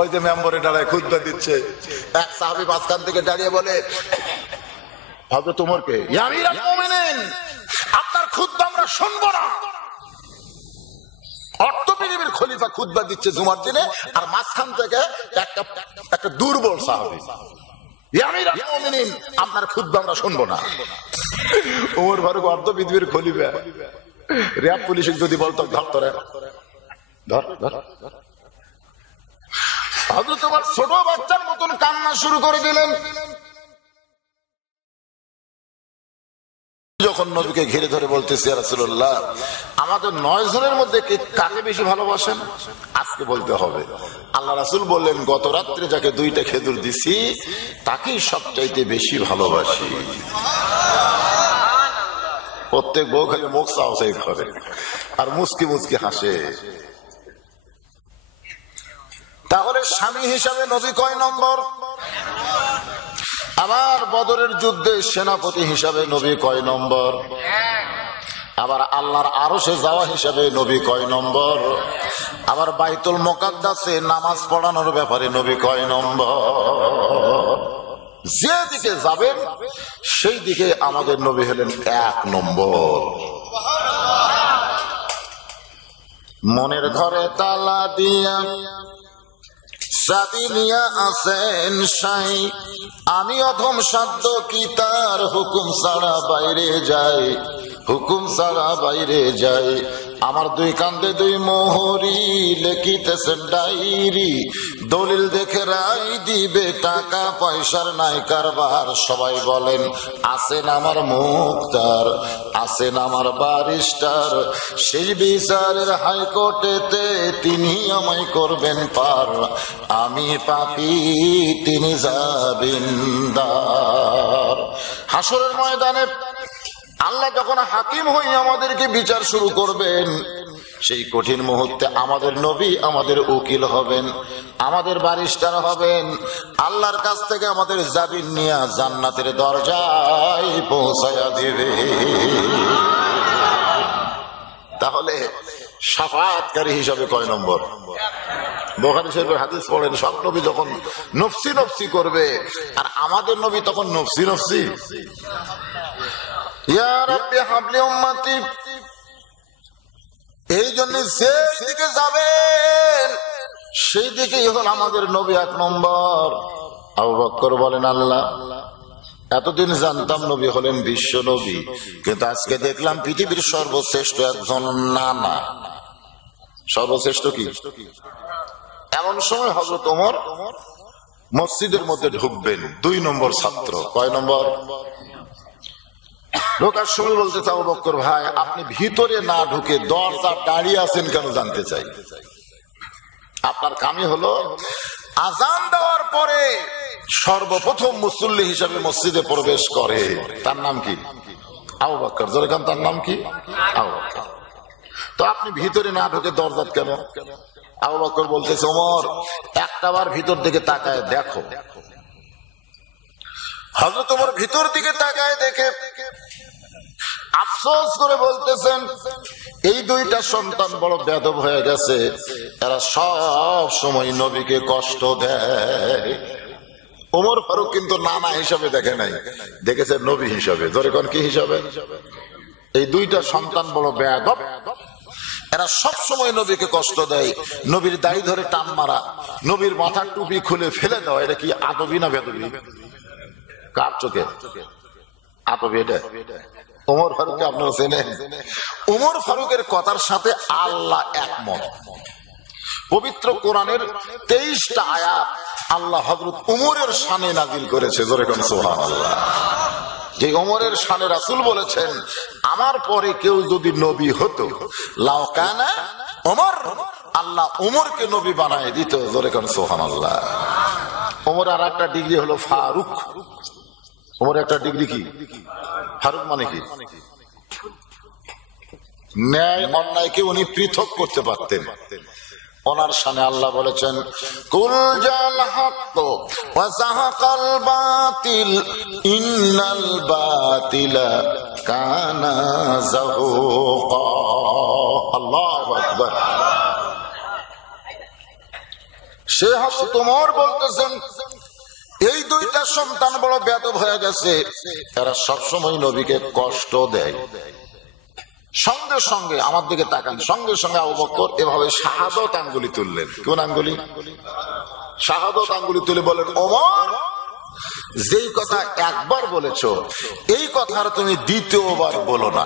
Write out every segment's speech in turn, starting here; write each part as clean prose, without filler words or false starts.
ওই যে মেম্বরে দাঁড়ায় খুতবা দিচ্ছে, এক সাহাবী মাঝখান থেকে দাঁড়িয়ে বলে, হযরত ওমরকে, ইয়া আমিরুল মুমিনিন, আপনার খুতবা আমরা শুনবো না। অর্থবিবির খলিফা খুতবা দিচ্ছে জুমার দিনে, আর মাঝখান থেকে একটা দুর্বল সাহাবী, ইয়া আমিরুল মুমিনিন, আপনার খুতবা আমরা শুনবো না। ওমর ফারুক অর্থবিবির খলিফা, র্যাব পুলিশ যদি বলতো ধর ধরে ধর ধর, হযরত ওমর ছোট বাচ্চার মতন কান্না শুরু করে দিলেন। যখন নবীকে ঘিরে ধরে বলতেছি, ইয়া রাসূলুল্লাহ, আমাদের 9 জনের মধ্যে কাকে বেশি ভালোবাসেন আজকে বলতে হবে। আল্লাহ রাসূল বললেন, গত রাত্রে যাকে 2টা খেজুর দিছি তাকেই সবচাইতে বেশি ভালোবাসি। প্রত্যেক বউ খালি মুখ সাহসাই করে আর মুস্কি মুস্কি হাসে। তাহলে স্বামী হিসাবে নবী কয় নম্বর? আবার বদরের যুদ্ধে সেনাপতি হিসাবে নবী কয় নম্বর? আবার আল্লাহর আরশে যাওয়া হিসাবে নবী কয় নম্বর? আবার বাইতুল মুকাদ্দাসে নামাজ পড়ানোর ব্যাপারে নবী কয় নম্বর? যেদিকে যাবেন সেই দিকে আমাদের নবী হলেন 1 নম্বর। মনের ঘরে তালা দিয়া চাবি নিয়া আছেন সাই, আমি অধম সাধ্য কি তার হুকুম ছাড়া বাইরে যাই, হুকুম ছাড়া বাইরে যাই। আমার 2 কান্দে 2 মোহরি, লেখিতেছেন ডায়েরি, দলিল দেখে রায় দিবে, টাকা পয়সার নাই কারবার। সবাই বলেন আছেন আমার মুখতার, আছেন আমার ব্যারিস্টার, সেই বিচারের হাইকোর্টেতে তিনি আমায় করবেন পার। আমি পাপী, তিনি জামিনদার। হাসরের ময়দানে আল্লাহ যখন হাকিম হয়ে আমাদেরকে বিচার শুরু করবেন, সেই কঠিন মুহূর্তে আমাদের নবী আমাদের উকিল হবেন, আমাদের ব্যারিস্টার হবেন। আল্লাহর কাছ থেকে আমাদের জামিন নিয়ে জান্নাতের দরজায় পৌঁছায়া দিবে। তাহলে শাফাআতকারী হিসাবে কয় নম্বর? বুখারী শরীফের হাদিস পড়েন, সব নবী যখন নফসি নফসি করবে, আর আমাদের নবী তখন নফসি নফসি, ইয়া রাব্বি হাবলি উম্মতি। এই জন্য যেদিকে যাবেন সেই দিকেই হল আমাদের নবী 1 নম্বর। আবু বকর বলেন, আল্লাহ, এতদিন জানতাম নবী হলেন বিশ্ব নবী, কিন্তু আজকে দেখলাম পৃথিবীর সর্বশ্রেষ্ঠ একজন নানা। সর্বশ্রেষ্ঠ কি? এমন সময় হযরত ওমর মসজিদের মধ্যে ঢুকবেন, 2 নম্বর ছাত্র। কয় নম্বর? ঢোকার সময় বলতে চাও, আবু বকর ভাই, আপনি ভিতরে না ঢুকে দরজা দাঁড়িয়ে আছেন কেন জানতে চাই। আপনার কামই হলো আজান দেওয়ার পরে সর্বপ্রথম মুসল্লি হিসাবে মসজিদে প্রবেশ করে, তার নাম কি? আবু বকর। জোরে কান, তার নাম কি? আবু বকর। তো আপনি ভিতরে না ঢুকে দরজা কেন? আবু বকর বলতেছে, ওমর, একটাবার ভিতর দিকে তাকায় দেখো। হযরত ওমর ভিতর দিকে তাকায় দেখে আফসোস করে বলতেছেন, এই 2টা সন্তান বড় বেয়াদব হয়ে গেছে, এরা সব সময় নবীকে কষ্ট দেয়। ওমর ফারুক কিন্তু নানা হিসাবে দেখে নাই, দেখেছে নবী হিসাবে। ধরে কোন কি হিসাবে? এই 2টা সন্তান বড় বেয়াদব, এরা সব সময় নবীকে কষ্ট দেয়। নবীর দাড়ি ধরে টান মারা, নবীর মাথার টুপি খুলে ফেলে দেওয়া, এটা কি আদবি না বেয়াদবি? কার চোখে আদবি এটা? ওমর ফারুককে আপনারা চেনেন? ওমর ফারুকের কথার সাথে আল্লাহ একমত। পবিত্র কোরআনের 23টা আয়াত আল্লাহ হযরত ওমরের শানে নাযিল করেছে। জোরে কোন সুবহানাল্লাহ। যে ওমরের শানে রাসূল বলেছেন, আমার পরে কেউ যদি নবী হতো, লাউ কানা ওমর, আল্লাহ ওমরকে নবী বানায় দিত। জোরে কোন সুবহানাল্লাহ। ওমর আর একটা ডিগ্রি হলো ফারুক। ওমর একটা ডিগ্রি কি? ফারুক মানে কি? ন্যায় অন্যায়কে উনি পৃথক করতে পারতেন। ওনার শানে আল্লাহ বলেছেন, কুল জাল হক ওয়া যাহাকাল বাতিল ইন্নাল বাতিলা কানা যাহুকা। আল্লাহু আকবার। সে হযরত ওমর বলতেছেন, এই দুইটা সন্তান বড় বেয়াদব হয়ে গেছে, এরা সবসময় নবীকে কষ্ট দেয়। সঙ্গে সঙ্গে আমার দিকে তাকান, সঙ্গে সঙ্গে আবু বকর এভাবে শাহাদত আঙ্গুলি তুললেন। কোন আঙ্গুলি? শাহাদত আঙ্গুলি তুলে বলেন, ওমর, যেই কথা একবার বলেছো এই কথা আর তুমি দ্বিতীয়বার বলো না।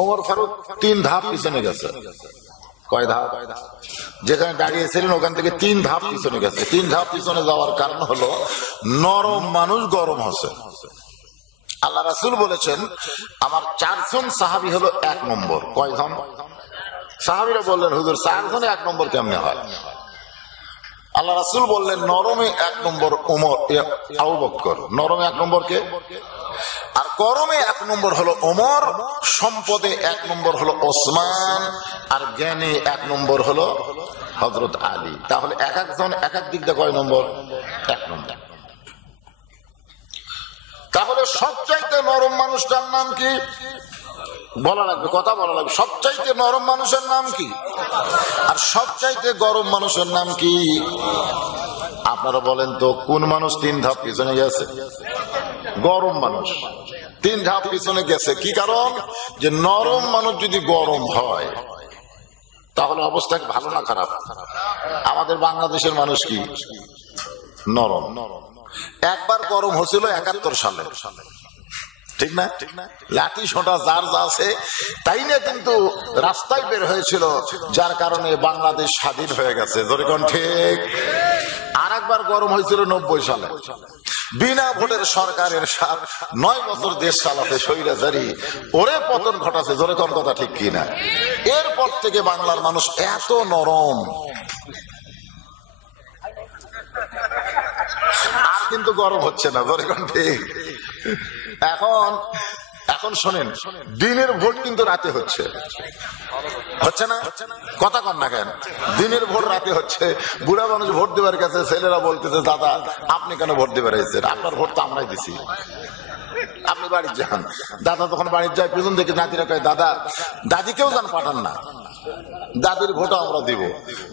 ওমর ফারুক 3 ধাপ পিছনে গেছে। কয় ধাপ? যেখানে দাঁড়িয়েছিলেন ওখান থেকে 3 ধাপ পিছনে গেছে। 3 ধাপ পিছনে যাওয়ার কারণ হলো নরম মানুষ গরম হচ্ছে। আল্লাহ রাসূল বলেছেন, আমার 4 জন সাহাবী হলো 1 নম্বর। কয়জন? সাহাবীরা বললেন, হুজুর 4 জনে 1 নম্বর কেমনে হয়? আল্লাহ রাসূল বললেন, নরমে 1 নম্বর ওমর, আবু বকর। নরমে 1 নম্বর কে? আর গরমে 1 নম্বর হলো ওমর, সম্পদে 1 নম্বর হলো ওসমান, আর জ্ঞানে 1 নম্বর হলো হযরত আলী। তাহলে এক একজন এক এক দিক দিয়ে কয় নম্বর? 1 নম্বর। তাহলে সবচাইতে নরম মানুষটার নাম কি? বলা লাগবে, কথা বলা লাগবে। সবচাইতে নরম মানুষের নাম কি? আর সবচাইতে গরম মানুষের নাম কি? আপনারা বলেন তো, কোন মানুষ 3 ধাপ পিছনে গেছে? গরম মানুষ 3 ধাপ পিছনে গেছে। কি কারণ? যে নরম মানুষ যদি গরম হয় তাহলে অবস্থা ভালো না খারাপ? আমাদের বাংলাদেশের মানুষ কি নরম? একবার গরম হয়েছিল 71 সালে, ঠিক না? লাঠি সোঁটা যার যা আছে তাই না, কিন্তু রাস্তায় বের হয়েছিল, যার কারণে বাংলাদেশ স্বাধীন হয়ে গেছে। যেরকম ঠিক। আর একবার গরম হয়েছিল 90 সালে, বিনা ভোটের সরকারের 9 বছর দেশ চালাতে স্বৈরাচারী ওরে পতন ঘটাছে। যেরকম কথা ঠিক কিনা? এরপর থেকে বাংলার মানুষ এত নরম, আর কিন্তু গরম হচ্ছে না। যেরকম ঠিক। এখন শোনেন, দিনের ভোট কিন্তু রাতে হচ্ছে, হচ্ছে না? কথা কন না কেন? দিনের ভোট রাতে হচ্ছে। বুড়া মানুষ ভোট দেবার কাছে, ছেলেরা বলতেছে, দাদা আপনি কেন ভোট দেবার এসেছেন? আপনার ভোট তো আমরাই দিছি, আপনি বাড়ি যান। দাদা তখন বাড়ি যায়, পিছন থেকে নাতিরা কয়, দাদা দাদিকেও যান পাঠান না, দাদির ভোট আমরা দিব।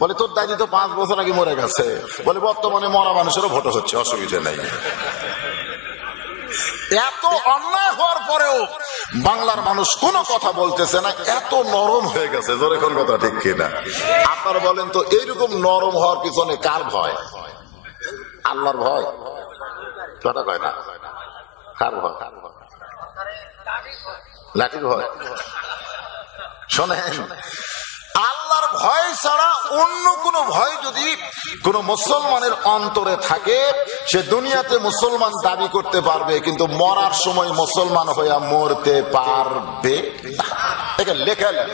বলে, তোর দাদি তো 5 বছর আগে মরে গেছে। বলে, বর্তমানে মরা মানুষেরও ভোট হচ্ছে, অসুবিধা নাই। এত অন্যায় হওয়ার পরেও বাংলার মানুষ কোনো কথা বলতেছে না, এত নরম হয়ে গেছে। যেরকম কথা ঠিক কিনা? আপনারা বলেন তো, এইরকম নরম হওয়ার পিছনে কার ভয়? আল্লাহর ভয়? কথা কয় না। কার ভয়? লাঠির ভয়? শোনেন, আল্লাহর ভয় ছাড়া অন্য কোন ভয় যদি কোন মুসলমানের অন্তরে থাকে, সে দুনিয়াতে মুসলমান দাবি করতে পারবে, কিন্তু মরার সময় মুসলমান হইয়া মরতে পারবে না। এটা লেখালেন,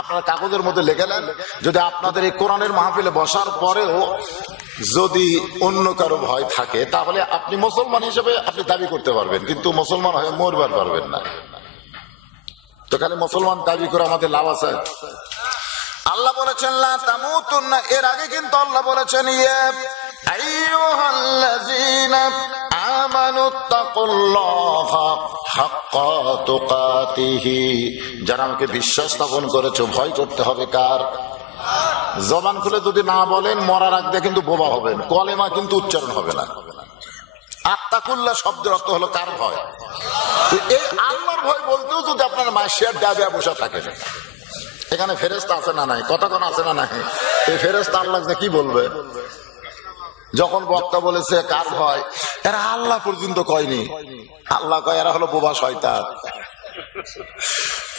আপনারা কাগজের মধ্যে লেখালেন। যদি আপনাদের এই কোরআনের মাহফিলে বসার পরেও যদি অন্য কারো ভয় থাকে, তাহলে আপনি মুসলমান হিসেবে আপনি দাবি করতে পারবেন, কিন্তু মুসলমান হয়ে মরবার পারবেন না। তো খালি মুসলমান দাবি করে আমাদের লাভ আছে? আল্লাহ বলেছেন লা তামুতুন্না, এর আগে কিন্তু আল্লাহ বলেছেন, ইয়া আইয়ুহাল্লাযীনা আমানুত্তাকুল্লাহা হাক্কা তুকাতিহি, যারা আমাকে বিশ্বাস স্থাপন করেছো, ভয় করতে হবে কার? জবান খুলে যদি না বলেন, মরার আগে কিন্তু বোবা হবেন, কলেমা কিন্তু উচ্চারণ হবে না। আত্তাকুল্লাহ শব্দের অর্থ হলো কার ভয়? এই আল্লাহর ভয় বলতেও যদি আপনার মাসিয়ার ডাবিয়া বসা থাকে, এখানে ফেরেশতা আছে না নাই? কতক্ষণ আছে না নাই? এই ফেরেশতা আল্লাহ কি বলবে? যখন বক্তা বলেছে কার ভয়, এরা আল্লাহ পর্যন্ত কয়নি। আল্লাহ কয় এরা হলো বোবা শয়তান।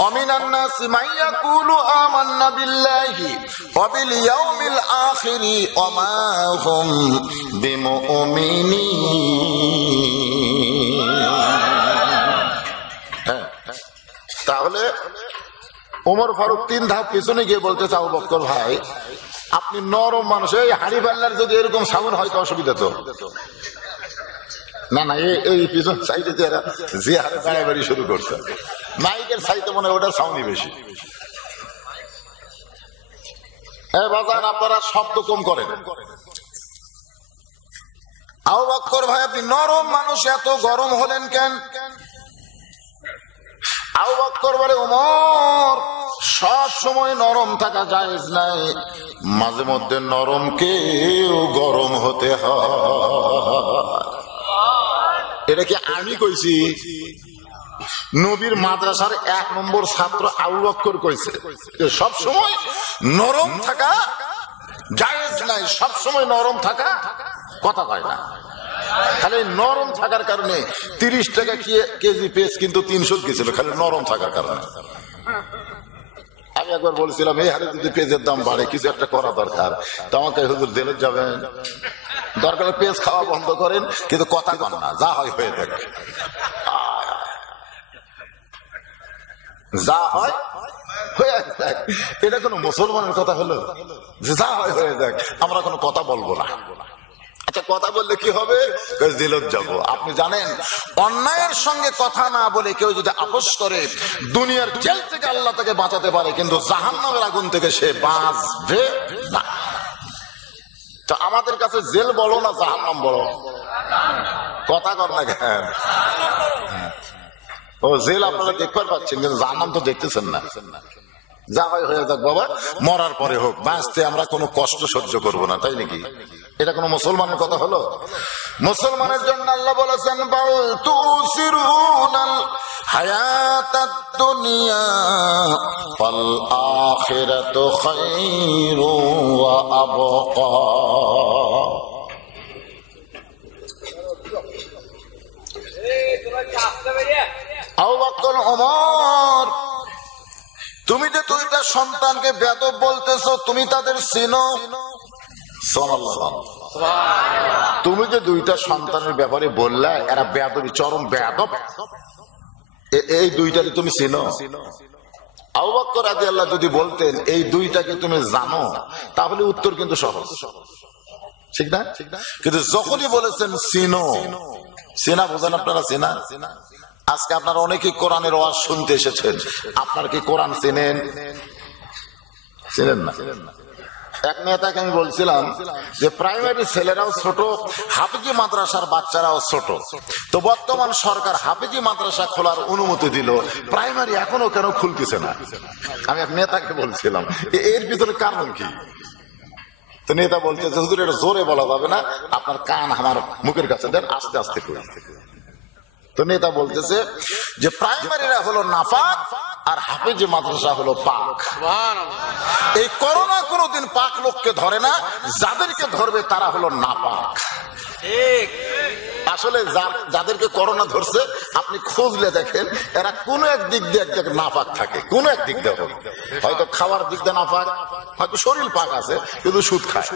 অমিনান নাসি মাইয়াকুলু আমান্না বিল্লাহি ওয়া বিল ইয়াউমিল আখিরি ওয়া মা হুম বিমুমিনিন। তাহলে ওমর ফারুক 3 ধাপ পিছনে গিয়ে বলতেছে, আবু বকর ভাই আপনি নরম মানুষ, এই হাড়ি পাল্লার যদি এরকম সাউন্ড হয় তো অসুবিধা তো না। না, এই পিছন সাইডে যে হারে বাড়াবাড়ি শুরু করছে, মাইকের সাইডে মনে হয় ওটার সাউন্ডই বেশি। বাজান আপনারা শব্দ কম করেন। আবু বকর ভাই আপনি নরম মানুষ, এত গরম হলেন কেন? আবু বকর বলে, ওমর সব সময় নরম থাকা জায়েজ নাই, মাঝে মধ্যে নরমকেও গরম হতে হয়। এটা কি আমি কইছি? নবীর মাদ্রাসার 1 নম্বর ছাত্র আবু বকর কইছে সব সময় নরম থাকা জায়েজ নাই, সব সময় নরম থাকা কথা কয় না। খালি নরম থাকার কারণে 30 টাকা কেজি পেঁয়াজ কিন্তু 300 গেছিল, খালি নরম থাকার কারণে। আমি একবার বলছিলাম এই হারে যদি পেঁয়াজের দাম বাড়ে কিছু একটা করা দরকার, তো আমাকে হুজুর জেলে যাবেন, দরকার পেঁয়াজ খাওয়া বন্ধ করেন, কিন্তু কথা কন না, যা হয় হয়ে থাকে, যা হয় হয়ে যাক। এটা কোনো মুসলমানের কথা হলো? যা হয় হয়ে যাক, আমরা কোনো কথা বলবো না। আচ্ছা, কথা বললে কি হবে? জেলত যাব। আপনি জানেন অন্যায়ের সঙ্গে কথা না বলে কেউ যদি আপোষ করে দুনিয়ার জেল থেকে আল্লাহ তাকে বাঁচাতে পারে, কিন্তু জাহান্নামের আগুন থেকে সে বাঁচবে না। তো আমাদের কাছে জেল বলো না জাহান্নাম বলো, কথা কর না কেন? ও জেল আপনারা দেখতে পাচ্ছেন, কিন্তু জাহান্নাম তো দেখতেছেন না। যা হয় হয়ে যাক বাবা, মরার পরে হোক, বাঁচতে আমরা কোনো কষ্ট সহ্য করব না, তাই নাকি? এটা কোনো মুসলমানের কথা হলো? মুসলমানের জন্য আল্লাহ বলেছেন বাল তুসিরুনাল হায়াতাদ দুনিয়া ওয়াল আখিরাতু খায়রু ওয়া আবকা। আবু বকর, ওমর, তুমি যে 2টা সন্তানকে বেয়াদব বলতেছো, তুমি তাদের চিনো? তুমি যে 2টা সন্তানের ব্যাপারে বললা এরা বেয়াদবি, চরম বেয়াদব, এই 2টাকে তুমি চিনো? আবু বকর রাদিয়াল্লাহু যদি বলতেন এই 2টাকে তুমি জানো, তাহলে উত্তর কিন্তু সহজ, ঠিক না? কিন্তু যখনই বলেছেন চিনো, চেনা বোঝেন আপনারা? চেনা, আজকে আপনারা অনেকেই কোরআনের ওয়াজ শুনতে এসেছেন, আপনারা কি কোরআন চেনেন? চেনেন না। এক নেতাকে আমি বলছিলাম যে প্রাইমারি ছেলেরাও ছোট, হাফিজি মাদ্রাসার বাচ্চারাও ছোট, তো বর্তমান সরকার হাফিজি মাদ্রাসা খোলার অনুমতি দিল, প্রাইমারি এখনো কেন খুলতেছে না? আমি এক নেতাকে বলছিলাম এর ভিতরে কারণ কি? তো নেতা বলতেছে হুজুর এটা জোরে বলা যাবে না, আপনার কান আমার মুখের কাছে দেন, আস্তে আস্তে করে। তো নেতা বলতেছে যে প্রাইমারিরা হলো নাপাক আর হাফেজ মাদ্রাসা হলো পাক। এই করোনা কোনোদিন পাক লোককে ধরে না, যাদেরকে ধরবে তারা হলো নাপাক। আসলে যাদেরকে করোনা ধরছে আপনি খুঁজলে দেখেন এরা কোন এক দিক দিয়ে একদিকে নাপাক থাকে, কোন এক দিক দিয়ে, হয়তো খাওয়ার দিক দিয়ে নাপাক, হয়তো শরীর পাক আছে কিন্তু সুদ খায়,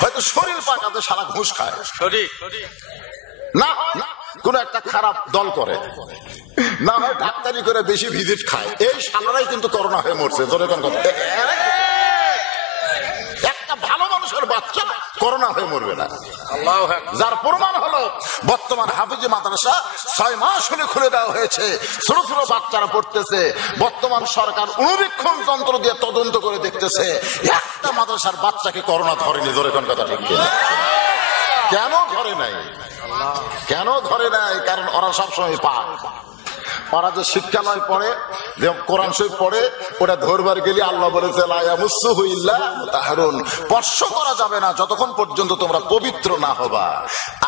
হয়তো শরীর পাক আছে সারা ঘুষ খায়, না হয় কোন একটা খারাপ দল করে, না হয় ডাক্তারি করে বেশি ভিজিট খায়। এই সালারাই কিন্তু করোনা হয়ে মরছে। একটা ভালো মানুষের বাচ্চা করোনা হয়ে মরবে না, যার প্রমাণ হলো বর্তমান হাফিজি মাদ্রাসা 6 মাস হলে খুলে দেওয়া হয়েছে, ছোট ছোট বাচ্চারা পড়তেছে। বর্তমান সরকার অনুবীক্ষণ যন্ত্র দিয়ে তদন্ত করে দেখতেছে একটা মাদ্রাসার বাচ্চাকে করোনা ধরেনি। জোরে কোন কথা ঠিক কিনা? কেন ধরে নাই? কেন ধরে নাই? কারণ ওরা সবসময় পাক। ওরা যে শিক্ষালয় পড়ে, যে কোরআন শরীফ পড়ে, ওটা ধরবার গেলে আল্লাহ বলেছে লা ইয়ামুসসুহু ইল্লা মুতাহহারুন, স্পর্শ করা যাবে না যতক্ষণ পর্যন্ত তোমরা পবিত্র না হবা।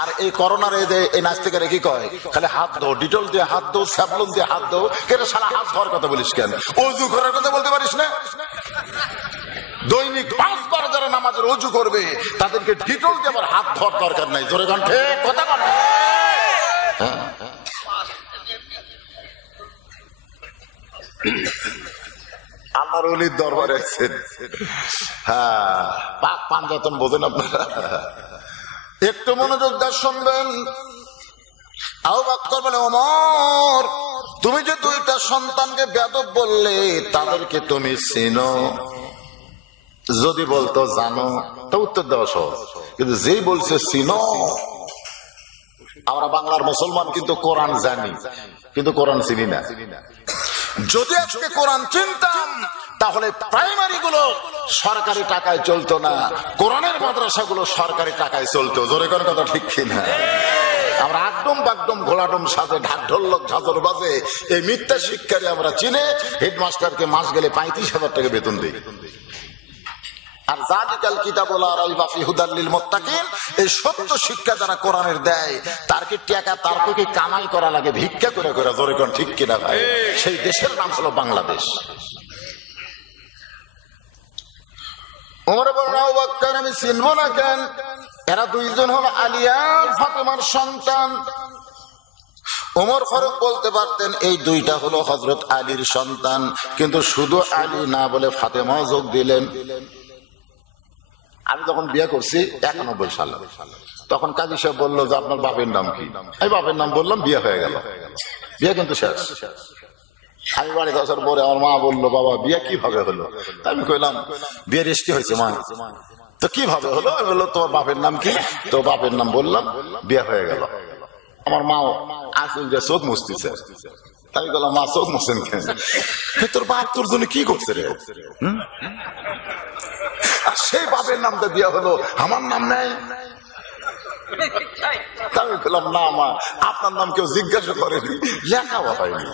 আর এই করোনার এই নাস্তিকেরা কি কয়? খালি হাত ধো, ডিটল দিয়ে হাত ধো, স্যাভলন দিয়ে হাত ধো। কেন সারা হাত ধোয়ার কথা বলিস কেন? ওযু করার কথা বলতে পারিস না? দৈনিক 5 বার যারা নামাজের ওযু করবে তাদেরকে ডিটল দিয়ে আবার হাত ধোয়ার দরকার নাই। জোরে গান ঠিক কথা বল। আল্লাহর ওলির দরবারে আছেন, হ্যাঁ, পাক পাঞ্জাতন বোঝেন আপনারা? একটু মনোযোগ দিয়ে শুনবেন। আবু বকর বলে ওমর, তুমি যে 2টা সন্তানকে বেয়াদব বললে তাদেরকে তুমি চিনো? যদি বলতো জানো তো উত্তর দেওয়া সহজ, কিন্তু যেই বলছে চিনো। আমরা বাংলার মুসলমান কিন্তু কোরআন জানি, কিন্তু কোরআন চিনি না। যদি আজকে কোরআন চিনতাম তাহলে প্রাইমারি গুলো সরকারি টাকায় চলতো না, কোরআনের মাদ্রাসা গুলো সরকারি টাকায় চলতো। জোরে কোন কথা ঠিক কিনা? আমরা একদম বাকদম ঘোলাডম সাজে ঢাক ঢোলক ঝাঁঝর বাজে এই মিথ্যা শিক্ষারে আমরা চিনে হেডমাস্টারকে মাস গেলে 35,000 টাকা বেতন দিই। আর জালিকাল কিতাবুল লা রাইবা ফিহি হুদাল লিল মুত্তাকিন, এই সত্য শিক্ষা যারা কোরআনের দেয় তার কি টাকা, তার কি কামাই করা লাগে ভিক্ষা করে করে, জোরে কোন ঠিক কিনা ভাই? সেই দেশের নাম হলো বাংলাদেশ। ওমর বলেন আবু বকর আমি চিনব না কেন? এরা দুইজন হলো আলী আর ফাতেমার সন্তান। ওমর ফারুক বলতে পারতেন এই দুইটা হলো হযরত আলীর সন্তান, কিন্তু শুধু আলী না বলে ফাতেমাও যোগ দিলেন। আমি যখন বিয়ে করছি 91 সালে, তখন কাজী সাহেব বললো যে আপনার বাপের নাম কি? আমি বাপের নাম বললাম, বিয়ে হয়ে গেল। বিয়ে কিন্তু শেষ। আমি বাড়িতে আসার পরে আমার মা বললো বাবা বিয়ে কিভাবে হলো? আমি কইলাম বিয়ে রেজিস্ট্রি হয়েছে মা। তো কিভাবে হলো? আমি বললো তোমার বাপের নাম কি? তো বাপের নাম বললাম, বিয়ে হয়ে গেল। আমার মাও আসল যে চোখ মুছতেছে। আমি বললাম মা চোখ মুছেন কেন? তোর বাপ তোর জন্য কি করছে রে? সেই বাপের নামটা দেওয়া হলো, আমার নাম নাই। আমি বললাম না মা, আপনার নাম কেউ জিজ্ঞাসা করেনি, লেখাও হয়নি।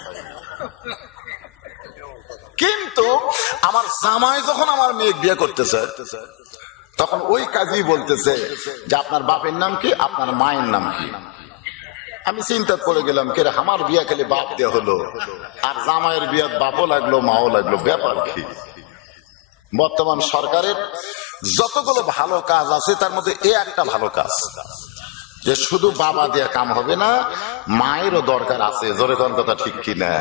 কিন্তু আমার জামাই যখন আমার মেয়ে বিয়ে করতেছে, তখন ওই কাজই বলতেছে যে আপনার বাপের নাম কি, আপনার মায়ের নাম কি? আমি চিন্তা করে গেলাম কে আমার বিয়া খেলে বাপ দেওয়া হলো, আর জামাইয়ের বিয়াত বাপও লাগলো মাও লাগলো, ব্যাপার কি? বর্তমান সরকারের যতগুলো ভালো কাজ আছে তার মধ্যে এ একটা ভালো কাজ, যে শুধু বাবা দেয়া কাম হবে না, মায়েরও দরকার আছে। জোরে কোন কথা ঠিক কিনা?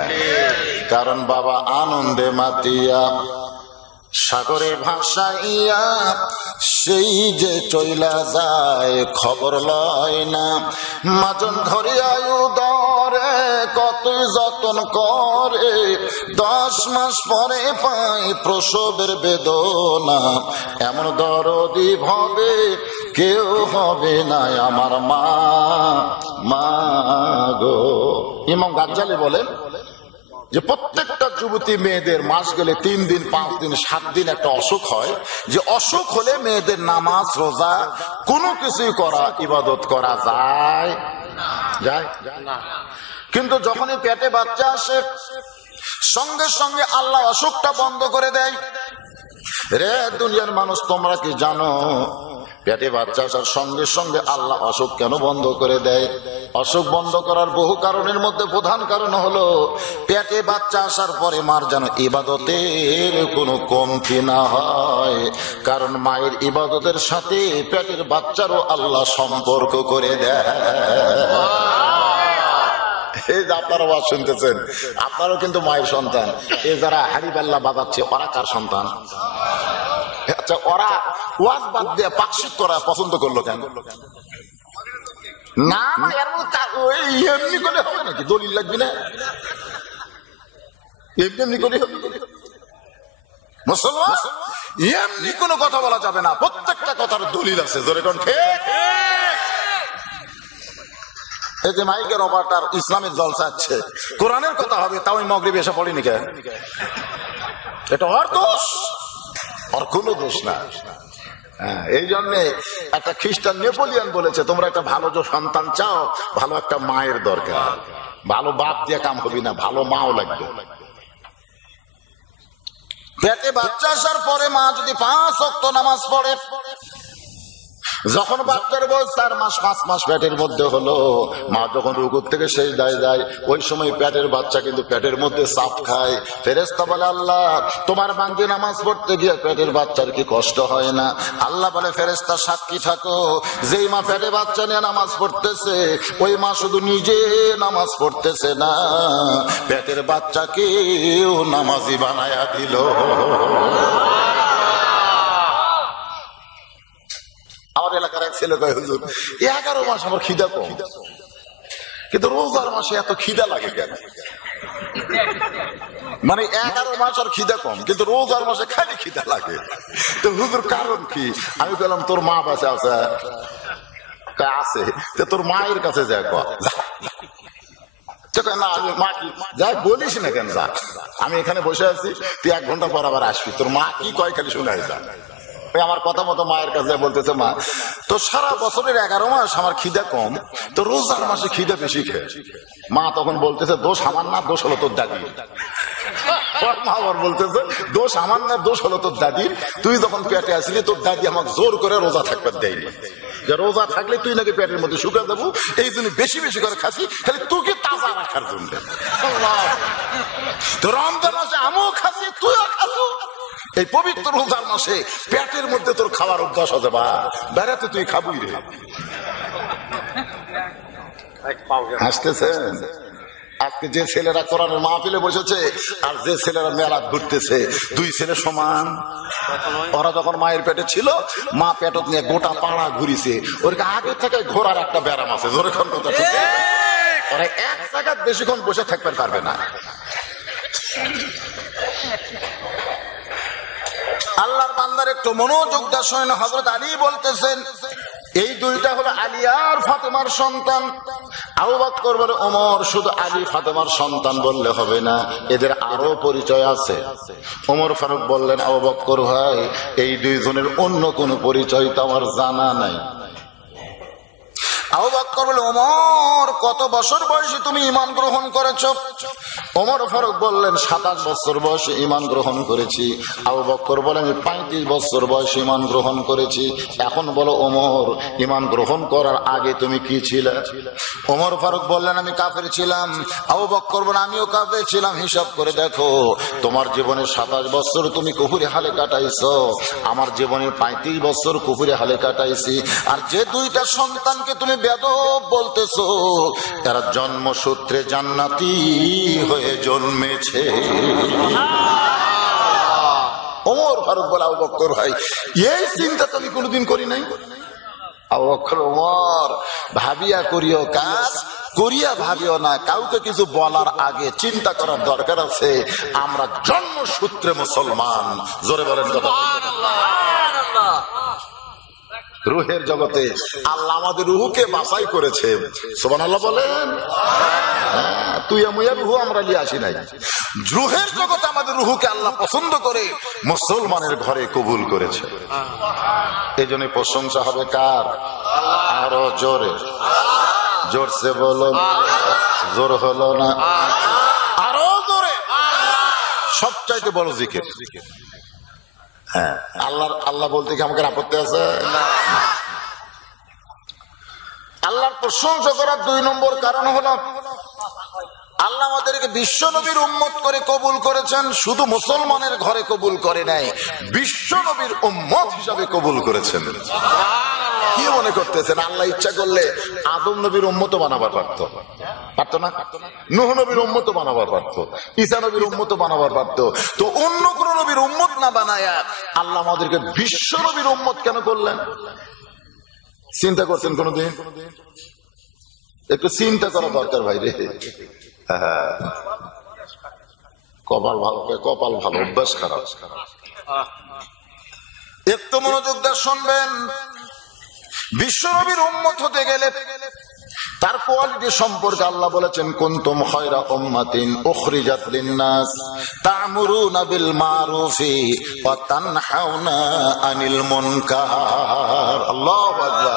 কারণ বাবা আনন্দে মাতিয়া সাগরে ভাসাইয়া সেই যে চইলা যায় খবর লয় না। মাজন ধরিয়া উদরে কত যতন করে, 10 মাস পরে পায় প্রসবের বেদনা। এমন দরদি ভাবে কেউ হবে না আমার মা, মা গো। ইমাম গাজ্জালি বলেন যে প্রত্যেকটা যুবতী মেয়েদের মাস গেলে 3 দিন 5 দিন 7 দিন একটা অসুখ হয়, যে অসুখ হলে মেয়েদের নামাজ রোজা কোনো কিছুই করা ইবাদত করা যায় না। কিন্তু যখনই পেটে বাচ্চা আসে সঙ্গে সঙ্গে আল্লাহ অসুখটা বন্ধ করে দেয়। রে দুনিয়ার মানুষ, তোমরা কি জানো পেটে বাচ্চা আসার সঙ্গে সঙ্গে আল্লাহ অসুখ কেন বন্ধ করে দেয়? অসুখ বন্ধ করার বহু কারণের মধ্যে প্রধান কারণ হলো পেটে বাচ্চা আসার পরে মার যেন ইবাদতের কোনো কমতি না হয়। কারণ মায়ের ইবাদতের সাথে পেটের বাচ্চারও আল্লাহ সম্পর্ক করে দেয়। এই যে আপনারা ওয়াজ শুনতেছেন, আপনারাও কিন্তু মায়ের সন্তান। এই যারা হাড়ি পাল্লা বাজাচ্ছে ওরা কার সন্তান? আচ্ছা, ওরা ওয়াজ বাদ দিয়ে পাকশিক করা পছন্দ করলো কেন? না এমনি করে হবে নাকি? দলিল লাগবে না? এমনি করে হবে? মুসলমান এমনি কোনো কথা বলা যাবে না, প্রত্যেকটা কথার দলিল আছে। জোরে কোন ঠিক? এই যে মাইকের অপারেটর ইসলামের জলসা আছে, কোরআনের কথা হবে, তাও মাগরিবে এসে পড়েনি কেন? এটা ওর দোষ, আর কোনো দোষ না। এই জন্য একটা খ্রিস্টান নেপোলিয়ন বলেছে তোমরা একটা ভালো যে সন্তান চাও, ভালো একটা মায়ের দরকার। ভালো বাপ দিয়ে কাম হবে না, ভালো মাও লাগবে। পেটে বাচ্চা আসার পরে মা যদি 5 ওয়াক্ত নামাজ পড়ে, যখন বাচ্চার বয়স 4 মাস 5 মাস পেটের মধ্যে হলো, মা যখন রুকুর থেকে সিজদায় যায়, ওই সময় পেটের বাচ্চা কিন্তু পেটের মধ্যে চাপ খায়। ফেরেশতা বলে আল্লাহ তোমার বান্দি নামাজ পড়তে গিয়ে পেটের বাচ্চার কি কষ্ট হয় না? আল্লাহ বলে ফেরেশতা সাক্ষী থাকো, যেই মা পেটে বাচ্চা নিয়ে নামাজ পড়তেছে ওই মা শুধু নিজে নামাজ পড়তেছে না, পেটের বাচ্চাকেও নামাজি বানায়া দিল। আমার এলাকার এক ছেলে কয় হুজুর 11 মাস আমার খিদা কম, কিন্তু রোজার মাসে এত খিদা লাগে কেন? মানে 11 মাস আর খিদা কম, কিন্তু রোজার মাসে খালি খিদা লাগে। তো হুজুর কারণ কি? আমি বললাম তোর মা বাঁচা আছে? আছে। তোর মায়ের কাছে যা না, আমি মা কি যাই বলিস না কেন? যা, আমি এখানে বসে আছি, তুই 1 ঘন্টা পর আবার আসবি, তোর মা কি কয় খালি শুনে যা। আমার কথা মতো মায়ের কাছে বলতেছে, মা তো সারা বছরের 11 মাস আমার খিদা কম, তো রোজার মাসে খিদা বেশি খেয়ে। মা তখন বলতেছে, দোষ আমার না, দোষ হলো তোর দাদি। মা আবার বলতেছে, দোষ আমার না, দোষ হলো তোর দাদির। তুই যখন পেটে আসলি তোর দাদি আমাকে জোর করে রোজা থাকতে দেয়নি, যে রোজা থাকলে তুই নাকি পেটের মধ্যে শুকা দেবো, এই জন্য বেশি বেশি করে খাসি, খালি তোকে তাজা রাখার জন্য। তো রমজান মাসে আমিও খাসি, তুইও খাসু। এই পবিত্র রোজার মাসে পেটের মধ্যে তোর খাওয়ার অভ্যাস হবে, বা বেড়াতে তুই খাবুই রে। হাসতেছেন? আজকে যে ছেলেরা কোরআনের মাহফিলে বসেছে আর যে ছেলেরা মেলা ঘুরতেছে, দুই ছেলে সমান। ওরা যখন মায়ের পেটে ছিল, মা পেটত নিয়ে গোটা পাড়া ঘুরিছে। ওর আগে থেকে ঘোরার একটা ব্যারাম আছে, জোরেক্ষণ কথা। ওরা এক জায়গায় বেশিক্ষণ বসে থাকতে পারবে না। আল্লাহর বান্দার একটু মনোযোগ দেওয়া শোনেন। হযরত আলী বলতেছেন, এই দুইটা হলো আলী আর ফাতেমার সন্তান। আবু বকর বলে, ওমর শুধু আলী ফাতেমার সন্তান বললে হবে না, এদের আরো পরিচয় আছে। ওমর ফারুক বললেন, আবু বকর ভাই, এই দুইজনের অন্য কোন পরিচয় তো আমার জানা নাই। আবু বকর বলে, ওমর কত বছর বয়সে তুমি ঈমান গ্রহণ করেছো? ওমর ফারুক বললেন, 27 বছর বয়সে ঈমান গ্রহণ করেছি। আবু বকর বলেন, আমি 35 বছর বয়সে ঈমান গ্রহণ করেছি। এখন বলো ওমর, ঈমান গ্রহণ করার আগে তুমি কি ছিলে? ওমর ফারুক বললেন, আমি কাফের ছিলাম। আবু বকর বলেন, আমিও কাফের ছিলাম। হিসাব করে দেখো, তোমার জীবনে 27 বছর তুমি কুফরি হালে কাটাইছো, আমার জীবনে 35 বছর কুফরি হালে কাটাইছি। আর যে দুইটা সন্তানকে তুমি বেয়াদব বলতেছো, তারা জন্মসূত্রে জান্নাতি হয়ে জন্মেছে। ওমর ফারুক বলে, আবু বকর ভাই, এই চিন্তা তো আমি কোনোদিন করি নাই। আবু বকর, ওমর ভাবিয়া করিও কাজ, করিয়া ভাবিও না। কাউকে কিছু বলার আগে চিন্তা করার দরকার আছে। আমরা জন্মসূত্রে মুসলমান। জোরে বলেন কথা। রুহের জগতে আল্লাহ আমাদের রুহকে বাছাই করেছে। সুবহানাল্লাহ বলেন। তুই মুয়া রুহ আমরা নিয়ে আসি নাই। রুহের জগতে আমাদের রুহকে আল্লাহ পছন্দ করে মুসলমানের ঘরে কবুল করেছে। এই জন্য প্রশংসা হবে কার? আরো জোরে, জোরসে বলো। জোর হলো না, আরো জোরে। সবচাইতে বড় জিকির। হ্যাঁ, আল্লাহ বলতে কি আমাকে আপত্তি আছে? আল্লাহর প্রশংসা করার 2 নম্বর কারণ হলো, আল্লাহ আমাদেরকে বিশ্ব নবীর উম্মত করে কবুল করেছেন। শুধু মুসলমানের ঘরে কবুল করে নাই, বিশ্ব নবীর উম্মত হিসাবে কবুল করেছেন। কি মনে করতেছেন আল্লাহ ইচ্ছা করলে আদম নবীর উম্মত বানাবার পারতো? পারতো না? নূহ নবীর উম্মত বানাবার পারতো, ঈসা নবীর উম্মত বানাবার পারতো। তো অন্য কোন নবীর উম্মত না বানায়া আল্লাহ আমাদেরকে বিশ্ব নবীর উম্মত কেন করলেন? চিন্তা করছেন কোনদিন? একটু চিন্তা করা দরকার ভাই রে। কপাল ভালো, কপাল ভালো, অভ্যাস খারাপ। একটু মনোযোগ দিয়ে শুনবেন। বিশ্ব নবীর উম্মত হতে গেলে তার কোয়ালিটি সম্পর্কে আল্লাহ বলেছেন, কুনতুম খায়রা উম্মাতিন উখরিজাত লিন-নাস তা'মুরুনা বিল মা'রুফি ওয়া তানহাউনা আনিল মুনকার। আল্লাহু আকবার।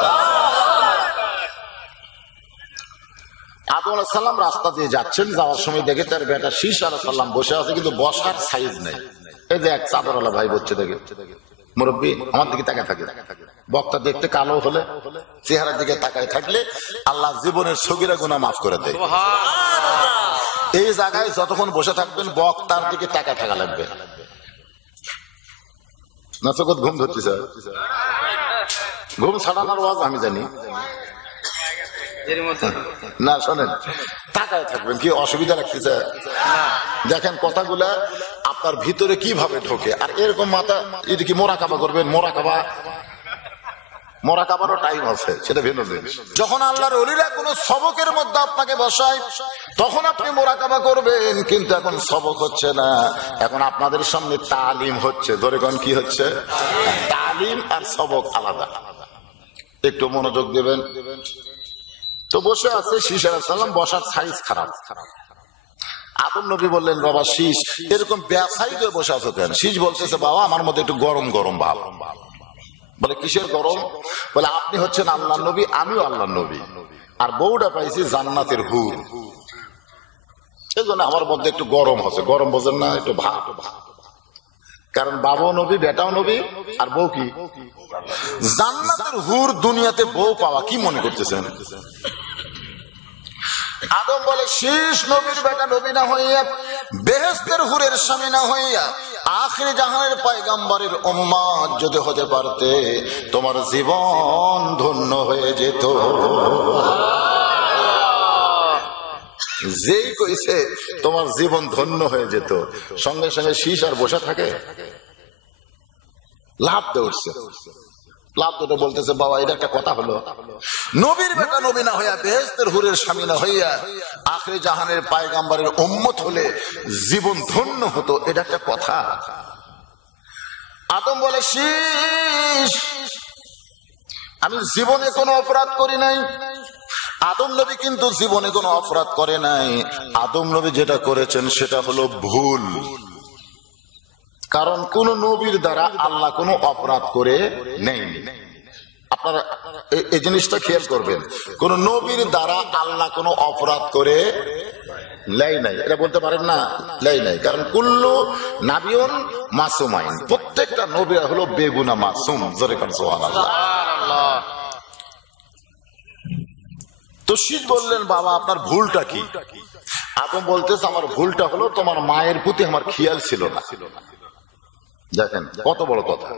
আদম আলাইহিস সালাম রাস্তা দিয়ে যাচ্ছেন, যাওয়ার সময় দেখে তার বেটা শীশ আলাইহিস সালাম বসে আছে, কিন্তু বসার সাইজ নেই। এই যে এক চাদরওয়ালা ভাই বলছে, দেখে মুরব্বী আমার দিকে তাকায় থাকে। বক্তা দেখতে কালো হলে, চেহারার দিকে তাকায় থাকলে আল্লাহ জীবনের সগীরা গুনাহ মাফ করে দেয়। এই জায়গায় যতক্ষণ বসে থাকবেন বক্তার দিকে তাকায় থাকা লাগবে না। চোখত ঘুম ধরতেছে, ঘুম ছাড়ানোর ওয়াজ আমি জানি না। শোনেন, তাকায় থাকবেন। কি অসুবিধা লাগতেছে? দেখেন কথাগুলা আপনার ভিতরে কিভাবে ঢোকে। আর এরকম মাথা এটা কি মোরাকাবা করবেন? মোরাকাবারও টাইম আছে, সেটা ভিন্ন জিনিস। যখন আল্লাহর ওলিরা কোন সবকের মধ্যে আপনাকে বসায় তখন আপনি মোরাকাবা করবেন, কিন্তু এখন সবক হচ্ছে না, এখন আপনাদের সামনে তালিম হচ্ছে। ধরে কোন কি হচ্ছে? তালিম আর সবক আলাদা। একটু মনোযোগ দেবেন। তো বসে আছে শীশ আলাইহিস সালাম, বসার সাইজ খারাপ। আদম নবী বললেন, বাবা শীশ এরকম বেসাইজ হয়ে বসে আছো কেন? শীশ বলতেছে, বাবা আমার মধ্যে একটু গরম গরম ভাব। বলে কিসের গরম? বলে আপনি হচ্ছেন আল্লাহ নবী, আমিও আল্লাহ নবী, আর বউটা পাইছি জান্নাতের হুর, এই জন্য আমার মধ্যে একটু গরম হচ্ছে। গরম বোঝেন না? একটু ভাব। কারণ বাবাও নবী, বেটাও নবী, আর বউ কি জান্নাতের হুর। দুনিয়াতে বউ পাওয়া কি মনে করতেছেন? আদম বলে শীষ নবীর বেটা নবী না হইয়া, বেহেশতের হুরের স্বামী না হইয়া, আখির জাহানের পয়গম্বরের উম্মত যদি হতে পারতে, তোমার জীবন ধন্য হয়ে যেত। যেই কইছে তোমার জীবন ধন্য হয়ে যেত, সঙ্গে সঙ্গে শীষ আর বসে থাকে? লাভ দৌড়ছে, লাভ দুটো বলতেছে বাবা এটা একটা কথা হলো, নবীর বেটা নবী না হইয়া, বেহেশতের হুরের স্বামী না হইয়া, আখির জাহানের পয়গম্বরের উম্মত হলে জীবন ধন্য হতো, এটা একটা কথা? আদম বলে শীষ, আমি জীবনে কোনো অপরাধ করি নাই। আদম নবী কিন্তু জীবনে কোনো অপরাধ করে নাই। আদম নবী যেটা করেছেন সেটা হলো ভুল। কারণ কোন নবীর দ্বারা আল্লাহ কোনো অপরাধ করে নেই। আপনারা এই জিনিসটা খেয়াল করবেন, কোন নবীর দ্বারা আল্লাহ কোনো অপরাধ করে লাই নাই, এটা বলতে পারেন না লাই নাই। কারণ কুল্লু নাবিয়ুন মাসুমাইন, প্রত্যেকটা নবী হলো বেগুনা মাসুম। জোরে কান সুবহানাল্লাহ। তো শীষ বললেন বাবা আপনার ভুলটা কি? আদম বলতেছে আমার ভুলটা হলো তোমার মায়ের প্রতি আমার খেয়াল ছিল না। দেখেন কত বড় কথা।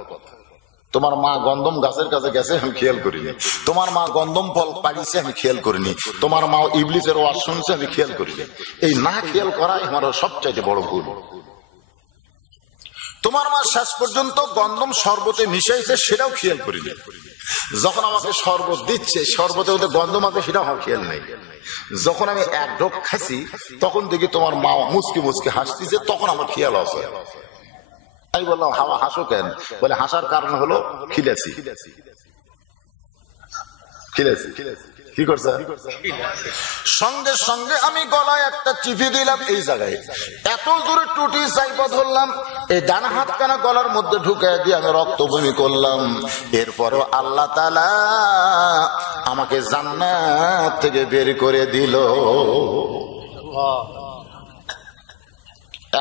তোমার মা গন্ধম গাছের কাছে গেছে, আমি খেয়াল করিনি। তোমার মা গন্ধম ফল পাড়িয়েছে, আমি খেয়াল করিনি। তোমার মা ইবলিসের ওয়াজ শুনছে, আমি খেয়াল করিনি। এই না খেয়াল করাই আমার সবচাইতে বড় ভুল। তোমার মা শেষ পর্যন্ত গন্ধম শরবতে মিশাইছে, সেটাও খেয়াল করিনি। যখন আমাকে শরবত দিচ্ছে, শরবতে ওদের গন্ধম আছে, সেটাও আমার খেয়াল নেই। যখন আমি এক ঢোক খাচ্ছি, তখন দেখি তোমার মা মুচকি মুচকি হাসতেছে, তখন আমার খেয়াল আছে। আমি বললাম হাওয়া হাসো কেন? বলে হাসার কারণ হলো খিলেছি। কি করছে? সঙ্গে সঙ্গে আমি গলায় একটা চিপি দিলাম, এই জায়গায় এত জোরে টুটি চাইপা ধরলাম, এই ডান হাত কানা গলার মধ্যে ঢুকাই দিয়ে আমি রক্ত বমি করলাম। এরপরও আল্লাহ তাআলা আমাকে জান্নাত থেকে বের করে দিল।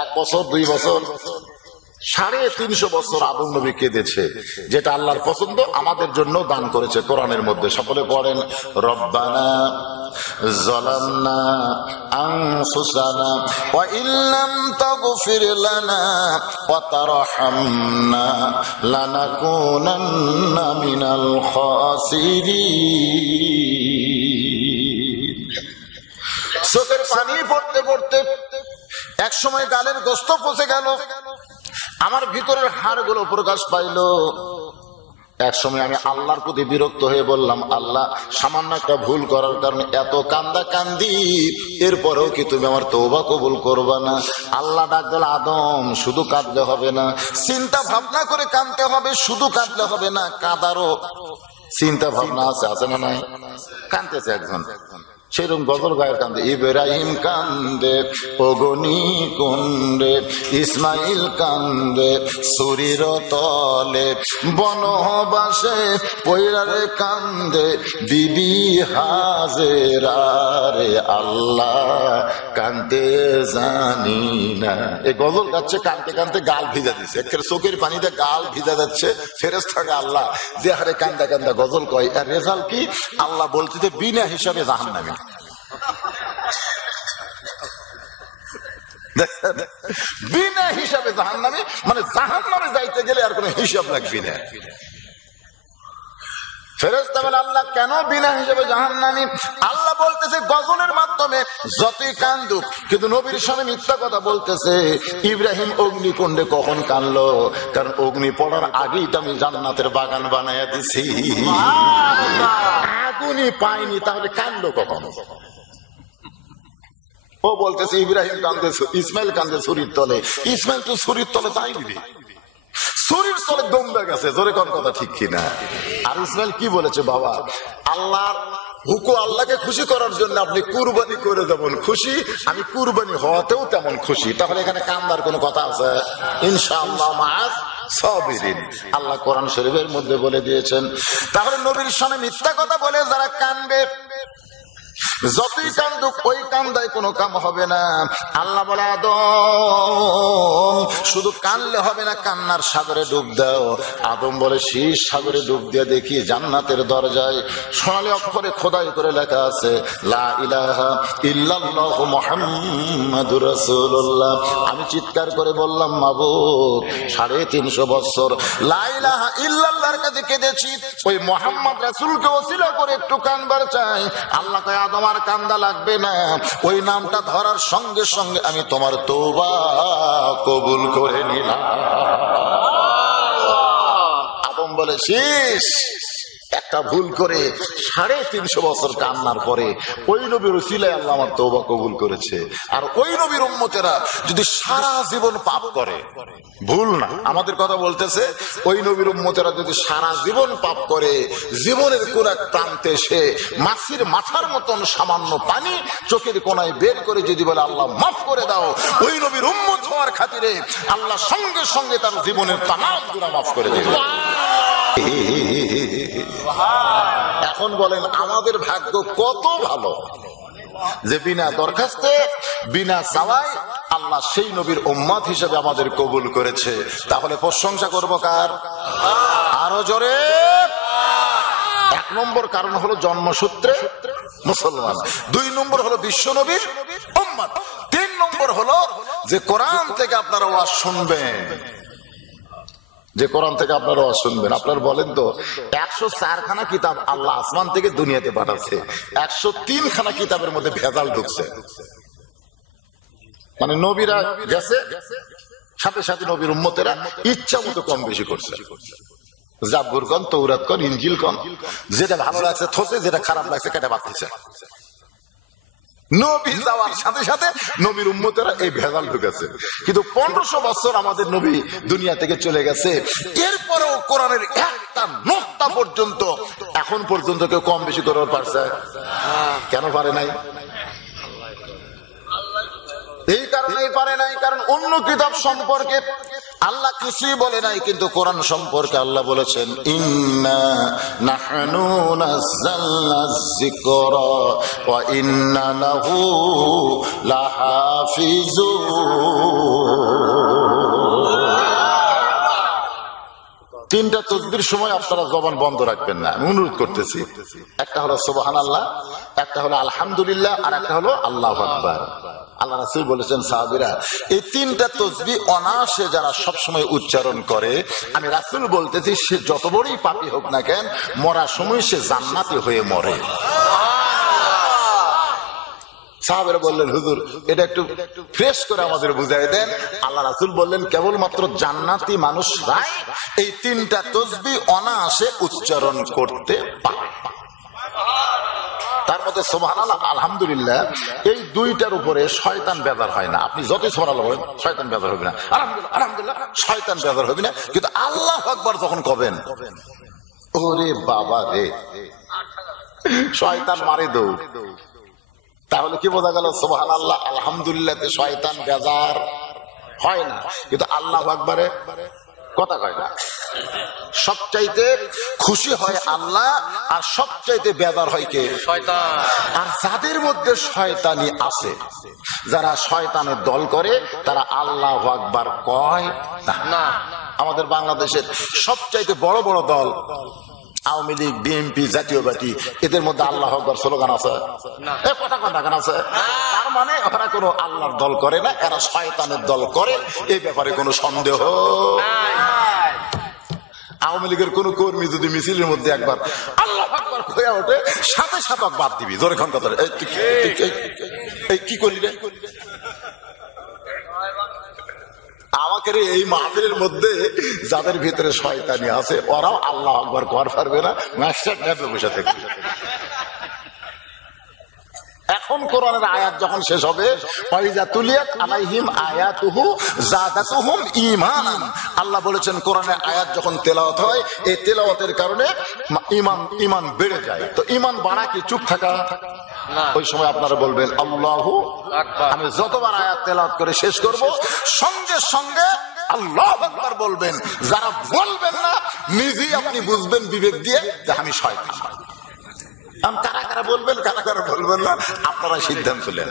1 বছর 2 বছর 350 বছর আদম নবী কেঁদেছে, যেটা আল্লাহর পছন্দ আমাদের জন্য দান করেছে কোরআনের মধ্যে। সকলে পড়েন রব্বানা যালামনা আনফুসানা ওয়া ইল্লাম তাগফির লানা ওয়া তারহামনা লানাকুনান্না মিনাল খাসিরিন। চোখের পানি পড়তে পড়তে এক সময় গালের গোস্ত পচে গেল, আমার ভিতরের হাড়গুলো প্রকাশ পাইল। এক সময় আমি আল্লাহর প্রতি বিরক্ত হয়ে বললাম, আল্লাহ সামান্য একটা ভুল করার কারণে এত কান্দা কান্দি, এরপরেও কি তুমি আমার তওবা কবুল করবা না? আল্লাহ ডাক দিল, আদম শুধু কাঁদলে হবে না, চিন্তা ভাবনা করে কাঁদতে হবে। শুধু কাঁদলে হবে না, কাঁদারও চিন্তা ভাবনা আছে না নাই? কাঁদতেছে একজন, সেরকম গজল গায়ের কান্দে, ইব্রাহিম কান্দে অগনি কুণ্ডে, ইসমাইল কান্দে সুরির তলে, বনবাসে পৈরারে কান্দে বিবি হাজেরা রে, আল্লাহ কান্দে জানি না। এই গজল গাচ্ছে, কানতে কানতে গাল ভিজা দিচ্ছে, একের চোখের পানিতে গাল ভিজা যাচ্ছে। ফেরেশতাকে আল্লাহ যে হারে কান্দা কান্দা গজল কয়, আর রেজাল্ট কি? আল্লাহ বলতে বিনা হিসাবে জাহান্নামী। বিনা হিসাবে জাহান্নামী, মানে জাহান্নামে যাইতে গেলে আর কোনো হিসাব লাগবে না। ফেরেশতা বলে আল্লাহ কেন বিনা হিসাবে জাহান্নামী? আল্লাহ বলতেছে গজলের মাধ্যমে যতই কান্দুক, কিন্তু নবীর সামনে মিথ্যা কথা বলতেছে। ইব্রাহিম অগ্নিকুণ্ডে কখন কানলো? কারণ অগ্নি পড়ার আগেই তো আমি জান্নাতের বাগান বানাইয়া দিছি। আগুনই পাইনি, তাহলে কান্দলো কখন? ও বলতেছে ইব্রাহিম কান্দে, ইসমাইল কান্দে ছুরির তলে। ইসমাইল তো ছুরির তলে তাই দিবি, ছুরির তলে দমবে গেছে। জোরে কোন কথা ঠিক কিনা? আর ইসমাইল কি বলেছে? বাবা আল্লাহর হুকুম, আল্লাহকে খুশি করার জন্য আপনি কুরবানি করে যেমন খুশি, আমি কুরবানি হওয়াতেও তেমন খুশি। তাহলে এখানে কান্দার কোন কথা আছে? ইনশাআল্লাহ মাস সাবিরিন। আল্লাহ কোরআন শরীফের মধ্যে বলে দিয়েছেন। তাহলে নবীর সামনে মিথ্যা কথা বলে যারা কানবে, যতই কান্দুক ওই কান্দায় কোনো কাম হবে না। আল্লাহ বলে আদম শুধু কানলে হবে না, কান্নার সাগরে ডুব দাও। আদম বলে শীষ সাগরে ডুব দিয়ে দেখি জান্নাতের দরজায় সোনালী অক্ষরে খোদাই করে লেখা আছে লা ইলাহা ইল্লাল্লাহ মুহাম্মাদুর রাসূলুল্লাহ। আমি চিৎকার করে বললাম মাবুদ 350 বছর লা ইলাহা ইল্লাল্লাহর কাছে কেঁদেছি, ওই মুহাম্মদ রাসূলকে ওসিলা করে একটু কানবার চাই। আল্লাহ কয় আদম আর কান্দা লাগবে না, ওই নামটা ধরার সঙ্গে সঙ্গে আমি তোমার তওবা কবুল করে নিলাম। আদম বলে শেষ। একটা ভুল করে 350 বছর কান্নার পরে ওই নবীর উসিলায় আল্লাহ আমার তওবা কবুল করেছে। আর ওই নবীর উম্মতেরা যদি সারা জীবন পাপ করে, ভুল না আমাদের কথা বলতেছে, ওই নবীর উম্মতেরা যদি সারা জীবন পাপ করে, জীবনের কোন এক প্রান্তে সে মাছির মাথার মতন সামান্য পানি চোখের কোনায় বের করে যদি বলে আল্লাহ মাফ করে দাও, ওই নবীর উম্মত হওয়ার খাতিরে আল্লাহ সঙ্গে সঙ্গে তার জীবনের তামাম গুনাহ মাফ করে দেবে। এখন বলেন আমাদের ভাগ্য কত ভালো যে বিনা দরখাস্তে বিনা চাওয়ায় আল্লাহ সেই নবীর উম্মত হিসেবে আমাদের কবুল করেছে। তাহলে প্রশংসা করবো কার? আরো জোরে। 1 নম্বর কারণ হলো জন্মসূত্রে মুসলমান, 2 নম্বর হলো বিশ্ব নবীর উম্মত, 3 নম্বর হলো যে কোরআন থেকে আপনারা ওয়াজ শুনবেন, যে কোরআন থেকে আপনারা ওয়াজ শুনবেন। আপনারা বলেন তো 104 খানা কিতাব আল্লাহ আসমান থেকে দুনিয়াতে পাঠাচ্ছে, 103 খানা কিতাবের মধ্যে ভেজাল ঢুকছে। মানে নবীরা গেছে, সাথে সাথে নবীর উম্মতেরা ইচ্ছা মতো কম বেশি করছে। জাবুর কন, তৌরাত কন, ইনজিল কন, যেটা ভালো লাগছে থসে, যেটা খারাপ লাগছে কেটে বাড়তেছে। নবী যাওয়ার সাথে সাথে নবীর উম্মতেরা এই ভেজাল ঢুকেছে। কিন্তু 1500 বছর আমাদের নবী দুনিয়া থেকে চলে গেছে, এরপরেও কোরআনের একটা নোক্তা পর্যন্ত এখন পর্যন্ত কেউ কম বেশি করতে পারছে? কেন পারে নাই? এই কারণেই পারে নাই কারণ অন্য কিতাব সম্পর্কে আল্লাহ কিছুই বলে নাই, কিন্তু কোরআন সম্পর্কে আল্লাহ বলেছেন ইন্না নাহনু নাযালনায যিকরা ওয়া ইন্না লাহু লাহাফিজুন। 3টা তাসবিহর সময় আপনারা জবান বন্ধ রাখবেন না, আমি অনুরোধ করতেছি। একটা হলো সুবহানাল্লাহ, একটা হলো আলহামদুলিল্লাহ, আর একটা হলো আল্লাহু আকবার। আল্লাহ রাসূল বলেছেন সাহাবীরা এই 3টা তাসবিহ অনায়াসে যারা সবসময় উচ্চারণ করে, আমি রাসূল বলতেছি সে যত বড়ই পাপী হোক না কেন, মরার সময় সে জান্নাতি হয়ে মরে। সাহাবীরা বললেন হুজুর এটা একটু ফ্রেশ করে আমাদের বুঝাই দেন। আল্লাহ রাসূল বললেন কেবলমাত্র জান্নাতি মানুষরাই এই 3টা তাসবিহ অনায়াসে উচ্চারণ করতে পারে। তার মধ্যে সুবহানাল্লাহ আলহামদুলিল্লাহ এই 2টার উপরে শয়তান বেজার হয় না। আপনি যতই সুবহানাল্লাহ বলেন শয়তান বেজার হবে না, আলহামদুলিল্লাহ আলহামদুলিল্লাহ শয়তান বেজার হবে না। কিন্তু আল্লাহু আকবার যখন কবেন, ওরে বাবা রে, শয়তান মারে দৌড়। তাহলে কি বোঝা গেল? সুবহানাল্লাহ আলহামদুলিল্লাহতে শয়তান বেজার হয় না, কিন্তু আল্লাহু আকবারে কথা কয় না। সবচাইতে খুশি হয় আল্লাহ, আর সবচাইতে বেজার হয় কে? শয়তান। আর যাদের মধ্যে শয়তানি আছে, যারা শয়তানের দল করে, তারা আল্লাহু আকবার কয় না। আমাদের বাংলাদেশের সবচাইতে বড় বড় দল আওয়ামী লীগ, বিএনপি, জাতীয় পার্টি, এদের মধ্যে আল্লাহু আকবার স্লোগান আছে? কথা কেন আছে? তার মানে ওরা কোনো আল্লাহর দল করে না, এরা শয়তানের দল করে, এই ব্যাপারে কোনো সন্দেহ। আওয়ামী লীগের কোন কর্মী যদি মিছিলের মধ্যে একবার আল্লাহু আকবার হয়ে ওঠে, সাথে সাথে বাদ দিবি, জোরে খান কথা, এই কি করলি রে? আমাকে এই মাহফিলের মধ্যে যাদের ভিতরে শয়তানি আছে, ওরাও আল্লাহু আকবার কর পারবে না, মাস্টার নেবে বসে থেকে। এখন কোরআনের আয়াত যখন শেষ হবে, ফাইজা তুলিয়াত আলাইহিম আয়াতুহু যাদাতুহুম ঈমানান। আল্লাহ বলেছেন কোরআনের আয়াত যখন তেলাওয়াত হয়, এই তেলাওয়াতের কারণে ঈমান বেড়ে যায়। তো ঈমান বাড়া কি চুপ থাকা? ওই সময় আপনারা বলবেন আল্লাহু আকবার। আমি যতবার আয়াত তেলাওয়াত করে শেষ করব, সঙ্গে সঙ্গে আল্লাহু আকবার বলবেন। যারা বলবেন না নিজেই আপনি বুঝবেন বিবেক দিয়ে যে আমি শয়তান। কারা কারা বলবেন কারা কারা বলবেন না আপনারা সিদ্ধান্ত নেন।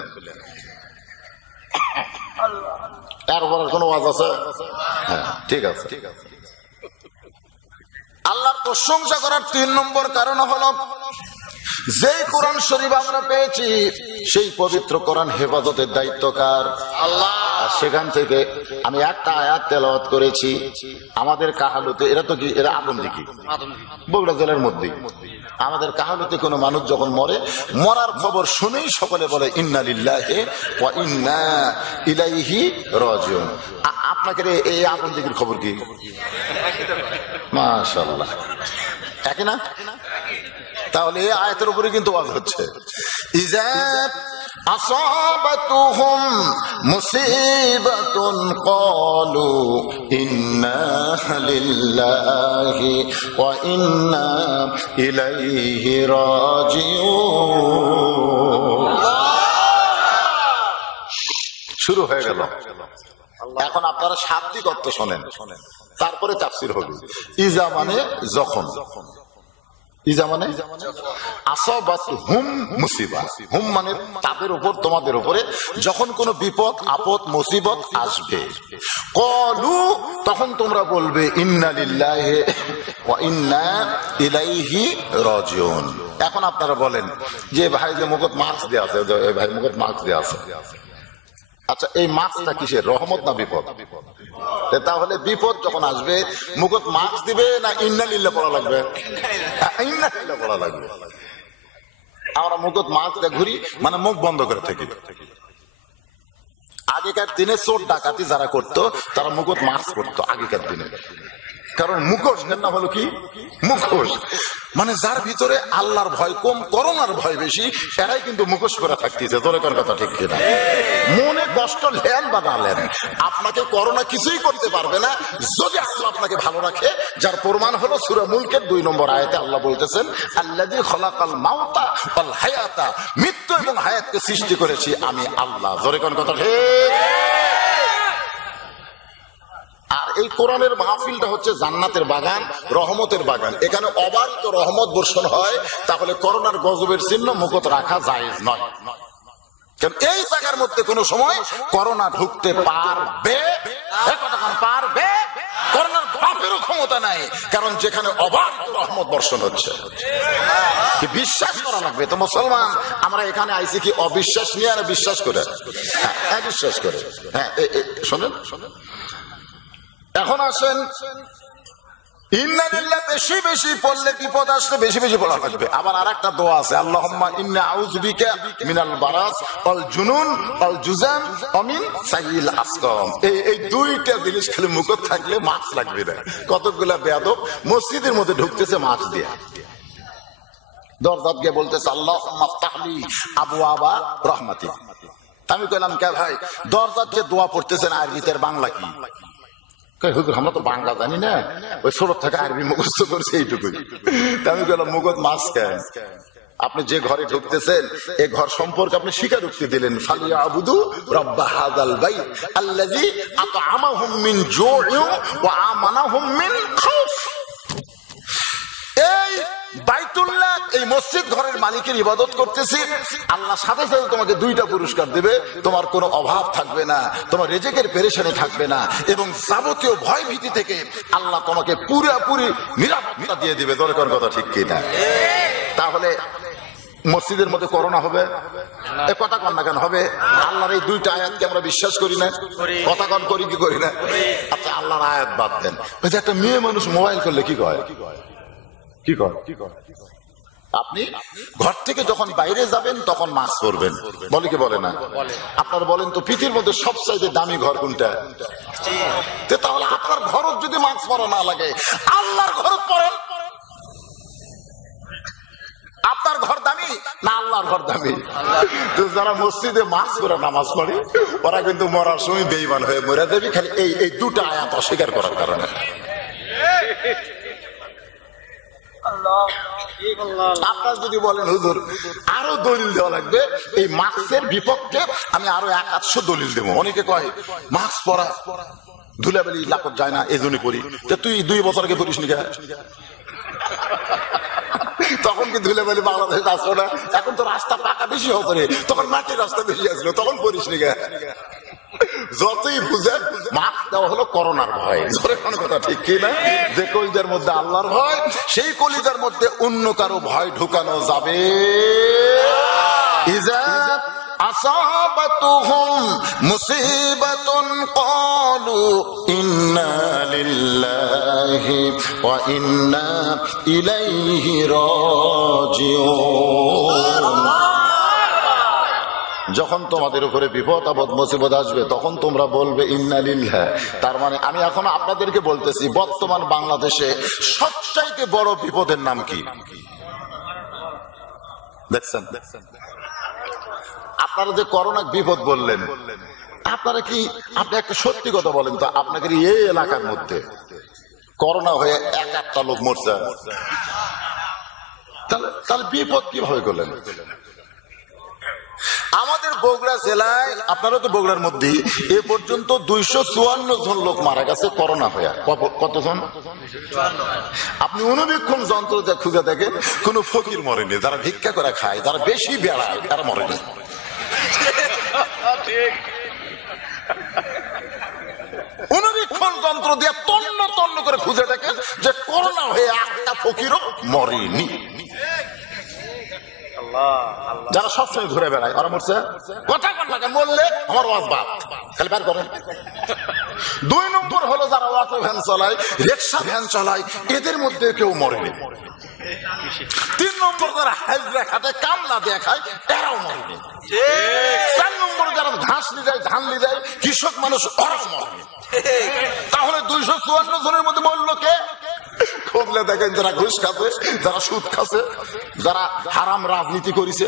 তারপর কোনো ওয়াজ আছে? হ্যাঁ ঠিক আছে। আল্লাহর প্রশংসা করার 3 নম্বর কারণ হলো যেই কোরআন শরীফ আমরা পেয়েছি সেই পবিত্র কোরআন হেফাজতের দায়িত্ব কার? আল্লাহ। সেখান থেকে আমি একটা আয়াত তেলাওয়াত করেছি আমাদের কাহালুতে। এরা তো কি, এরা আদমদিঘি বগুড়া জেলার মধ্যে। আমাদের কাহালুতে কোনো মানুষ যখন মরে, মরার খবর শুনেই সকলে বলে ইন্না লিল্লাহি ওয়া ইন্না ইলাইহি রাজিউন। আপনাকে এই আদমদিঘির খবর কি? মাশাআল্লাহ, একই না? তাহলে এই আয়াতের উপরে কিন্তু ওয়াজ হচ্ছে। ইজা আসাবাতুহুম মুসিবাতুন ক্বালু ইন্না লিল্লাহি ওয়া ইন্না ইলাইহি রাজিউন। শুরু হয়ে গেল। এখন আপনারা শাব্দিক অর্থ শোনেন, তারপরে তাফসীর হবে। ইজা মানে যখন, ইজা মানে আসাবাতুহুম মুসিবা, হুম মানে তাদের উপর, তোমাদের উপরে যখন কোনো বিপদ আপদ মুসিবত আসবে, ক্বালু তখন তোমরা বলবে ইন্না লিল্লাহি ওয়া ইন্না ইলাইহি রাজিউন। এখন আপনারা বলেন যে ভাই যে মুখত মাস্ক দেয়া আছে, ভাই মুখত মাস্ক দেয়া আছে, আচ্ছা এই মাস্কটা কিসের, রহমত না বিপদ? তাহলে বিপদ যখন আসবে মুখত মাস্ক দিবে না ইন্না লিল্লাহ পড়া লাগবে? ইন্না লিল্লাহ পড়া লাগবে। আমরা মুখত মাস্ক দিয়ে ঘুরি মানে মুখ বন্ধ করে থাকি। আগেকার দিনে চোর ডাকাতি যারা করতো তারা মুখত মাস্ক করতো আগেকার দিনে, কারণ মুখোশ না হলো কি মুখোশ, মানে যার ভিতরে আল্লাহর ভয় কম করোনার ভয় বেশি, এরাই কিন্তু মুখোশ করে থাকতেছে। তোর কোন কথা ঠিক কিনা? মনে কষ্ট লেন বা না লেন, আপনাকে করোনা কিছুই করতে পারবে না যদি আল্লাহ আপনাকে ভালো রাখে। যার প্রমাণ হলো সূরা মুলকের 2 নম্বর আয়াতে আল্লাহ বলতেছেন আল্লাযী খালাকাল মাউতা ওয়াল হায়াতা, মৃত্যু এবং হায়াতকে সৃষ্টি করেছি আমি আল্লাহ। জোরে কোন কথা ঠিক? আর এই কোরআনের মাহফিলটা হচ্ছে জান্নাতের বাগান, রহমতের বাগান। এখানে অবারিত রহমত বর্ষণ হয়। তাহলে করোনার গজবের চিহ্ন মুখত রাখা জায়েজ নয়, কারণ এই জায়গার মধ্যে কোন সময় করোনা ঢুকতে পারবে পারবে করোনার বাপেরও ক্ষমতা নাই, কারণ যেখানে অবারিত রহমত বর্ষণ হচ্ছে। বিশ্বাস করা লাগবে তো মুসলমান। আমরা এখানে আইছি কি অবিশ্বাস নিয়ে আর বিশ্বাস করে? হ্যাঁ বিশ্বাস করে। হ্যাঁ শোনেন, এখন আসেন ইন্না লিল্লাহ বেশি বেশি পড়লে বিপদ আসলে বেশি বেশি পড়া লাগবে। আবার আরেকটা দোয়া আছে আল্লাহুম্মা ইন্নী আউযু বিকা মিনাল বারাস ওয়াল জুনুন ওয়াল জুজাম ওয়া মিন সাইয়িল আসকাম। এই দুইটা জিনিস খালি মুখত থাকলে মাস্ক লাগবে না। কতগুলা বেয়াদব মসজিদের মধ্যে ঢুকতেছে মাস্ক দিয়ে, দরজাত গিয়ে বলতেছে আল্লাহুম্মা আফতাহলি আবওয়াবা রাহমাতিক। আমি কইলাম কে ভাই, দরজাত যে দোয়া পড়তেছেন আরবিতে বাংলা কি? হুজুর আমরা তো বাংলা জানি না, ওই ছোট থেকে আরবি মুখস্থ করছে এইটুকুই। আমি বললাম মুখত মাস্ক কেন? আপনি যে ঘরে ঢুকতেছেন এই ঘর সম্পর্কে আপনি স্বীকারোক্তি দিলেন ফালিয়াবুদু রাব্ব হাযাল বাইত আল্লাযী আত'আমাহুম মিন জু'ইন ওয়া আমানাহুম মিন খাউফ। এই বাইতুল্লাহ, এই মসজিদ ঘরের মালিকের ইবাদত করতেছি, আল্লাহ সাথে সাথে তোমাকে 2টা পুরস্কার দেবে। তোমার কোনো অভাব থাকবে না, তোমার রিজিকের পেরেশানি থাকবে না, এবং যাবতীয় ভয় ভীতি থেকে আল্লাহ তোমাকে পুরোপুরি নিরাপত্তা দিয়ে দিবে। দরকার কথা ঠিক কিনা? তাহলে মসজিদের মধ্যে করোনা হবে? এ কথা কন না কেন হবে? আল্লাহর এই 2টা আয়াতকে আমরা বিশ্বাস করি না? কথা কন করি কি করি না? আচ্ছা আল্লাহর আয়াত বাদ দেন, একটা মেয়ে মানুষ মোবাইল করলে কি কয়? কি কর? আপনি ঘর থেকে যখন বাইরে যাবেন তখন মাস্ক পরবেন, বলে কি বলে না? আপনার বলেন তো পৃথিবীর মধ্যে সবচাইতে দামি ঘর কোনটা? তাহলে আপনার ঘরত যদি মাস্ক পরা না লাগে, আল্লাহর ঘরত পরেন। আপনার ঘর দামি না আল্লাহর ঘর দামি? তো যারা মসজিদে মাস্ক পরে নামাজ পড়ে ওরা কিন্তু মরার সময় বেঈমান হয়ে মরে যাবে, খালি এই 2টা আয়াত অস্বীকার করার কারণে। আপনার যদি বলেন হুজুর আরো দলিল দেওয়া লাগবে, এই মাস্কের বিপক্ষে আমি আরো 100 দলিল দেবো। অনেকে কয় মাস্ক পরা ধুলাবালি লাকত যায় না, এই জন্য পড়ি। তুই 2 বছর আগে পড়িস নি কে? তখন কি ধুলাবালি বাংলাদেশে আসলো না? এখন তো রাস্তা পাকা বেশি হতো, তখন মাটির রাস্তা বেশি আসলো, তখন পড়িস নি কে? যতই বুঝেন মাপ দেওয়া হলো করোনার ভয়। কথা ঠিক কি না? যে কলিজার মধ্যে আল্লাহর ভয়, সেই কলিজার মধ্যে অন্য কারো ভয় ঢুকানো যাবে। ইজা আসাবাতুহুম মুসিবাতুন ক্বালু ইন্না লিল্লাহি ওয়া ইন্না ইলাইহি রাজিউন। যখন তোমাদের উপরে বিপদ আপদ মুসিবত আসবে তখন তোমরা বলবে ইন্না লিল্লাহ। তার মানে আমি এখন আপনাদেরকে বলতেছি, বর্তমান বাংলাদেশে সবচাইতে বড় বিপদের নাম কি দেখছেন? আপনারা যে করোনা বিপদ বললেন, আপনারা কি, আপনি একটা সত্যি কথা বলেন তো, আপনাকে এই এলাকার মধ্যে করোনা হয়ে 1-1টা লোক মরছে, তাহলে বিপদ কিভাবে করলেন? আমাদের বগুড়া জেলায়, আপনারা তো বগুড়ার মধ্যে, এ পর্যন্ত 254 জন লোক মারা গেছে করোনা হয়ে। কতজন? আপনি অনুবীক্ষণ যন্ত্র যা খুঁজে দেখেন, কোন ফকির মরেনি, যারা ভিক্ষা করে খায়, যারা বেশি বেড়ায়, তারা মরেনি। অনুবীক্ষণ যন্ত্র দিয়ে তন্ন তন্ন করে খুঁজে দেখেন যে করোনা হয়ে একটা ফকিরও মরেনি। যারা সবসময় ঘুরে বেড়ায় ওরা মরছে। কথা কথা বললে আমার ওয়াজ বাদ খালি বের করেন। 2 নম্বর হলো যারা অটো ভ্যান চালায়, রিক্সা ভ্যান চালায়, এদের মধ্যে কেউ মরেনি। 3 নম্বর যারা হাজরা খাটে, কামলা দেখায়, এরাও মরেনি। 4 নম্বর যারা ঘাস নিয়ে যায়, ধান নিয়ে যায়, কৃষক মানুষ, ওরাও মরেনি। তাহলে 254 জনের মধ্যে বললো কে? খুঁজলে দেখেন যারা ঘুষ খাচ্ছে, যারা সুদ খাচ্ছে, যারা হারাম রাজনীতি করেছে,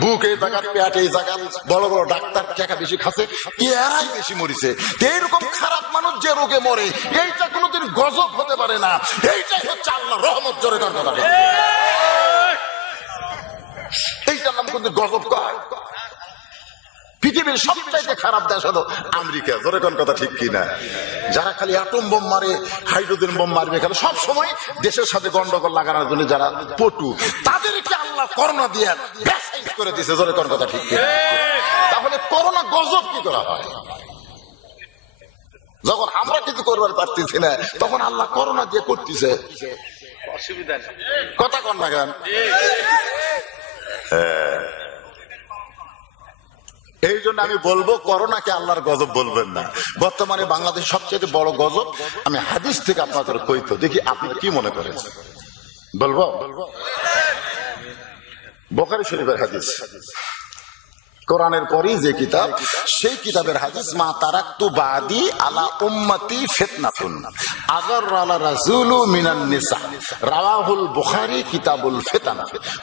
বুক এই জায়গা, পেট এই জায়গা, বড় বড় ডাক্তার টাকা বেশি খাচ্ছে, এরাই বেশি মরিছে। এইরকম খারাপ মানুষ যে রোগে মরে, এইটা কোনোদিন গজব হতে পারে না। এইটাই হচ্ছে আল্লাহর রহমত। জোরে কার কথা, এইটার নাম কিন্তু গজব কয়। পৃথিবীর সবচাইতে খারাপ দেশ হলো আমেরিকা। জোরে কোন কথা ঠিক কিনা? যারা খালি অ্যাটম বোম মারে, হাইড্রোজেন বোম মারবে, খালি সব সময় দেশের সাথে গন্ডগোল লাগানোর জন্য যারা পটু, তাদেরকে আল্লাহ করোনা দিয়ে ব্যাসাইজ করে দিয়েছে। জোরে কোন কথা ঠিক কিনা? তাহলে করোনা গজব কি করা হয়? যখন আমরা কিছু করবার পারতেছি না, তখন আল্লাহ করোনা দিয়ে করতেছে। অসুবিধা নেই, কথা কন না কেন? এই জন্য আমি বলবো, করোনাকে আল্লাহর গজব বলবেন না। বর্তমানে বাংলাদেশ সবচেয়ে বড় গজব আমি হাদিস থেকে আপনাদের কইতো, দেখি আপনি কি মনে করেন। বলবো? বুখারী শরীফের হাদিস, কোরআনের পরই যে কিতাব, সেই কিতাবের হাদিস, মা তারাকতু বাদি আলা উম্মতি ফিতনাতুন আযাররা রাসূলু মিনান নিসা, রাওয়াহুল বুখারী কিতাবুল ফিতান।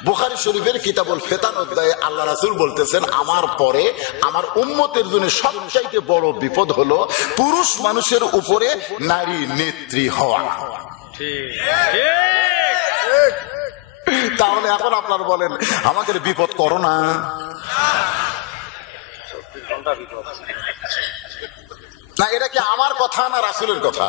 বুখারী শরীফের কিতাবুল ফিতান অধ্যায়ে আল্লাহ রাসূল বলতেছেন, আমার পরে আমার উম্মতের জন্য সবচাইতে বড় বিপদ হলো পুরুষ মানুষের উপরে নারী নেত্রী হওয়া। তাহলে এখন আপনারা বলেন, আমাকে বিপদ করো না। না, এটা কি আমার কথা না রাসূলের কথা?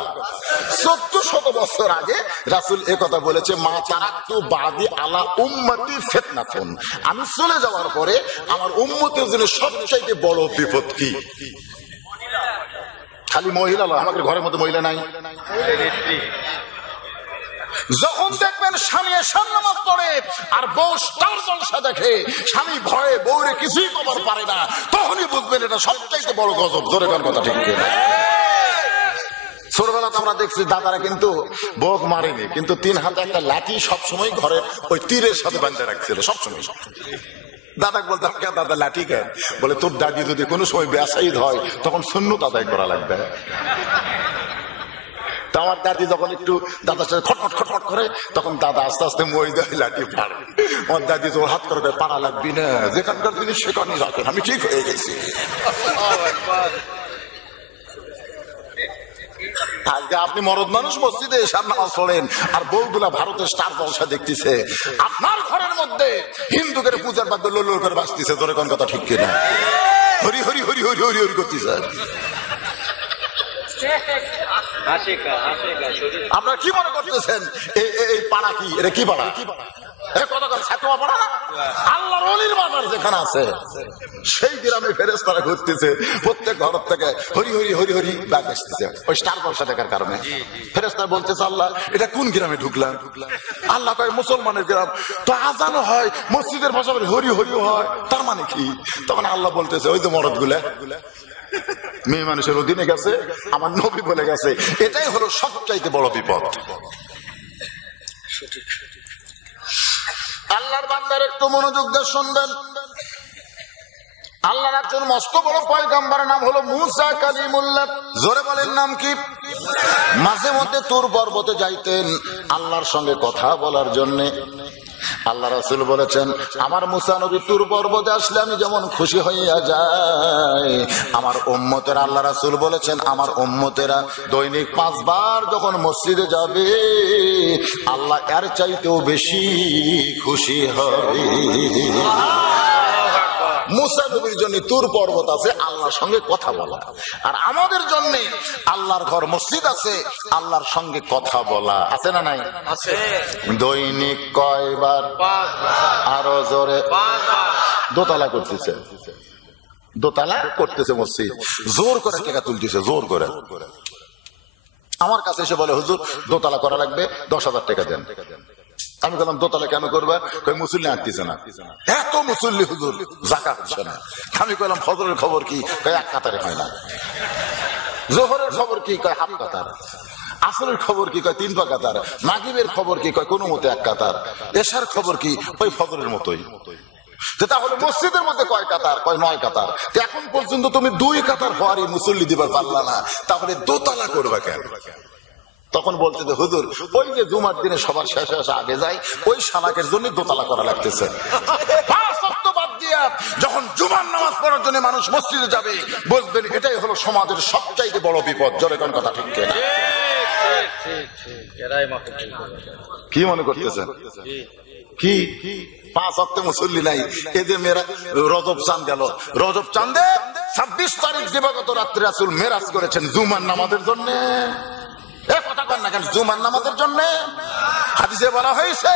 1400 বছর আগে রাসূল এ কথা বলেছে, মা তারাকতু বাদি আলা উম্মতি ফিতনাতুন, আমি চলে যাওয়ার পরে আমার উম্মতের জন্য সবচাইতে বড় বিপদ কি? খালি মহিলা নয়, আমাদের ঘরের মধ্যে মহিলা নাই। যখন দেখবেন স্বামী এশার নামাজ পড়ে আর বউ স্টার জলসা দেখে, স্বামী ভয়ে বউরে কিছুই খবর পারে না, তখনই বুঝবেন এটা সবচাইতে বড় গজব। জোরে কার কথা ঠিক কিনা? ছোটবেলাতে আমরা দেখছি দাদারা কিন্তু বউ মারেনি, কিন্তু 3 হাতে একটা লাঠি সবসময় ঘরের ওই তীরের সাথে বাঁধতে রাখছিল সবসময়। দাদা বলতাম, কে দাদা লাঠি কেন? বলে, তোর দাদি যদি কোনো সময় ব্যবসায়ী হয় তখন সুন্নত আদায় করা লাগবে। আমার দাদি যখন একটু দাদার সাথে খটখট খটখট করে, তখন দাদা আস্তে আস্তে মই দেয়, লাঠি পারে। আমার দাদি তো হাত করে দেয়, পাড়া লাগবি না, যেখানকার জিনিস সেখানেই রাখেন, আমি ঠিক হয়ে গেছি। আজকে আপনি মরদ মানুষ মসজিদে এশার নামাজ পড়েন আর বউগুলা ভারতের স্টার জলসা দেখতেছে, আপনার ঘরের মধ্যে হিন্দুদের পূজার বাদ্য লোল করে বাঁচতেছে। ধরে কোন কথা ঠিক কিনা? হরি হরি হরি হরি হরি হরি করতেছে। আপনারা কি মনে করতেছেন এই পাড়া কি, এটা কি পাড়া? আল্লাহর ওলির মাজার যেখানে আছে সেই গ্রামে ফেরেশতারা ঘুরতেছে, প্রত্যেক ঘর থেকে হরি হরি হরি হরি ডাক আসতেছে ওই স্টার বর্ষা দেখার কারণে। ফেরেশতারা বলতেছে আল্লাহ এটা কোন গ্রামে ঢুকলাম? আল্লাহ কয় মুসলমানের গ্রাম, তো আজানও হয় মসজিদের পাশাপাশি হরি হরিও হয়, তার মানে কি? তখন আল্লাহ বলতেছে ওই তো মরদ গুলা মেয়ে মানুষের অধীনে গেছে, আমার নবী বলে গেছে এটাই হলো সবচাইতে বড় বিপদ। আল্লাহর বান্দার একটু মনোযোগ দিয়ে শুনবেন। আল্লাহর একজন মস্ত বড় পয়গম্বরের নাম হলো মুসা কালিমুল্লাহ। জোরে বলেন নাম কি? মাঝে মধ্যে তুর পর্বতে যাইতেন আল্লাহর সঙ্গে কথা বলার জন্যে। আল্লাহ রাসূল বলেছেন আমার মুসা নবী তুর পর্বতে আসলে আমি যেমন খুশি হইয়া যাই, আমার উম্মতেরা, আল্লাহ রাসূল বলেছেন আমার উম্মতেরা দৈনিক 5 বার যখন মসজিদে যাবে আল্লাহ এর চাইতেও বেশি খুশি হবে। মুসা নবীর জন্য তুর পর্বত আছে আল্লাহর সঙ্গে কথা বলা, আর আমাদের জন্য আল্লাহর ঘর মসজিদ আছে আল্লাহর সঙ্গে কথা বলা, আছে না নাই? আছে। দৈনিক কয়বার? আরো জোরে। দোতলা করতেছে, দোতলা করতেছে মসজিদ, জোর করে টাকা তুলতেছে, জোর করে। আমার কাছে এসে বলে হুজুর দোতলা করা লাগবে, 10,000 টাকা দেন। আমি বললাম দোতলা কেন করবে? মুসল্লি আঁকতেছে না। এত মুসল্লি হুজুর, জাকাত হচ্ছে না। আমি বললাম ফজরের খবর কি? এক কাতারে হয় না। জোহরের খবর কি? হাফ কাতার। আসরের খবর কি? 3 পা কাতার। মাগরিবের খবর কি? কোনো মতে 1 কাতার। এশার খবর কি? ওই ফজরের মতোই। তাহলে মসজিদের মধ্যে কয় কাতার? 9 কাতার। এখন পর্যন্ত তুমি 2 কাতার হওয়ারই মুসল্লি দিবার পারলা না, তাহলে দোতলা করবা কেন? তখন বলছে যে হুজুর ওই যে জুমার দিনে সবার শেষে শেষে আগে যায় ওই শালাকের জন্য দোতলা করা লাগতেছে। 5 ওয়াক্ত বাদ দিয়া যখন জুমার নামাজ পড়ার জন্য মানুষ মসজিদে যাবে বুঝবেন এটাই হলো সমাজের সবচাইতে বড় বিপদ। জোরে কোন কথা ঠিক কিনা? কি মনে করতেছেন? কি 5 ওয়াক্ত মুসল্লি নাই? এই যে রজব চাঁদ গেল, রজব চাঁদে 26 তারিখ দিবাগত রাত্রে রাসূল মেরাজ করেছেন জুমার নামাজের জন্য। কথা কন না কেন? জুমার নামাজের জন্য হাদিসে বলা হয়েছে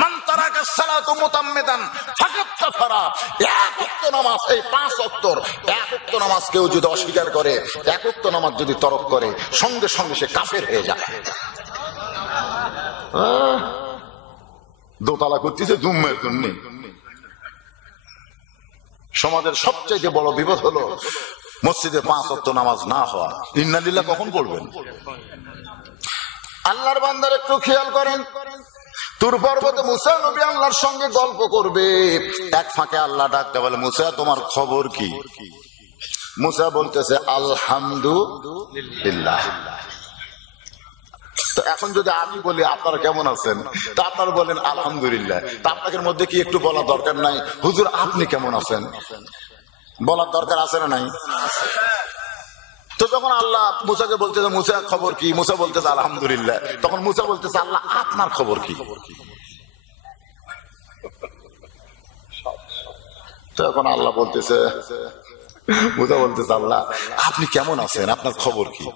মান তারাকা সালাতু মুতাম্মিদান ফাকাদ কাফারা। 1 ওয়াক্ত নামাজ, এই 5 ওয়াক্তর 1 ওয়াক্ত নামাজ কেউ যদি অস্বীকার করে, 1 ওয়াক্ত নামাজ যদি তরক করে সঙ্গে সঙ্গে সে কাফের হয়ে যায়। দোতলা করতেছে জুম্মার জন্য। সমাজের সবচেয়ে বড় বিপদ হলো মসজিদে 5 ওয়াক্ত নামাজ না হওয়া। ইন্না লিল্লাহ কখন পড়বেন? আল্লাহর বান্দার একটু খেয়াল করেন। তুর পর্বতে মুসা নবী আল্লাহর সঙ্গে গল্প করবে, এক ফাঁকে আল্লাহ ডাকতে বলে মুসা তোমার খবর কি? মুসা বলতেছে আলহামদুলিল্লাহ। তো এখন যদি আমি বলি আপনারা কেমন আছেন, তা আপনারা বলেন আলহামদুলিল্লাহ, তা আপনাদের মধ্যে কি একটু বলা দরকার নাই হুজুর আপনি কেমন আছেন? বলার দরকার আছে না নাই? তো যখন আল্লাহ মুসাকে বলতেছে মুসা খবর কি? মুসা বলতেছে আলহামদুলিল্লাহ। তখন মুসা বলতেছে আল্লাহ আপনার খবর কি? তখন আল্লাহ বলতেছে, মুসা বলতেছে আল্লাহ আপনি কেমন আছেন, আপনার খবর কি?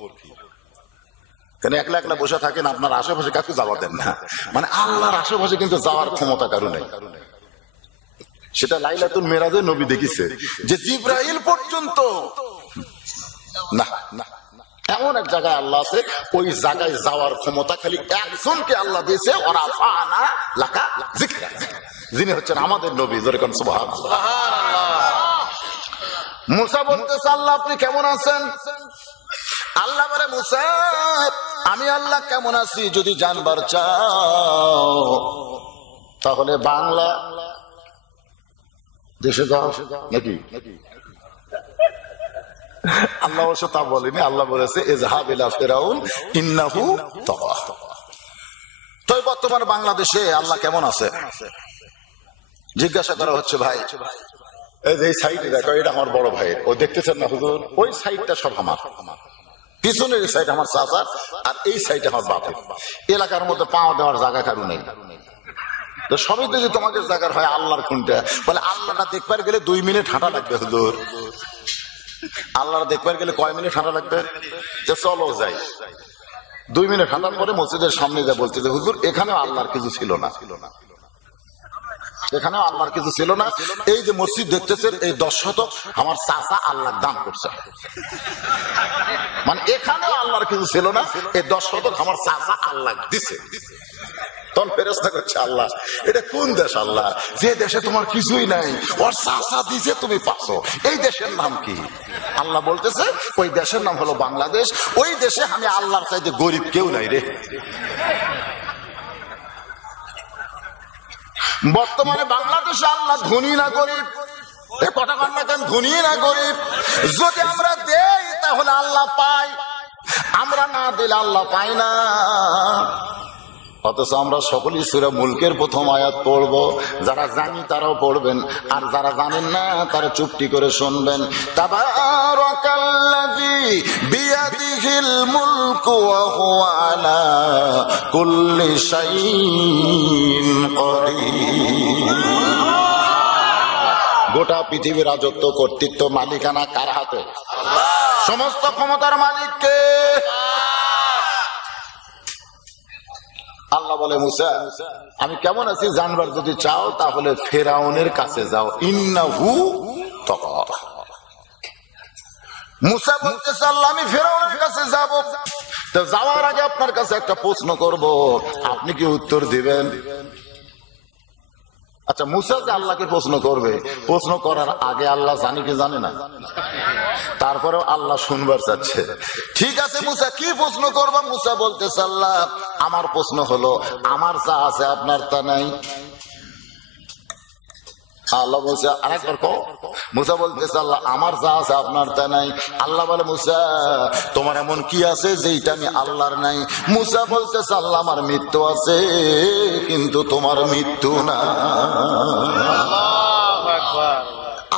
কেন একলা একলা বসে থাকেন, আপনার আশেপাশে কাউকে যাওয়া দেন না। মানে আল্লাহর আশেপাশে কিন্তু যাওয়ার ক্ষমতা কারো নেই। সেটা লাইলাতুল মেরাজে নবী দেখিছে যে জিবরাইল পর্যন্ত না, এমন এক জায়গায় আল্লাহ আছে ওই জায়গায় যাওয়ার ক্ষমতা খালি একজনকে আল্লাহ দিয়েছে, ওরাফানা লাকা যিকরা, যিনি হচ্ছেন আমাদের নবী। যেরকম সুবহানাল্লাহ। মুসা বলতেছে আল্লাহ আপনি কেমন আছেন? আল্লাহ বলে মুসা আমি আল্লাহ কেমন আছি যদি জানবার চাও তাহলে বাংলা দেশে যাও নাকি? আল্লাহ অবশ্য তা বলেনি, আল্লাহ বলেছে ইযহাব ইলা ফিরাউন ইন্নাহু তাগা। তো বর্তমানে বাংলাদেশে আল্লাহ কেমন আছে জিজ্ঞাসা করা হচ্ছে। ভাই এই যে সাইডে দেখো এটা আমার বড় ভাইয়ের, ও দেখতেছেন না হুজুর ওই সাইডটা সব আমার, পিছনের সাইড আমার চাচার, আর এই সাইড আমার বাপের। এলাকার মধ্যে পাওয়া দেওয়ার জায়গা কারো নেই। তো সবই যদি তোমাদের জায়গার হয় আল্লাহর কোনটা? বলে আল্লাহটা দেখবার গেলে 2 মিনিট হাঁটা লাগবে হুজুর। আল্লাহ দেখবার গেলে কয় মিনিট হাঁটা লাগবে? যে চলো যাই। 2 মিনিট হাঁটার পরে মসজিদের সামনে যা বলছে যে হুজুর এখানেও আল্লাহর কিছু ছিল না, এখানেও আল্লাহর কিছু ছিল না। এই যে মসজিদ দেখতেছেন এই 10 শতক আমার চাচা আল্লাহর দান করছে, মানে এখানেও আল্লাহর কিছু ছিল না, এই 10 শতক আমার চাচা আল্লাহ দিছে। তখন ফেরেশতা করছে আল্লাহ এটা কোন দেশ আল্লাহ, যে দেশে তোমার কিছুই নাই ওর চাচা দিছে তুমি পাচ্ছো, এই দেশের নাম কি? আল্লাহ বলতেছে ওই দেশের নাম হলো বাংলাদেশ। ওই দেশে আমি আল্লাহর চাইতে গরিব কেউ নাই রে। বর্তমানে বাংলাদেশে আল্লাহ ধনী না গরিব? এ কথা কন না কেন, ধনী না গরিব? যদি আমরা দেই তাহলে আল্লাহ পাই, আমরা না দিলে আল্লাহ পাই না। অথচ আমরা সকলেই সূরা মুলকের প্রথম আয়াত পড়বো, যারা জানি তারাও পড়বেন, আর যারা জানেন না তারা চুপটি করে শুনবেন। তাবারাকাল্লাযী বিয়াদিহিল মুলকু ওয়া হুয়া আলা কুল্লি শাইইন কাদির। গোটা পৃথিবীর রাজত্ব, কর্তৃত্ব, মালিকানা কার হাতে? সমস্ত ক্ষমতার মালিককে। আল্লাহ বলে মুসা আমি কেমন আছি জানবার যদি চাও তাহলে ফেরাউনের কাছে যাও, ইন্নাহু তাগা। মুসা বলতেছে আল্লাহ আমি ফেরাউনের কাছে যাব, তো যাওয়ার আগে আপনার কাছে একটা প্রশ্ন করব, আপনি কি উত্তর দিবেন? আচ্ছা মুসা যে আল্লাহকে প্রশ্ন করবে, প্রশ্ন করার আগে আল্লাহ জানি কি জানে না? তারপরেও আল্লাহ শুনবার চাচ্ছে। ঠিক আছে মুসা কি প্রশ্ন করবা? মুসা বলতেছে আল্লাহ আমার প্রশ্ন হলো আমার যা আছে আপনার তা নাই। আল্লাহ বলছে আরেকবার কও। মুসা বলতেছে আল্লাহ আমার যা আছে আপনার তা নাই। আল্লাহ বলে মুসা তোমার এমন কি আছে যেটা আমি আল্লাহর নাই? মুসা বলতেছে আল্লাহ আমার মৃত্যু আছে কিন্তু তোমার মৃত্যু না।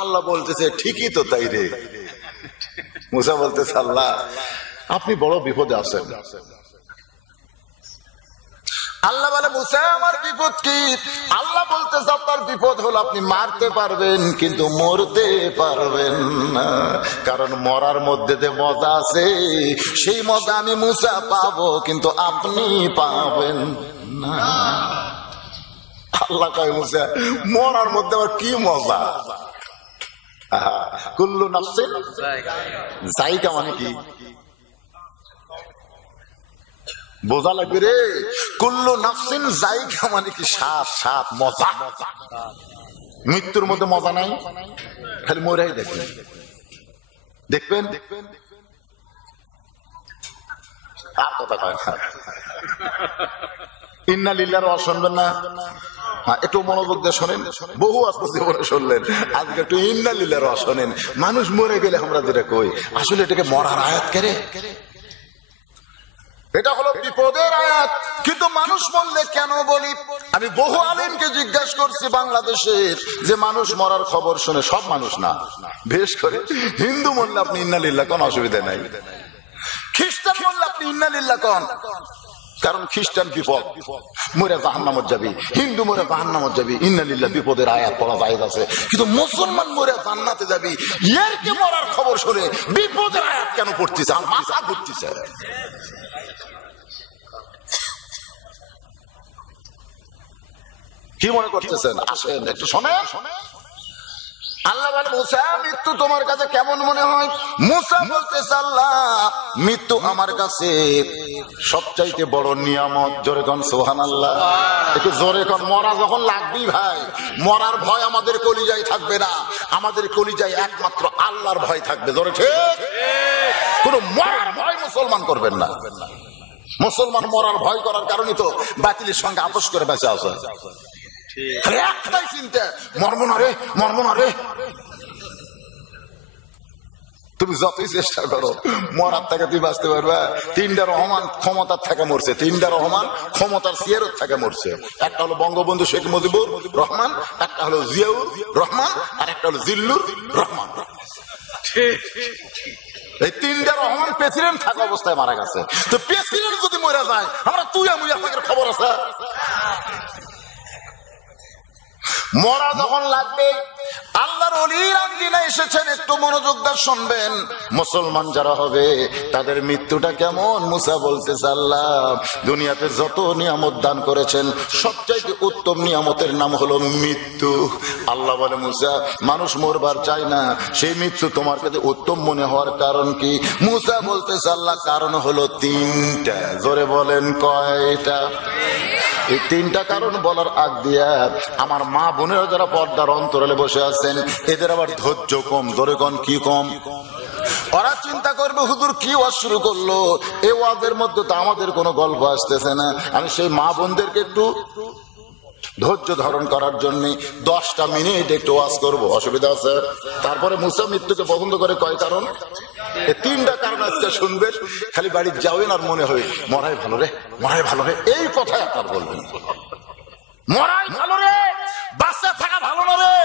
আল্লাহ বলতেছে ঠিকই তো তাই রে। মুসা বলতেছে আল্লাহ আপনি বড় বিপদে আছেন। আল্লাহ বলে মুসা আমার বিপদ কি? আল্লাহ বলতেছে আপনার বিপদ হলো আপনি মারতে পারবেন কিন্তু মরতে পারবেন না, কারণ মরার মধ্যে যে মজা আছে সেই মজা আমি মুসা পাবো কিন্তু আপনি পাবেন না। আল্লাহ কয় মুসা মরার মধ্যে আবার কি মজা? কুল্লু নাফসিন যায়িকা মানে কি বোঝা লাগবে রে। কুল্লু নাফসিন যায়িকা মানে কি স্বাদ, স্বাদ মজা। মৃত্যুর মধ্যে মজা নাই, খালি মরাই দেখবেন দেখবেন আর কথা কয় না। ইন্না লিল্লাহির ওয়াজ শুনবেন না? হ্যাঁ একটু মনোযোগ দিয়ে শোনেন, বহু আস্তে জীবনে শুনলেন, আজকে একটু ইন্না লিল্লাহির ওয়াজ শোনেন। মানুষ মরে গেলে আমরা যেটা কই আসলে এটাকে মরার আয়াত করে, এটা হলো বিপদের আয়াত। কিন্তু মানুষ মরলে কেন বলি? আমি বহু আলেমকে জিজ্ঞাসা করছি বাংলাদেশের যে মানুষ মরার খবর শুনে, সব মানুষ না, বেশ করে হিন্দু মরলে আপনি ইন্না লিল্লাহ কোন অসুবিধা নাই, খ্রিস্টান মরলে আপনি ইন্না লিল্লাহ কোন, কারণ খ্রিস্টান বিপদ মরে জাহান্নামে যাবি, হিন্দু মরে জাহান্নামে যাবি, ইন্না লিল্লাহ বিপদের আয়াত পড়া জায়েজ আছে। কিন্তু মুসলমান মরে জান্নাতে যাবি, এর কি মরার খবর শুনে বিপদের আয়াত কেন পড়তেছে? আর মাথা ঘুরতেছে। কি মনে করতেছেন? আসেন একটু শোনেন। আল্লাহ বলে মুসা মৃত্যু তোমার কাছে কেমন মনে হয়? মুসা বলতেছে আল্লাহ মৃত্যু আমার কাছে সবচাইতে বড় নিয়ামত। জোরে কোন সুবহানাল্লাহ, একটু জোরে কোন। মরা যখন লাগবেই ভাই, মরার ভয় আমাদের কলিজায় থাকবে না, আমাদের কলিজায় একমাত্র আল্লাহর ভয় থাকবে। জোরে ঠিক। কোন মরার ভয় মুসলমান করবেন না। মুসলমান মরার ভয় করার কারণে তো বাতিলের সঙ্গে আপোষ করে বেঁচে আছে। একটাই চিন্তা, মরবো না রে, মরবো না রে। তুমি যতই চেষ্টা করো মরার থেকে তুই বাঁচতে পারবা। 3টা রহমান ক্ষমতার থেকে মরছে, 3টা রহমান ক্ষমতার চেয়ারের থেকে মরছে। একটা হলো বঙ্গবন্ধু শেখ মুজিবুর রহমান, একটা হলো জিয়াউর রহমান, আর একটা হলো জিল্লুর রহমান। এই 3টা রহমান প্রেসিডেন্ট থাকা অবস্থায় মারা গেছে। তো প্রেসিডেন্ট যদি মরে যায় আমরা তুই আমি আপনাদের খবর আছে? মরা যখন লাগবে আল্লাহর অলির আঙ্গিনা এসেছেন, একটু মনোযোগ দিয়ে শুনবেন। মুসলমান যারা হবে তাদের মৃত্যুটা কেমন? মুসা বলতেছে, আল্লাহ দুনিয়াতে যত নিয়ামত দান করেছেন সবচাইতে উত্তম নিয়ামতের নাম হলো মৃত্যু। আল্লাহ বলে, মুসা মানুষ মরবার চায় না, সেই মৃত্যু তোমার কাছে উত্তম মনে হওয়ার কারণ কি? মুসা বলতেছে, আল্লাহ কারণ হলো তিনটা। জোরে বলেন কয়টা? এই তিনটা কারণ বলার আগ দিয়া আমার মা বোনেরা যারা পর্দার অন্তরালে বসে আছেন এদের আবার ধৈর্য কম। জোরে কোন কি কম? ওরা চিন্তা করবে হুজুর কি ওয়াজ শুরু করলো, এই ওয়াজের মধ্যে তো আমাদের কোনো গল্প আসতেছে না। আমি সেই মা বোনদেরকে একটু ধৈর্য ধারণ করার জন্য 10টা মিনিট একটু ওয়াজ করবো, অসুবিধা আছে? তারপরে মুসা মৃত্যুকে পছন্দ করে কয় কারণ? এই তিনটা কারণ আজকে শুনবেন, খালি বাড়ি যাবেন আর মনে হয় মরাই ভালো রে, মরাই ভালো রে, এই কথাই আপনার বলবেন। মরাই ভালো রে, বাঁচা থাকা ভালো না রে।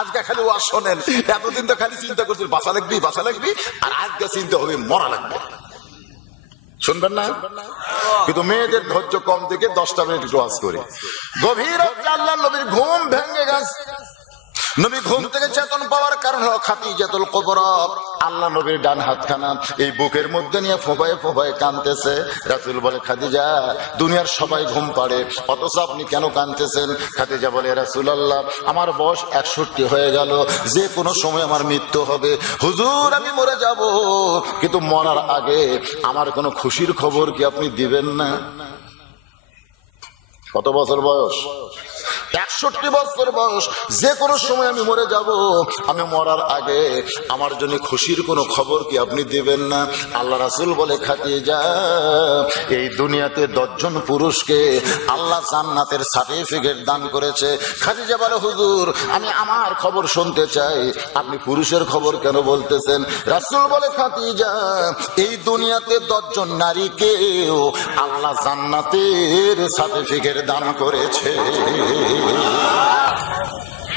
আজকে খালি ওয়াজ শোনেন, এতদিন তো খালি চিন্তা করছেন বাঁচা লাগবি বাঁচা লাগবি, আর আজকে চিন্তা হবে মরা লাগবে। শুনবেন না? কিন্তু মেয়েদের ধৈর্য কম থেকে 10টা মিনিট ওয়াজ করি। গভীর রাতে আল্লাহর নবীর ঘুম ভেঙে গেছে। নবী ঘুম থেকে চেতন পাওয়ার কারণ হলো খাদিজাতুল কুবরা। আল্লাহ নবীর ডান হাতখানা এই বুকের মধ্যে নিয়ে ফোঁপায়ে ফোঁপায়ে কাঁদতেছে। রাসূল বলে, খাদিজা দুনিয়ার সবাই ঘুম পাড়ে অথচ আপনি কেন কাঁদতেছেন? খাদিজা বলে, রাসূলুল্লাহ আমার বয়স 61 হয়ে গেল, যে কোনো সময় আমার মৃত্যু হবে। হুজুর আমি মরে যাব, কিন্তু মরার আগে আমার কোনো খুশির খবর কি আপনি দিবেন না? কত বছর বয়স? 61 বছর বয়স। যে কোনো সময় আমি মরে যাব, আমি মরার আগে আমার জন্য খুশির কোনো খবর কি আপনি দিবেন না? আল্লাহ রাসূল বলে, খাদিজা এই দুনিয়াতে 10 জন পুরুষকে আল্লাহ জান্নাতের সার্টিফিকেট দান করেছে। খাদিজা বলে, হুজুর আমি আমার খবর শুনতে চাই, আপনি পুরুষের খবর কেন বলতেছেন? রাসূল বলে, খাদিজা এই দুনিয়াতে 10 জন নারীকেও আল্লাহ জান্নাতের সার্টিফিকেট দান করেছে।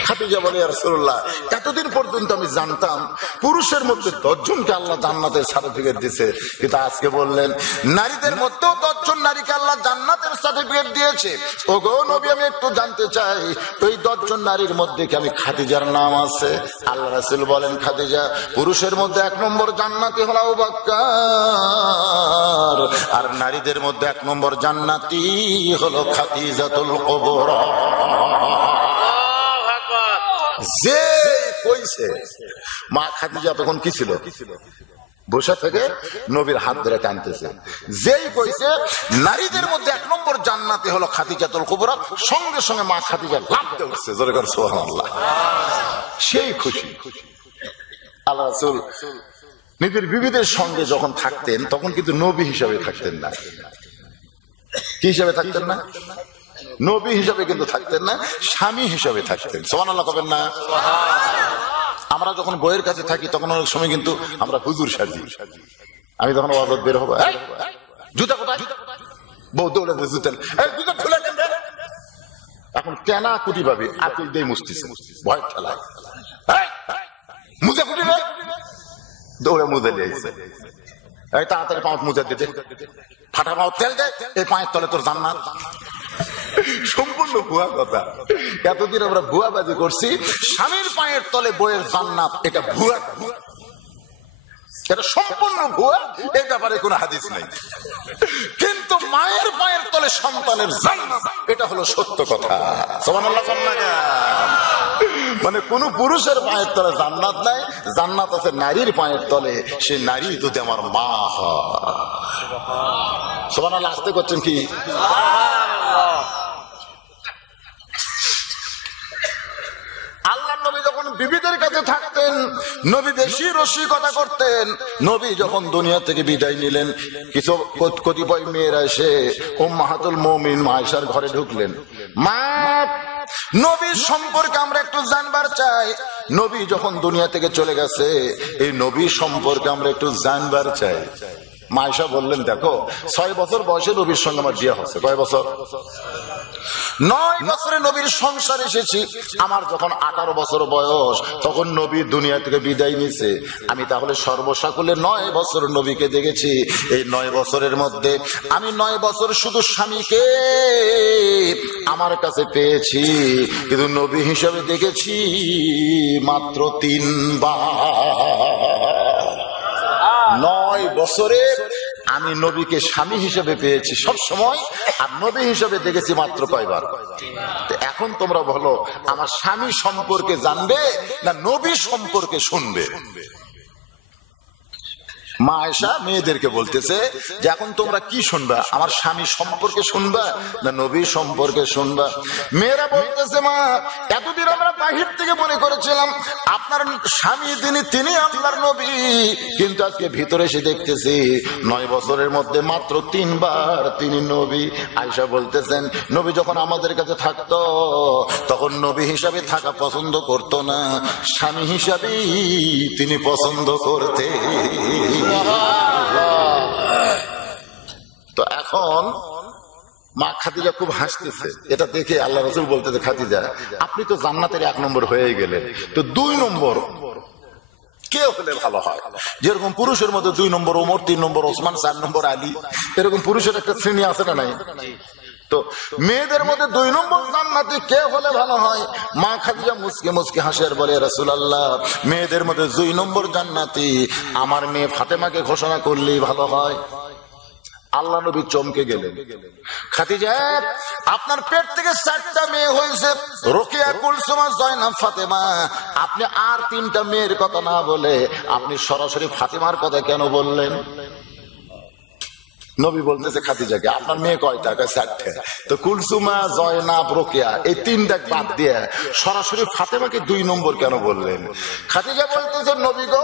খাদিজা বলে, ইয়া রাসূলুল্লাহ এতদিন পর্যন্ত আমি জানতাম পুরুষের মধ্যে 10 জনকে আল্লাহ জান্নাতের সার্টিফিকেট দিয়েছে, কিন্তু আজকে বললেন নারীদের মধ্যেও 10 জন নারীকে আল্লাহ জান্নাতের সার্টিফিকেট দিয়েছে। ওগো নবী আমি একটু জানতে চাই ওই 10 জন নারীর মধ্যে কি আমি খাদিজার নাম আছে? আল্লাহ রাসূল বলেন, খাদিজা পুরুষের মধ্যে 1 নম্বর জান্নাতি হলো আবু বকর, আর নারীদের মধ্যে 1 নম্বর জান্নাতি হলো খাদিজাতুল কুবরা। যে কইছে মা খাদিজা তখন কি ছিল? বসে থেকে নবীর হাত ধরে টানতেছে। যেই কইছে নারীদের মধ্যে 1 নম্বর জান্নাতি হলো খাদিজাতুল কুবরা, সঙ্গে সঙ্গে মা খাদিজা লাফ দিয়ে উঠছে। জোরে করে সুবহানাল্লাহ। সেই খুশি। আল্লাহ রাসূল নিজের বিবিদের সঙ্গে যখন থাকতেন তখন কিন্তু নবী হিসাবে থাকতেন না। কি হিসাবে থাকতেন না? নবী হিসাবে কিন্তু থাকতেন না, স্বামী হিসাবে থাকতেন। সুবহানাল্লাহ কবেন না? আমরা যখন বইয়ের কাছে থাকি তখন অনেক সময় কিন্তু আমরা হুজুর সাজি। আমি তখন ওয়াজত বের হবো, জুতা কোথায়? বউ দৌড়ে জুতা, জুতা খুলে কেন? এখন কেনা কুটি ভাবে আপিল দিয়ে মুছতেছে, ভয় ঠেলায় মুজে কুটি দৌড়ে মুজে নিয়েছে। এই তাড়াতাড়ি পাঁচ মুজে দিতে, ফাটা পাও তেল দে, এই পায়ের তলে তোর জান্নাত। সম্পূর্ণ ভুয়া কথা। এতদিন আমরা ভুয়াবাজি করছি, স্বামীর পায়ের তলে বইয়ের জান্নাত, এটা ভুয়া, এটা সম্পূর্ণ ভুয়া। এই ব্যাপারে কোনো হাদিস নাই। কিন্তু মায়ের পায়ের তলে সন্তানের জান্নাত, এটা হলো সত্য কথা। সুবহানাল্লাহ। মানে কোন পুরুষের পায়ের তলে জান্নাত নাই, জান্নাত আছে নারীর পায়ের তলে। সে নারী যদি আমার মা হয়। সুবহানাল্লাহ। আসতে করছেন কি? আল্লাহ নবী যখন বিবিদের কাছে থাকতেন, নবী বেশি রসিকতা করতেন। নবী যখন দুনিয়া থেকে বিদায় নিলেন, কিছু কতিপয় মেয়েরা এসে উম্মাহাতুল মুমিনিন আয়েশার ঘরে ঢুকলেন। মা, নবীর সম্পর্কে আমরা একটু জানবার চাই। নবী যখন দুনিয়া থেকে চলে গেছে, এই নবী সম্পর্কে আমরা একটু জানবার চাই। মা আয়েশা বললেন, দেখো 6 বছর বয়সে নবীর সঙ্গে আমার বিয়ে হচ্ছে। কয় বছর? 9 বছরে নবীর সংসার এসেছি। আমার যখন 18 বছর বয়স তখন নবী দুনিয়া থেকে বিদায় নিয়েছে। আমি তাহলে সর্বসাকুলে 9 বছর নবীকে দেখেছি। এই 9 বছরের মধ্যে আমি 9 বছর শুধু স্বামীকে আমার কাছে পেয়েছি, কিন্তু নবী হিসাবে দেখেছি মাত্র 3 বার। 9 বছরে আমি নবীকে স্বামী হিসেবে পেয়েছি সব সময়, আর নবী হিসেবে দেখেছি মাত্র কয়বার? এখন তোমরা বলো, আমার স্বামী সম্পর্কে জানবে না নবী সম্পর্কে শুনবে? মা আয়েশা মেয়েদেরকে বলতেছে যে এখন তোমরা কি শুনবা, আমার স্বামী সম্পর্কে শুনবা না নবী সম্পর্কে শুনবা? মেয়েরা বলতেছে, মা এতদিন আমরা বাহির থেকে মনে করেছিলাম আপনার স্বামী তিনি আল্লাহর নবী, কিন্তু আজকে ভিতরে এসে দেখতেছি 9 বছরের মধ্যে মাত্র 3 বার তিনি নবী। আয়েশা বলতেছেন, নবী যখন আমাদের কাছে থাকতো তখন নবী হিসাবে থাকা পছন্দ করতো না, স্বামী হিসাবেই তিনি পছন্দ করতে। তো এখন মা খাদিজা খুব হাসতেছে, এটা দেখে আল্লাহ রাসূল বলতেছে, খাদিজা আপনি তো জান্নাতের 1 নম্বর হয়ে গেলেন, তো 2 নম্বর কে হলে ভালো হয়? যেরকম পুরুষের মধ্যে 2 নম্বর ওমর, 3 নম্বর ওসমান, 4 নম্বর আলী, এরকম পুরুষের একটা শ্রেণী আছে না নাই? তো মেয়েদের মধ্যে 2 নম্বর জান্নাতি কে হলে ভালো হয়? মা খাদিজা মুস্কি মুস্কি হাসে আর বলে, রাসূলুল্লাহ মেয়েদের মধ্যে 2 নম্বর জান্নাতি আমার মেয়ে ফাতেমাকে ঘোষণা করলেই ভালো হয়। আল্লাহ নবী চমকে গেলেন, খাদিজা আপনার পেট থেকে 4টা মেয়ে হয়েছে, রোকেয়া, কুলসুমা, জয়নাব, ফাতেমা, আপনি আর 3টা মেয়ের কথা না বলে আপনি সরাসরি ফাতেমার কথা কেন বললেন? নবী বলতেছে খাদিজাকে, আপনার মেয়ে কয়টা? 4টা। তো কুলসুমা, জয়নাব, রোকেয়া এই 3টা বাদ দিয়ে সরাসরি ফাতেমাকে 2 নম্বর কেন বললেন? খাদিজা বলতেছে, নবী গো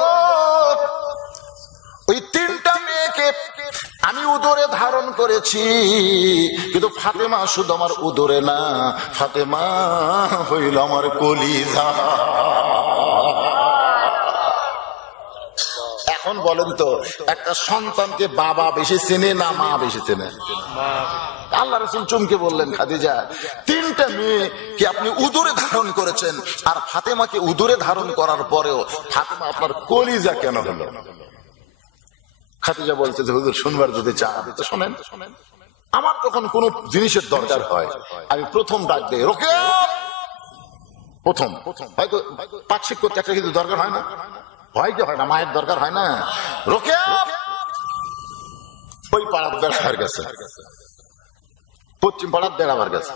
ওই 3টা মেয়েকে আমি উদরে ধারণ করেছি, কিন্তু ফাতেমা শুধু আমার উদরে না, ফাতেমা হইল আমার কলিজা। এখন বলেন তো, একটা সন্তানকে বাবা বেশি চেনে না মা বেশি চেনে? আল্লাহ রাসূল চমকে বললেন, খাদিজা 3টা মেয়ে কি আপনি উদরে ধারণ করেছেন, আর ফাতেমাকে উদরে ধারণ করার পরেও ফাতেমা আপনার কলিজা কেন হলো? খাদিজা বলছে যে হুজুর শুনবার যদি চান তো শোনেন। আমার তখন কোন জিনিসের দরকার হয় আমি প্রথম ডাক দেই, রোকেয়া। প্রথম হয়তো পাক্ষিক করতে একটা কিছু দরকার হয় না, হয় কি হয় না, মায়ের দরকার হয় না, রোকেয়া ওই পাড়ার বেড়াবার গেছে, পশ্চিম পাড়ার বেড়াবার গেছে,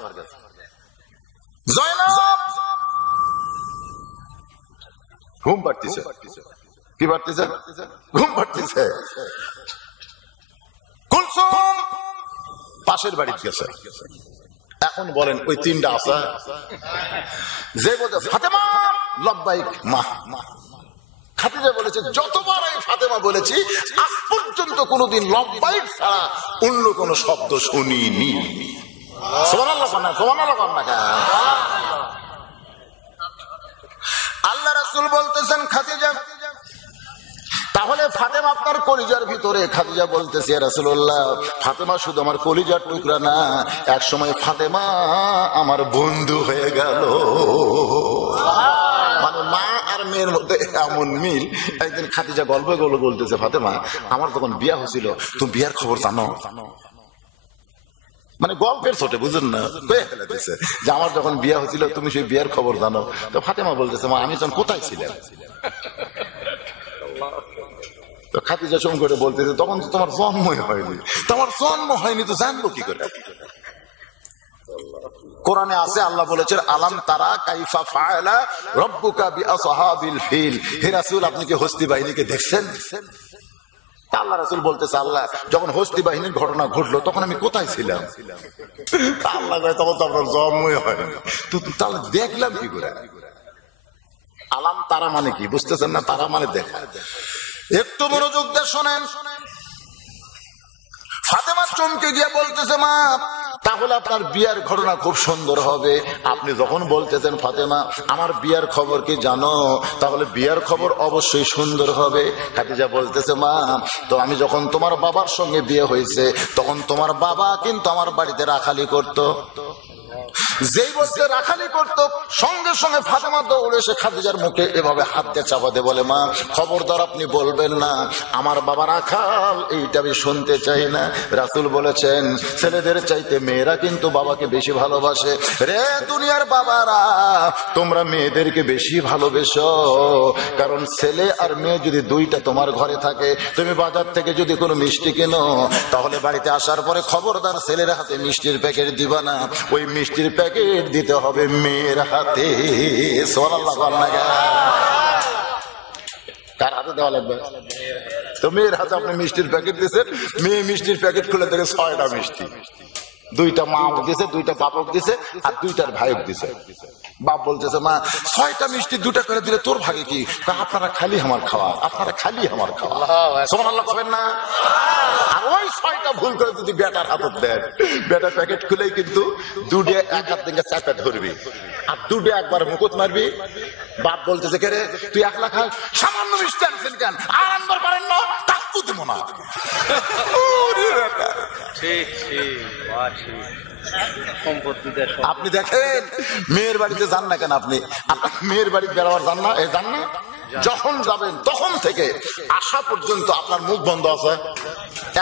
জয়নাব ঘুম পাড়তেছে, কি পারতেছে? ঘুম পাড়তেছে। কুলসুম পাশের বাড়িতে গেছে। এখন বলেন ওই 3টা আছে যে বলতে ফাতেমা লব্বাইক মা। খাদিজা বলেছে, যতবার আমি ফাতেমা বলেছি আজ পর্যন্ত কোনোদিন লব্বাইক ছাড়া অন্য কোন শব্দ শুনিনি। সুবহানাল্লাহ, সুবহানাল্লাহ। আল্লাহ রাসূল বলতেছেন, খাদিজা তাহলে ফাতেমা আপনার কলিজার ভিতরে? খাদিজা বলতেছে, ইয়া রাসূলুল্লাহ ফাতেমা শুধু আমার কলিজার টুকরা না, এক সময় ফাতেমা আমার বন্ধু হয়ে গেল। মানে মা আর মেয়ের মধ্যে এমন মিল। একদিন খাদিজা গল্প বলতেছে, ফাতেমা আমার তখন বিয়া হয়েছিল, তুমি বিয়ার খবর জানো? মানে গল্পের ছোটে বুঝুন না, যে আমার যখন বিয়া হয়েছিল তুমি সেই বিয়ার খবর জানো? তো ফাতেমা বলতেছে, মা আমি তখন কোথায় ছিলাম? তো খাদিজা চমকে করে বলতেছে, তখন তো তোমার জন্মই হয়নি। তোমার জন্ম হয়নি তো জানবো কি করে? কোরআনে আছে, আল্লাহ বলেছেন, আলাম তারা কাইফা ফাআলা রাব্বুকা বিআসহাবিল ফিল। হে রাসূল আপনি কি হস্তি বাহিনীকে দেখছেন? আল্লাহ রাসূল বলতেছে, আল্লাহ যখন হস্তি বাহিনীর ঘটনা ঘটলো তখন আমি কোথায় ছিলাম? আল্লাহ কয়, তখন তো আপনার জন্মই হয়নি, তাহলে দেখলাম কি করে? আলাম তারা মানে কি বুঝতেছেন না? তারা মানে দেখা। একটু মনোযোগ দিয়ে শোনেন। ফাতেমা চমকে গিয়ে বলতেছে, মা তাহলে আপনার বিয়ার ঘটনা খুব সুন্দর হবে। আপনি যখন বলতেছেন ফাতেমা আমার বিয়ার খবর কি জানো, তাহলে বিয়ার খবর অবশ্যই সুন্দর হবে। খাদিজা বলতেছে, মা তো আমি যখন তোমার বাবার সঙ্গে বিয়ে হয়েছে তখন তোমার বাবা কিন্তু আমার বাড়িতে রাখালি করতো। যেই বলতে রাখালি করতো সঙ্গে সঙ্গে ফাতেমা দৌড়ে এসে খাদিজার মুখে এভাবে হাত দিয়ে চাপা দিয়ে বলে, মা খবরদার আপনি বলবেন না আমার বাবা রাখাল, এইটা আমি শুনতে চাই না। রাসূল বলেছেন ছেলেদের চাইতে মেয়েরা কিন্তু বাবাকে বেশি ভালোবাসে। রে দুনিয়ার বাবারা, তোমরা মেয়েদেরকে বেশি ভালোবেসো, কারণ ছেলে আর মেয়ে যদি দুইটা তোমার ঘরে থাকে, তুমি বাজার থেকে যদি কোনো মিষ্টি কেনো, তাহলে বাড়িতে আসার পরে খবরদার ছেলের হাতে মিষ্টির প্যাকেট দিবা না, ওই মিষ্টির প্যাকেট দিতে হবে মেয়ের হাতে। সুবহানাল্লাহ। কার হাতে দেওয়া লাগবে? তো মেয়ের হাতে আপনি মিষ্টির প্যাকেট দিয়েছেন, মেয়ে মিষ্টির প্যাকেট খুলে দেখে 6টা মিষ্টি, 2টা মা দিছে, 2টা বাপক দিছে, আর 2টার ভাইক দিছে। বাপ বলতেছে, মা 6টা মিষ্টি 2টা করে দিলে তোর ভাগে কি? আপনারা খালি আমার খাওয়া, আপনারা খালি আমার খাওয়া। সুবহানাল্লাহ করবেন না? আর ওই 6টা ভুল করে যদি বেটার হাতে দেন, বেটার প্যাকেট খুলেই কিন্তু 2টা এক হাত থেকে চাপে ধরবি, আর 2টা একবার মুকুট মারবি। বাপ বলতেছে, কে রে তুই একলা খাস, সামান্য মিষ্টি আনছেন কেন? আর আনবার পারেন না, তাকু দেবো না। আপনি দেখেন মেয়ের বাড়িতে যান না কেন? আপনি মেয়ের বাড়ি বেড়াবার যান না? যান না? যখন যাবেন তখন থেকে আসা পর্যন্ত আপনার মুখ বন্ধ আছে,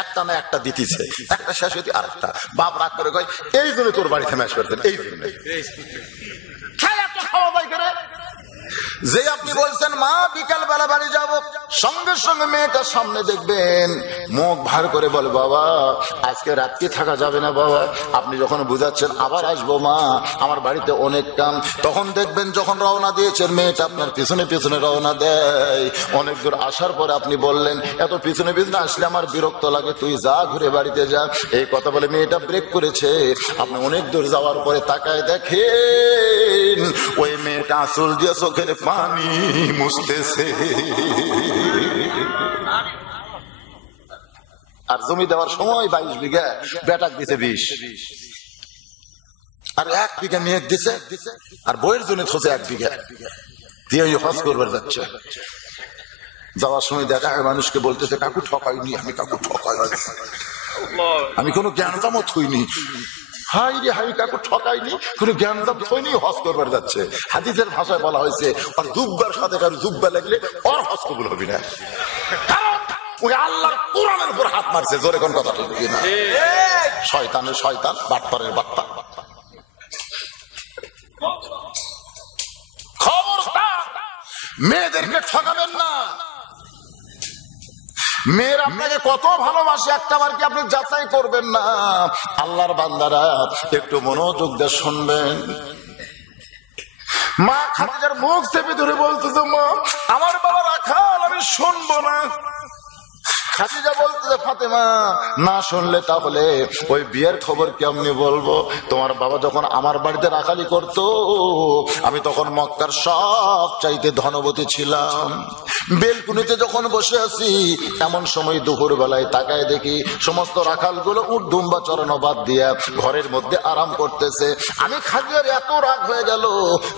একটা না একটা দিতেছে, একটা শেষ হইতে আরেকটা। বাপ রাগ করে কয়, এই জন্য তোর বাড়িতে ম্যাচ করতেন, এই জন্য খাওয়া দাওয়া করে। যে আপনি বলছেন মা বিকাল বেলা বাড়ি যাব, সঙ্গে সঙ্গে মেয়েটার সামনে দেখবেন মুখ ভার করে বলে, বাবা আজকে রাত্রি থাকা যাবে না বাবা। আপনি যখন বুঝাচ্ছেন আবার আসবো মা, আমার বাড়িতে অনেক কাম, তখন দেখবেন যখন রওনা দিয়েছেন মেয়েটা আপনার পিছনে পিছনে রওনা দেয়। অনেক দূর আসার পরে আপনি বললেন, এত পিছনে পিছনে আসলে আমার বিরক্ত লাগে, তুই যা ঘুরে বাড়িতে যা। এই কথা বলে মেয়েটা ব্রেক করেছে। আপনি অনেক দূর যাওয়ার পরে তাকায় দেখেন ওই মেয়েটা আসল দিয়ে চোখের পানি মুছতেছে। আর জমি দেওয়ার সময় 22 বিঘা, বেটাক দিছে 20, আর 1 বিঘা মেয়ে দিছে, আর বইয়ের জন্য খোঁজে 1 বিঘা দিয়ে হজ করবার যাচ্ছে। যাওয়ার সময় দেখা মানুষকে বলতেছে, কাকু ঠকাইনি আমি, কাকু ঠকাইনি আমি, কোনো জ্ঞান দামত হইনি। হাই রে হাই, কাকু ঠকাইনি, কোন জ্ঞান দাম হয়নি, হজ করবার যাচ্ছে। হাদিসের ভাষায় বলা হয়েছে, আর জুব্বার সাথে কারো জুব্বা লাগলে ওর হজ কবুল হবে না, কারণ ওই আল্লাহর কোরআনের উপর হাত মারছে। জোরে কোন কথা ঠিক না? শয়তানের শয়তান, বাটপারের বাটপার। খবরদার মেয়েদেরকে ঠকাবেন না। মেয়ের আপনাকে কত ভালোবাসে একটাবার কি আপনি যাচাই করবেন না? আল্লাহর বান্দারা একটু মনোযোগ দিয়ে শুনবেন। মা খাদিজার মুখ চেপে ধরে বলতেছে, মা আমার বাবা রাখাল, আমি শুনবো না। খাদিজা বলতেছে, ফাতেমা না শুনলে তাহলে ওই বিয়ের খবর কেমনি বলবো? তোমার বাবা যখন আমার বাড়িতে রাখালি করতো, আমি তখন মক্কার সব চাইতে ধনবতী ছিলাম। বেলকুনিতে যখন বসে আছি, এমন সময় দুপুর বেলায় তাকায় দেখি সমস্ত রাখালগুলো উট দুম্বা চড়ানো বাদ দিয়া ঘরের মধ্যে আরাম করতেছে। আমি খাদিজার এত রাগ হয়ে গেল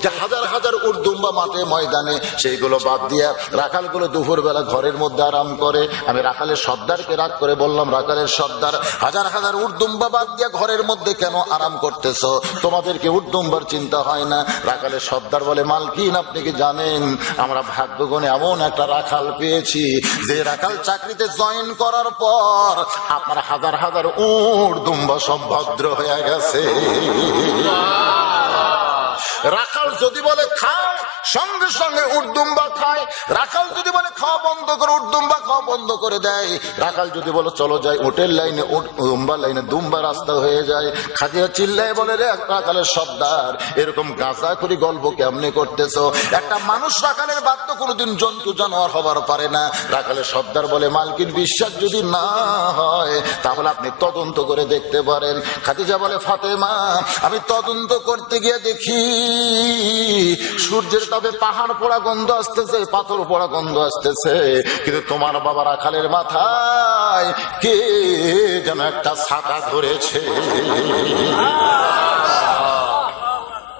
যে হাজার হাজার উট দুম্বা মাঠে ময়দানে, সেইগুলো বাদ দিয়া রাখালগুলো দুপুর বেলা ঘরের মধ্যে আরাম করে। আমি রাখালের সর্দারকে রাগ করে বললাম, রাখালের সর্দার, হাজার হাজার উট দুম্বা বাদ দিয়া ঘরের মধ্যে কেন আরাম করতেছ? তোমাদেরকে উট দুম্বার চিন্তা হয় না? রাখালের সর্দার বলে, মালকিন আপনি কি জানেন আমরা ভাগ্যগুণে এমন একটা রাখাল পেয়েছি, যে রাখাল চাকরিতে জয়েন করার পর আপনার হাজার হাজার উট দুম্বা সব ভদ্র হয়ে গেছে। রাখাল যদি বলে খাও, সঙ্গে সঙ্গে উট দুম্বা খায়। রাখাল যদি বলে খাওয়া বন্ধ করে, উট দুম্বা খাওয়া বন্ধ করে দেয়। রাখাল যদি বলে চলো যাই উটের লাইনে, উট দুম্বা লাইনে দুম্বা রাস্তা হয়ে যায়। খাদিজা চিল্লায় বলে, রে রাখালের সর্দার, এরকম গাঁজা করে গল্প কেমনে করতেছ? একটা মানুষ রাখালের বাদ তো কোনোদিন জন্তু জানোয়ার হবার পারে না। রাখালের সর্দার বলে, মালকিন বিশ্বাস যদি না হয় তাহলে আপনি তদন্ত করে দেখতে পারেন। খাদিজা বলে, ফাতেমা আমি তদন্ত করতে গিয়ে দেখি সূর্যের তবে পাহাড় পোড়া গন্ধ আসতেছে, পাথর পোড়া গন্ধ আসতেছে, কিন্তু তোমার বাবা রাখালের মাথায় কে যেন একটা ছাতা ধরেছে।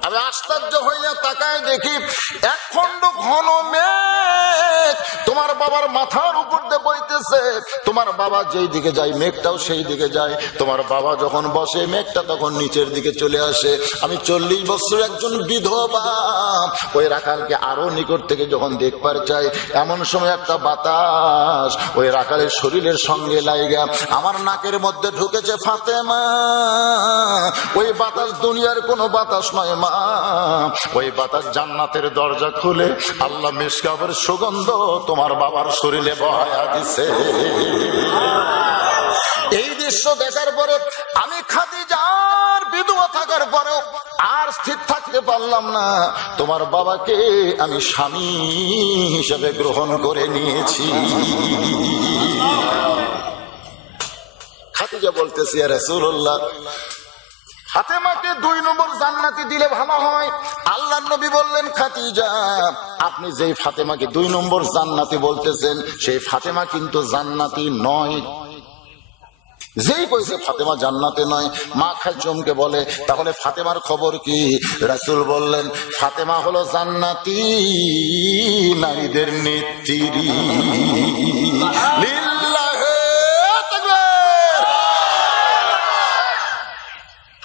আমি আশ্চর্য হইয়া তাকায় দেখি এক খণ্ড ঘন মেঘ তোমার বাবার মাথার উপর দিয়ে বইতেছে। তোমার বাবা যেই দিকে যায় মেঘটাও সেই দিকে যায়। তোমার বাবা যখন বসে মেঘটা তখন নিচের দিকে চলে আসে। আমি 40 বছর একজন বিধবা ওই রাখালকে আরো নিকট থেকে যখন দেখবার চাই, এমন সময় একটা বাতাস ওই রাখালের শরীরের সঙ্গে লাইগা আমার নাকের মধ্যে ঢুকেছে। ফাতেমা, ওই বাতাস দুনিয়ার কোনো বাতাস নয় মা, ওই বাতাস জান্নাতের দরজা খুলে আল্লাহ মিশকাবের সুগন্ধ তোমার বাবার শরীরে বহায়া দিছে। এই দৃশ্য দেখার পরে আমি খাদিজার বিধবা থাকার পরেও আর স্থির থাকতে পারলাম না। তোমার বাবাকে আমি স্বামী হিসেবে গ্রহণ করে নিয়েছি। খাদিজা বলতেছি, ইয়া রাসূলুল্লাহ, ফাতেমাকে 2 নম্বর জান্নাতি দিলে ভালো হয়। আল্লাহর নবী বললেন, খাদিজা, আপনি যেই ফাতেমাকে 2 নম্বর জান্নাতি বলতেছেন সেই ফাতেমা কিন্তু জান্নাতি নয়। যেই কইছে ফাতেমা জান্নাতে নয়, মা খায় চমকে বলে, তাহলে ফাতেমার খবর কি? রাসূল বললেন, ফাতেমা হলো জান্নাতি নারীদের নেত্রী।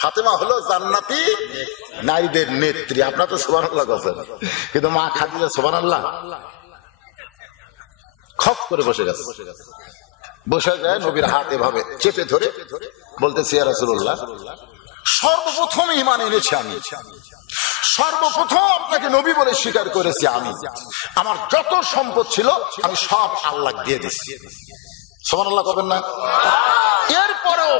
ফাতেমা হলো জান্নাতি নারীদের নেত্রী। আপনার তো সুবহানাল্লাহ বলেন, কিন্তু মা খাদিজা সুবহানাল্লাহ খপ করে বসে গেছে। বসে যায়, নবীর হাত এভাবে চেপে ধরে বলতেছি, ইয়া রাসূলুল্লাহ, সর্বপ্রথম ঈমান এনেছি আমি, সর্বপ্রথম আপনাকে নবী বলে স্বীকার করেছি আমি। আমার যত সম্পদ ছিল আমি সব আল্লাহ দিয়ে দিচ্ছি। সুবহানাল্লাহ করবেন না? এরপরেও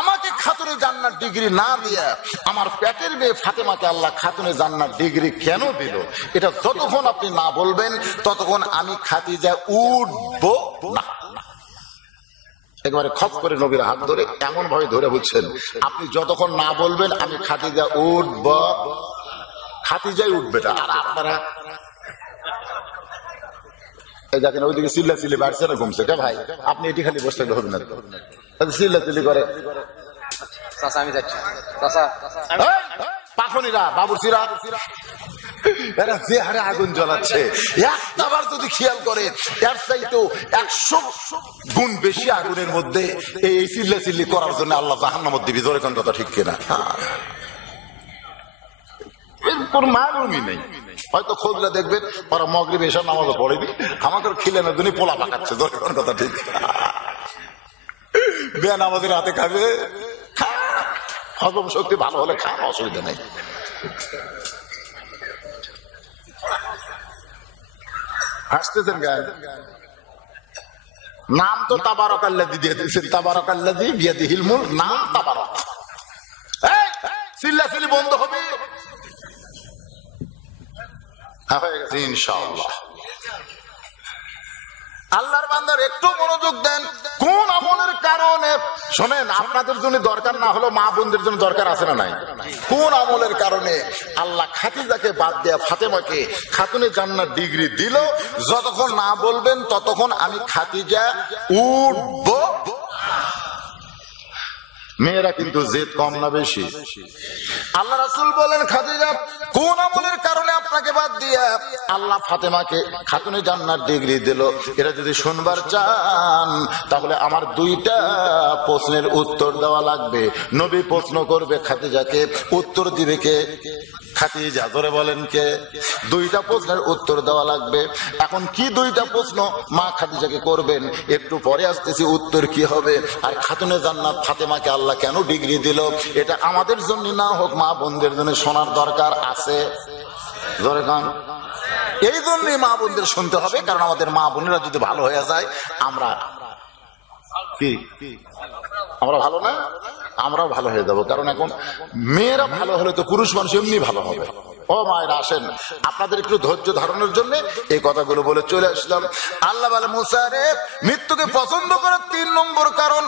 আমাকে খাতুনে জান্নাত ডিগ্রি না দিয়ে আমার পেটের মেয়ে ফাতেমাকে আল্লাহ খাতুনে জান্নাত ডিগ্রি কেন দিল, এটা যতক্ষণ আপনি না বলবেন ততক্ষণ আমি খাদিজা উঠব না। একেবারে খপ করে নবীর হাত ধরে এমন ভাবে ধরে বুঝছেন, আপনি যতক্ষণ না বলবেন আমি খাদিজা উঠব, খাদিজাই উঠবে না। আর আপনারা এই দেখেন ওইদিকে চিল্লা চিল্লি বাড়ছে না ঘুমছে কে ভাই, আপনি এটি খালি বসে ধরবেন না, চিল্লা চিল্লি করে পাখনিরা বাবুর্চিরা এরা যে হারে আগুন জ্বালাচ্ছে, একটাবার যদি খেয়াল করে এর চাইতেও 100 গুণ বেশি আগুনের মধ্যে এই চিল্লা চিল্লি করার জন্য আল্লাহ জাহান্নামের দিবে। জোরে কোন কথা ঠিক কিনা? এরপর মালুমই নেই, হয়তো খোঁজলে দেখবেন ওরা মাগরিব এসব নামাজও পড়েনি, আমাকে খিলেনের জন্য পোলা পাকাচ্ছে। জোরে কোন কথা ঠিক? বেয়ান আমাদের হাতে খাবে, হজম শক্তি ভালো হলে খান, অসুবিধা নেই। হাসতেছেন গায়ে, নাম তো তাবারাকাল্লাযী দিয়ে দিয়েছেন, তাবারাকাল্লাযী বিয়াদিহিল মুলক, নাম তাবারাক। চিল্লাচিল্লি বন্ধ হবে, হয়ে গেছে ইনশাআল্লাহ। আল্লাহর বান্দার একটু মনোযোগ দেন। কোন আমলের কারণে, শোনেন, আপনাদের জন্য দরকার না হলো মা বোনদের জন্য দরকার আছে না নাই? কোন আমলের কারণে আল্লাহ খাদিজাকে বাদ দেয়া ফাতেমাকে খাতুনে জান্নাত ডিগ্রি দিল? যতক্ষণ না বলবেন ততক্ষণ আমি খাদিজা উঠব। মেয়েরা কিন্তু জেদ কম না বেশি? আল্লাহ রাসূল বলেন, খাদিজা, কোন আমলের কারণে আপনাকে বাদ দিয়া আল্লাহ ফাতেমাকে খাতুনে জান্নাত ডিগ্রি দিল, এটা যদি শুনবার চান তাহলে আমার 2টা প্রশ্নের উত্তর দেওয়া লাগবে। নবী প্রশ্ন করবে খাদিজাকে, উত্তর দিবে কে? খাদিজা। ধরে বলেন কে? 2টা প্রশ্নের উত্তর দেওয়া লাগবে। এখন কি 2টা প্রশ্ন মা খাদিজাকে করবেন, একটু পরে আসতেছি উত্তর কি হবে। আর খাতুনে জান্নাত ফাতেমাকে আল্লাহ কেন ডিগ্রি দিল, এটা আমাদের জন্য না হোক মা বোনদের জন্য শোনার দরকার আছে। ধরে কান, এই জন্যই মা বোনদের শুনতে হবে, কারণ আমাদের মা বোনেরা যদি ভালো হয়ে যায় আমরা কি, আমরা ভালো না, আমরাও ভালো হয়ে যাবো। কারণ এখন মেয়েরা ভালো হলে তো পুরুষ মানুষ এমনি ভালো হবে। ও মায়ের আসেন, আপনাদের একটু ধৈর্য ধারণের জন্য এই কথাগুলো বলে চলে আসলাম। আল্লাহ বলে মুসা রে, মৃত্যুকে পছন্দ করার 3 নম্বর কারণ,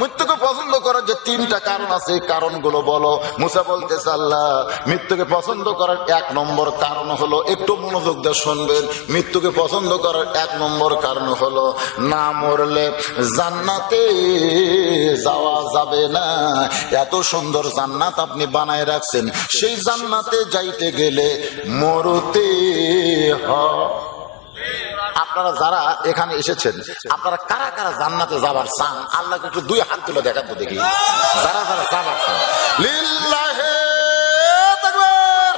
মৃত্যুকে পছন্দ করার যে 3টা কারণ আছে এই কারণগুলো বলো। মুসা বলতেছে আল্লাহ মৃত্যুকে পছন্দ করার 1 নম্বর কারণ হলো, একটু মনোযোগ দিয়ে শুনবেন, মৃত্যুকে পছন্দ করার 1 নম্বর কারণ হলো না মরলে জান্নাতে যাওয়া যাবে না। এত সুন্দর জান্নাত আপনি বানায় রাখছেন, সেই জান্নাতে যাইতে গেলে মরতে হয়। আপনারা যারা এখানে এসেছেন, আপনারা কারা কারা জান্নাতে যাবার চান? আল্লাহকে একটু 2 হাত তুলে দেখান তো দেখি, যারা যারা যাবার চান। লিল্লাহে তাকবীর,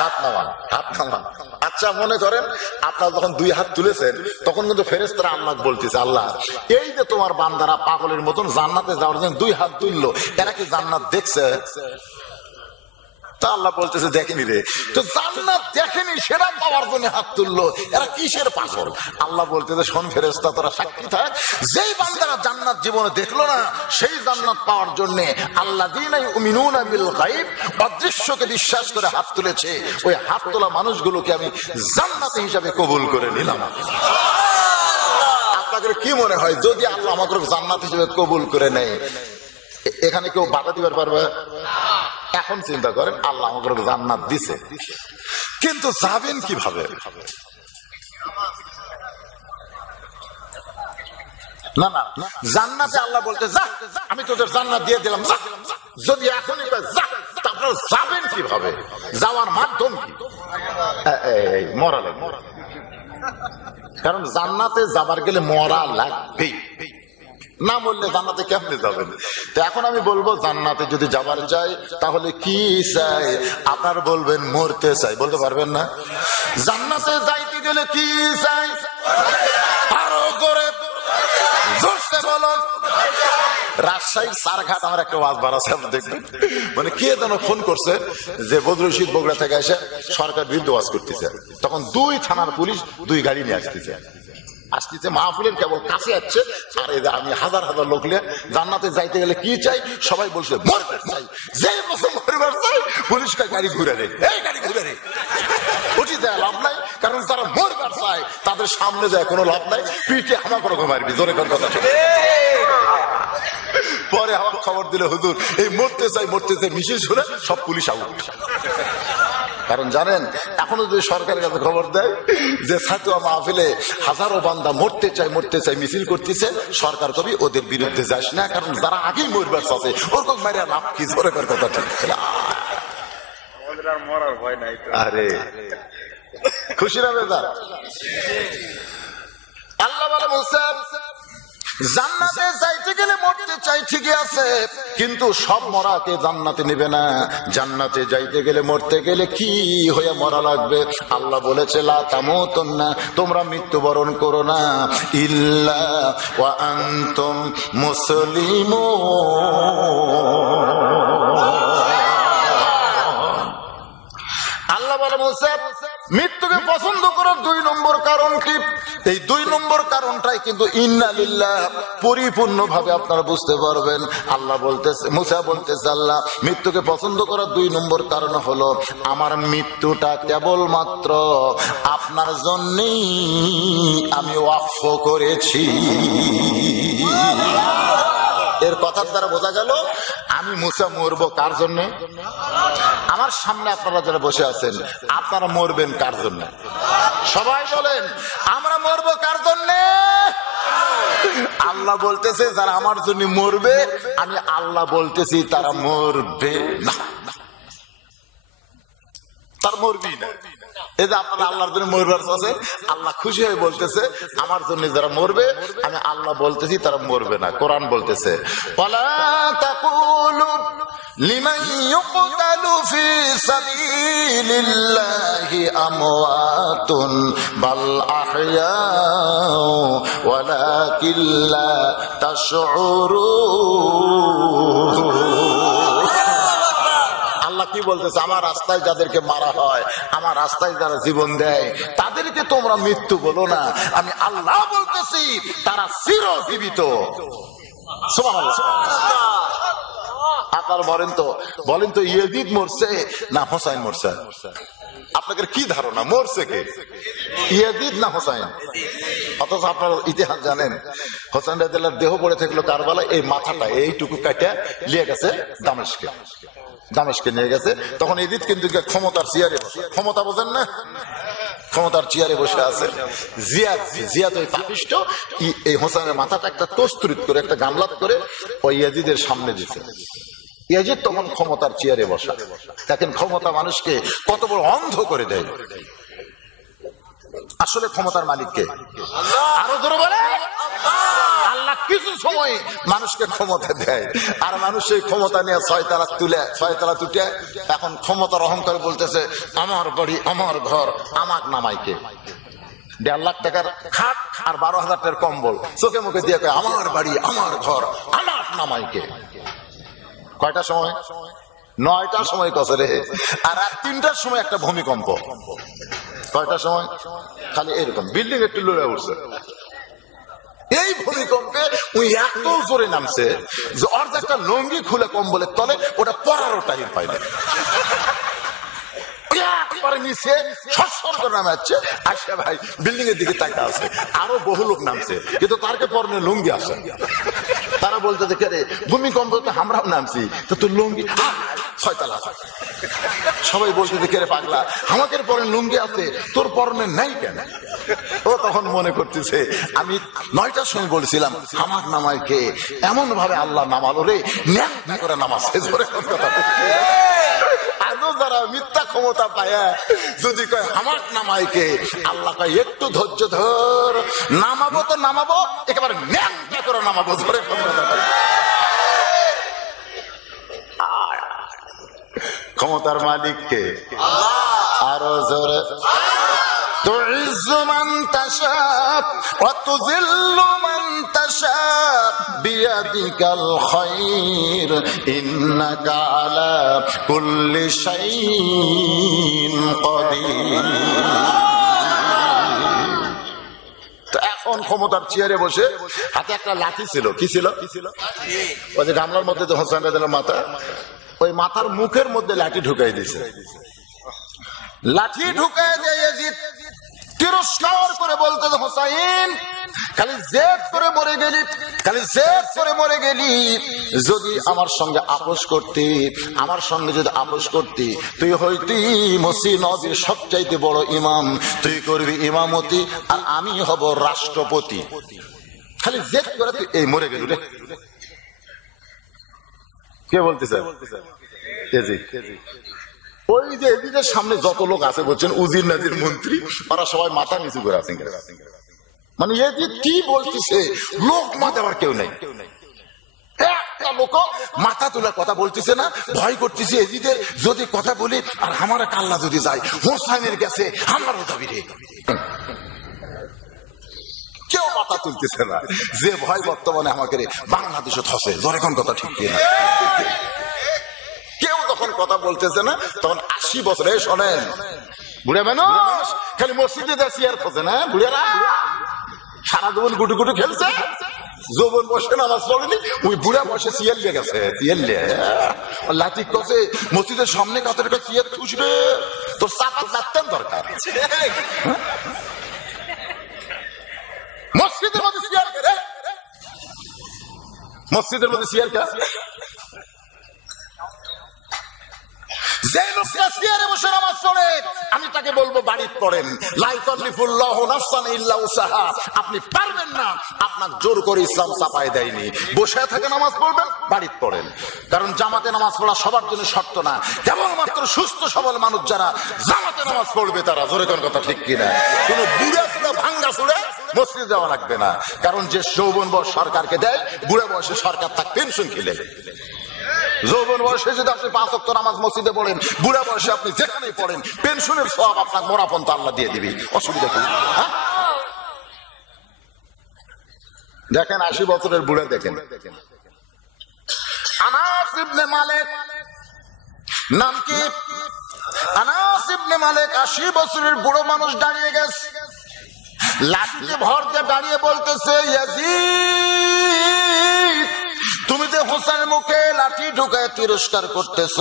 হাত নামান, হাত নামান। আচ্ছা মনে করেন আপনারা যখন 2 হাত তুলেছেন তখন কিন্তু ফেরেশতারা আল্লাহ বলতেছে, আল্লাহ এই যে তোমার বান্দারা পাগলের মতন জান্নাতে যাওয়ার জন্য 2 হাত তুললো, এরা কি জান্নাত দেখছে? আল্লাহ বলতেছে দেখেনি রে। তো জান্নাত দেখেনি সেটা পাওয়ার জন্য হাত তুললো, এরা কিসের পাগল? আল্লাহ বলতেছে শোন ফেরেশতা, তোরা সাক্ষী থাক, যেই বান্দারা জান্নাত জীবনে দেখলো না সেই জান্নাত পাওয়ার জন্য আল্লাযীনা ইউমিনুনা বিল গায়ব, অদৃশ্যকে বিশ্বাস করে হাত তুলেছে, ওই হাত তোলা মানুষগুলোকে আমি জান্নাতি হিসাবে কবুল করে নিলাম। আপনাদের কি মনে হয় যদি আল্লাহ আমাকে জান্নাত হিসেবে কবুল করে নেয়, এখানে কেউ বাধা দিবার পারবে? এখন চিন্তা করেন, আল্লাহ আমাকে জান্নাত দিছে, কিন্তু যাবেন কিভাবে? না না, জান্নাতে আল্লাহ বলতে যা, আমি তোদের জান্নাত দিয়ে দিলাম, যদি এখনই যা, তারপর যাবেন কিভাবে? যাওয়ার মাধ্যম কি? মরা লাগবে, কারণ জান্নাতে যাবার গেলে মরা লাগবেই, না বললে জান্নাতে কেমনে যাবেন? তো এখন আমি বলবো জান্নাতে যদি যাবার চাই তাহলে কি চাই? আপনার বলবেন মরতে চাই, বলতে পারবেন না? জান্নাতে যাইতে গেলে কি চাই? আরো করে জোরসে বলুন। রাজশাহীর সারঘাট আমার একটা ওয়াজ বার আছে, আপনি দেখবেন, মানে কে যেন ফোন করছে যে বদরুল রশিদ বগুড়া থেকে এসে সরকার বিরুদ্ধে ওয়াজ করতেছে, তখন 2 থানার পুলিশ 2 গাড়ি নিয়ে আসতেছে, মাহফিলের কেবল কাছে আসছে। আর এই যে আমি হাজার হাজার লোক নিয়ে জান্নাতে যাইতে গেলে কি চাই? সবাই বলছে মরতে চাই, যে বছর মরবার চাই পুলিশটা গাড়ি ঘুরে রে, এই গাড়ি ঘুরে রে, উঠি যায় লাভ নাই, কারণ তারা মরবার চায়, তাদের সামনে যায় কোনো লাভ নাই, পিঠে আমাকে রকম মারবি, জোরে কথা। পরে আমার খবর দিলে হুজুর এই মরতে চাই মিছিল শুনে সব পুলিশ আউট। কারণ জানেন এখনো যদি সরকারের কাছে খবর দেয় যে ছাতুয়া মাহফিলে হাজারো বান্দা মরতে চাই মিছিল করতেছে, সরকার কবি ওদের বিরুদ্ধে যাস না, কারণ যারা আগেই মরবার চাচ্ছে ওরকম মারিয়া লাভ কি? জোরে কথা ঠিক। আরে খুশি না বেজার? আল্লাহ বলে মুসা জান্নাতে যাইতে গেলে মরতে চাই ঠিকই আছে, কিন্তু সব মরাকে জান্নাতে নেবে না। জান্নাতে যাইতে গেলে মরতে গেলে কি হয়ে মরা লাগবে? আল্লাহ বলেছে লা তামুতুন্না, তোমরা মৃত্যুবরণ করো না, ইল্লা ওয়া আনতুম মুসলিমুন। আল্লাহ বলে মুসা মৃত্যুকে পছন্দ করার 2 নম্বর কারণ কি? এই 2 নম্বর কারণটাই কিন্তু ইন্না লিল্লাহ পরিপূর্ণ ভাবে আপনারা বুঝতে পারবেন। আল্লাহ বলতেছে, মুসা বলতেছে আল্লাহ মৃত্যুকে পছন্দ করার 2 নম্বর কারণ হলো আমার মৃত্যুটা কেবলমাত্র আপনার জন্যই আমি ওয়াকফ করেছি। এর কথার দ্বারা বোঝা গেল আমি মুসা মরবো কার জন্য? আমার সামনে আপনারা যারা বসে আছেন আপনারা মরবেন কার জন্য? সবাই বলেন আমরা মরবো কার জন্য? আল্লাহ বলতেছে যারা আমার জন্য মরবে, আমি আল্লাহ বলতেছি তারা মরবে না, তার মরবি না। এই যে আপনারা আল্লাহর জন্য মরবার আছে, আল্লাহ খুশি হয়ে বলতেছে আমার জন্য যারা মরবে, আমি আল্লাহ বলতেছি তারা মরবে না। কোরআন বলতেছে ওয়ালা তাকুলু লিমান ইউকতালু ফি সাবিলিল্লাহি আমওয়াতুন বাল আহইয়াউ ওয়ালাকিন লা তাশউরুন। আল্লাহ কি বলতেছে? আমার রাস্তায় যাদেরকে মারা হয়, আমার রাস্তায় যারা জীবন দেয় তাদেরকে তোমরা মৃত্যু বলো না, আমি আল্লাহ বলতেছি তারা চিরজীবিত। সুবহানাল্লাহ। আপনার বলেন তো ইয়াজিদ মরছে না হোসাইন মরছে? আপনাদের কি ধারণা মরছে কে, ইয়াজিদ না হোসাইন? অথচ আপনারা ইতিহাস জানেন হোসেন রাদিয়াল্লাহু দেহ পড়ে থাকলো কারবালায়, এই মাথাটা এইটুকু কাটা নিয়ে গেছে দামেস্কে নিয়ে গেছে। তখন ইয়াজিদ কিন্তু ক্ষমতার চেয়ারে, ক্ষমতা বোঝেন না, ক্ষমতার চেয়ারে বসে আছে। জিয়াদ ওই পাপিষ্ট এই হোসেনের মাথাটা একটা তস্তুরিত করে একটা গামলাত করে ওই ইয়াজিদের সামনে দিছে। ইয়াজিদ তখন ক্ষমতার চেয়ারে বসা। দেখেন ক্ষমতা মানুষকে কত বড় অন্ধ করে দেয়। আসলে ক্ষমতার মালিককে আরো ধরে বলে আল্লাহ। কিছু সময় মানুষকে ক্ষমতা দেয় আর মানুষ সেই ক্ষমতা নিয়ে ছয়তলা তুলে এখন ক্ষমতার অহংকার বলতেছে আমার বাড়ি আমার ঘর আমার নামাইকে। 1.5 লাখ টাকার খাট আর 12,000 টাকার কম্বল চোখে মুখে দিয়ে আমার বাড়ি আমার ঘর আমার নামাইকে। কয়টা সময়? 9টার সময় কছে রে। আর রাত 3টার সময় একটা ভূমিকম্প। কয়টা সময়? খালি এরকম বিল্ডিং একটু লড়ে উঠছে। এই ভূমিকম্পে ওই এত জোরে নামছে যে ওর যে একটা লঙ্গি খুলে কম্বলের তলে ওটা পরারও টাইম পায় না। নিচে সর করে নামে যাচ্ছে। আচ্ছা ভাই বিল্ডিং এর দিকে তাকিয়ে আছে, আরো বহু লোক নামছে কিন্তু তারকে পরনে লুঙ্গি আছে। তারা বলতেছে কে রে ভূমিকম্প তো আমরাও নামছি তো তোর লুঙ্গি 6তলা। সবাই বলতেছে কে রে পাগলা আমাদের পরনে লুঙ্গি আছে তোর পরনে নাই কেন? ও তখন মনে করতেছে আমি 9টার সময় বলছিলাম আমার নামাইকে, এমন ভাবে আল্লাহ নামালো রে ন্যাক করে নামাচ্ছে। আজও যারা মিথ্যা ক্ষমতা পায় যদি কয় আমার নামাইকে, আল্লাহ কয় একটু ধৈর্য ধর, নামাবো তো নামাবো একেবারে ন্যাক করে নামাবো। ধরে ক্ষমতার মালিককে আরো জোরে تعز من تشاء وتذل من تشاء بيدك الخير إنك على كل شيء قدير। এখন ক্ষমতার চেয়ারে বসে হাতে একটা লাঠি ছিল। কি ছিল? ওই যে গামলার মধ্যে যে হোসেন রাদিয়াল্লাহু মাথা, ওই মাথার মুখের মধ্যে লাঠি ঢুকাই দিছে। লাঠি ঢুকাই দিয়ে ইয়াজিদ তিরস্কার করে বলতে হোসাইন খালি জেদ করে মরে গেলি, খালি জেদ করে মরে গেলি। যদি আমার সঙ্গে আপোষ করতি, আমার সঙ্গে যদি আপোষ করতি তুই হইতি মসজিদ নবীর সবচাইতে বড় ইমাম, তুই করবি ইমামতি আর আমি হব রাষ্ট্রপতি। খালি জেদ করে তুই এই মরে গেলি রে। কে বলতেছে? ওই যে এদিকের সামনে যত লোক আছে বলছেন উজির নাজির মন্ত্রী, ওরা সবাই মাথা নিচু করে আছেন। মানে এদিক কি বলতেছে লোক মাথা আবার কেউ নেই। একটা লোক মাথা তোলার কথা বলতেছে না, ভয় করতেছে এদিকে যদি কথা বলি আর আমার কাল্লা যদি যায় হোসাইনের কাছে আমারও দাবি রে। কেউ মাথা তুলতেছে না, যে ভয় বর্তমানে আমাকে বাংলাদেশে ধসে। ধরে কোন কথা ঠিক কিনা? কেউ যখন কথা বলতেছে না তখন 80 বছরে শোনেন বুড়া মানুষ খালি মসজিদে চেয়ার খোঁজে না। বুড়ারা সারা জীবন গুটু গুটু খেলছে, যৌবন বসে নামাজ পড়েনি, ওই বুড়া বসে চেয়ার লিয়ে গেছে। লাঠি কষে মসজিদের সামনে কাতের কাছে চেয়ার খুঁজবে, তোর চাপাত লাগতেন দরকার। মসজিদের মধ্যে চেয়ার কে রে? মসজিদের মধ্যে চেয়ার কে? যে লোকটা চেয়ারে বসে নামাজ পড়ে আমি তাকে বলবো বাড়িতে পড়েন। লা ইউকাল্লিফুল্লাহু নাফসান ইল্লা উসাহা। আপনি পারবেন না, আপনার জোর করে ইসলাম চাপায় দেয়নি। বসে থেকে নামাজ পড়বেন, বাড়িতে পড়েন। কারণ জামাতে নামাজ পড়া সবার জন্য শর্ত না, কেবলমাত্র সুস্থ সবল মানুষ যারা জামাতে নামাজ পড়বে তারা। জোরে কোন কথা ঠিক কিনা? কোন বুড়া সুড়া ভাঙ্গা সুড়ে মসজিদে যাওয়া লাগবে না। কারণ যে যৌবন বয়স সরকারকে দেয়, বুড়া বয়সে সরকার তার পেনশন খেলে। যৌবন বয়সে যদি আপনি 5 ওয়াক্ত নামাজ মসজিদে পড়েন, বুড়া বয়সে আপনি যেখানে পড়েন পেনশনের সওয়াব আপনার মরাপন তো আল্লাহ দিয়ে দিবি। অসুবিধা কি? দেখেন 80 বছরের বুড়া দেখেন আনাস ইবনে মালিক, নাম কি? আনাস ইবনে মালিক 80 বছরের বুড়ো মানুষ দাঁড়িয়ে গেছে, লাঠিতে ভর দিয়ে দাঁড়িয়ে বলতেছে ইয়াজিদ তুমি যে হোসেনের মুখে লাঠি ঢুকায় তিরস্কার করতেছ,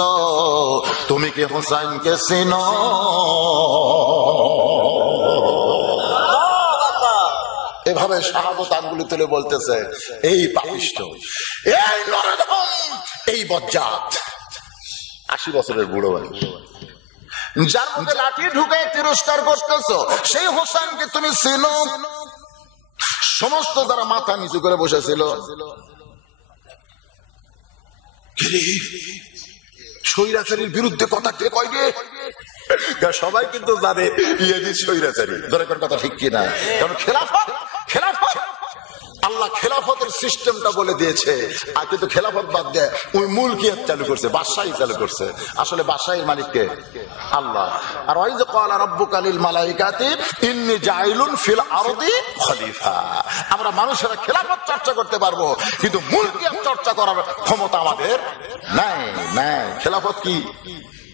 তুমি কি হোসেনকে চিনো? এভাবে শাহাদত আঙ্গুলি তুলে বলতেছে, এই পাপিষ্ঠ, এই নরধম, এই বজ্জাত, 80 বছরের বুড়ো মানুষ, যার মধ্যে লাঠি ঢুকায় তিরস্কার করতেছ, সেই হোসেনকে তুমি চিনো? সমস্ত যারা মাথা নিচু করে বসেছিল, স্বৈরাচারীর বিরুদ্ধে কথা কে কয় রে? সবাই কিন্তু জানে ইয়াজিদ স্বৈরাচারী, দরকার কথা ঠিক কিনা? কারণ খেলাফত, খেলাফত আল্লাহ খেলাফতের সিস্টেমটা বলে দিয়েছে, আর কিন্তু খেলাফত বাদ দেয় ওই মুলকিয়াত চালু করছে, বাদশাহী চালু করছে। আসলে বাদশাহীর মালিক কে? আল্লাহ। আর ওই যে ক্বালা রাব্বুকা লিল মালাইকাতি ইন্নী জাইলুন ফিল আরদি খলিফা, আমরা মানুষেরা খেলাফত চর্চা করতে পারবো, কিন্তু মুলকিয়াত চর্চা করার ক্ষমতা আমাদের নাই। নাই খেলাফত কি?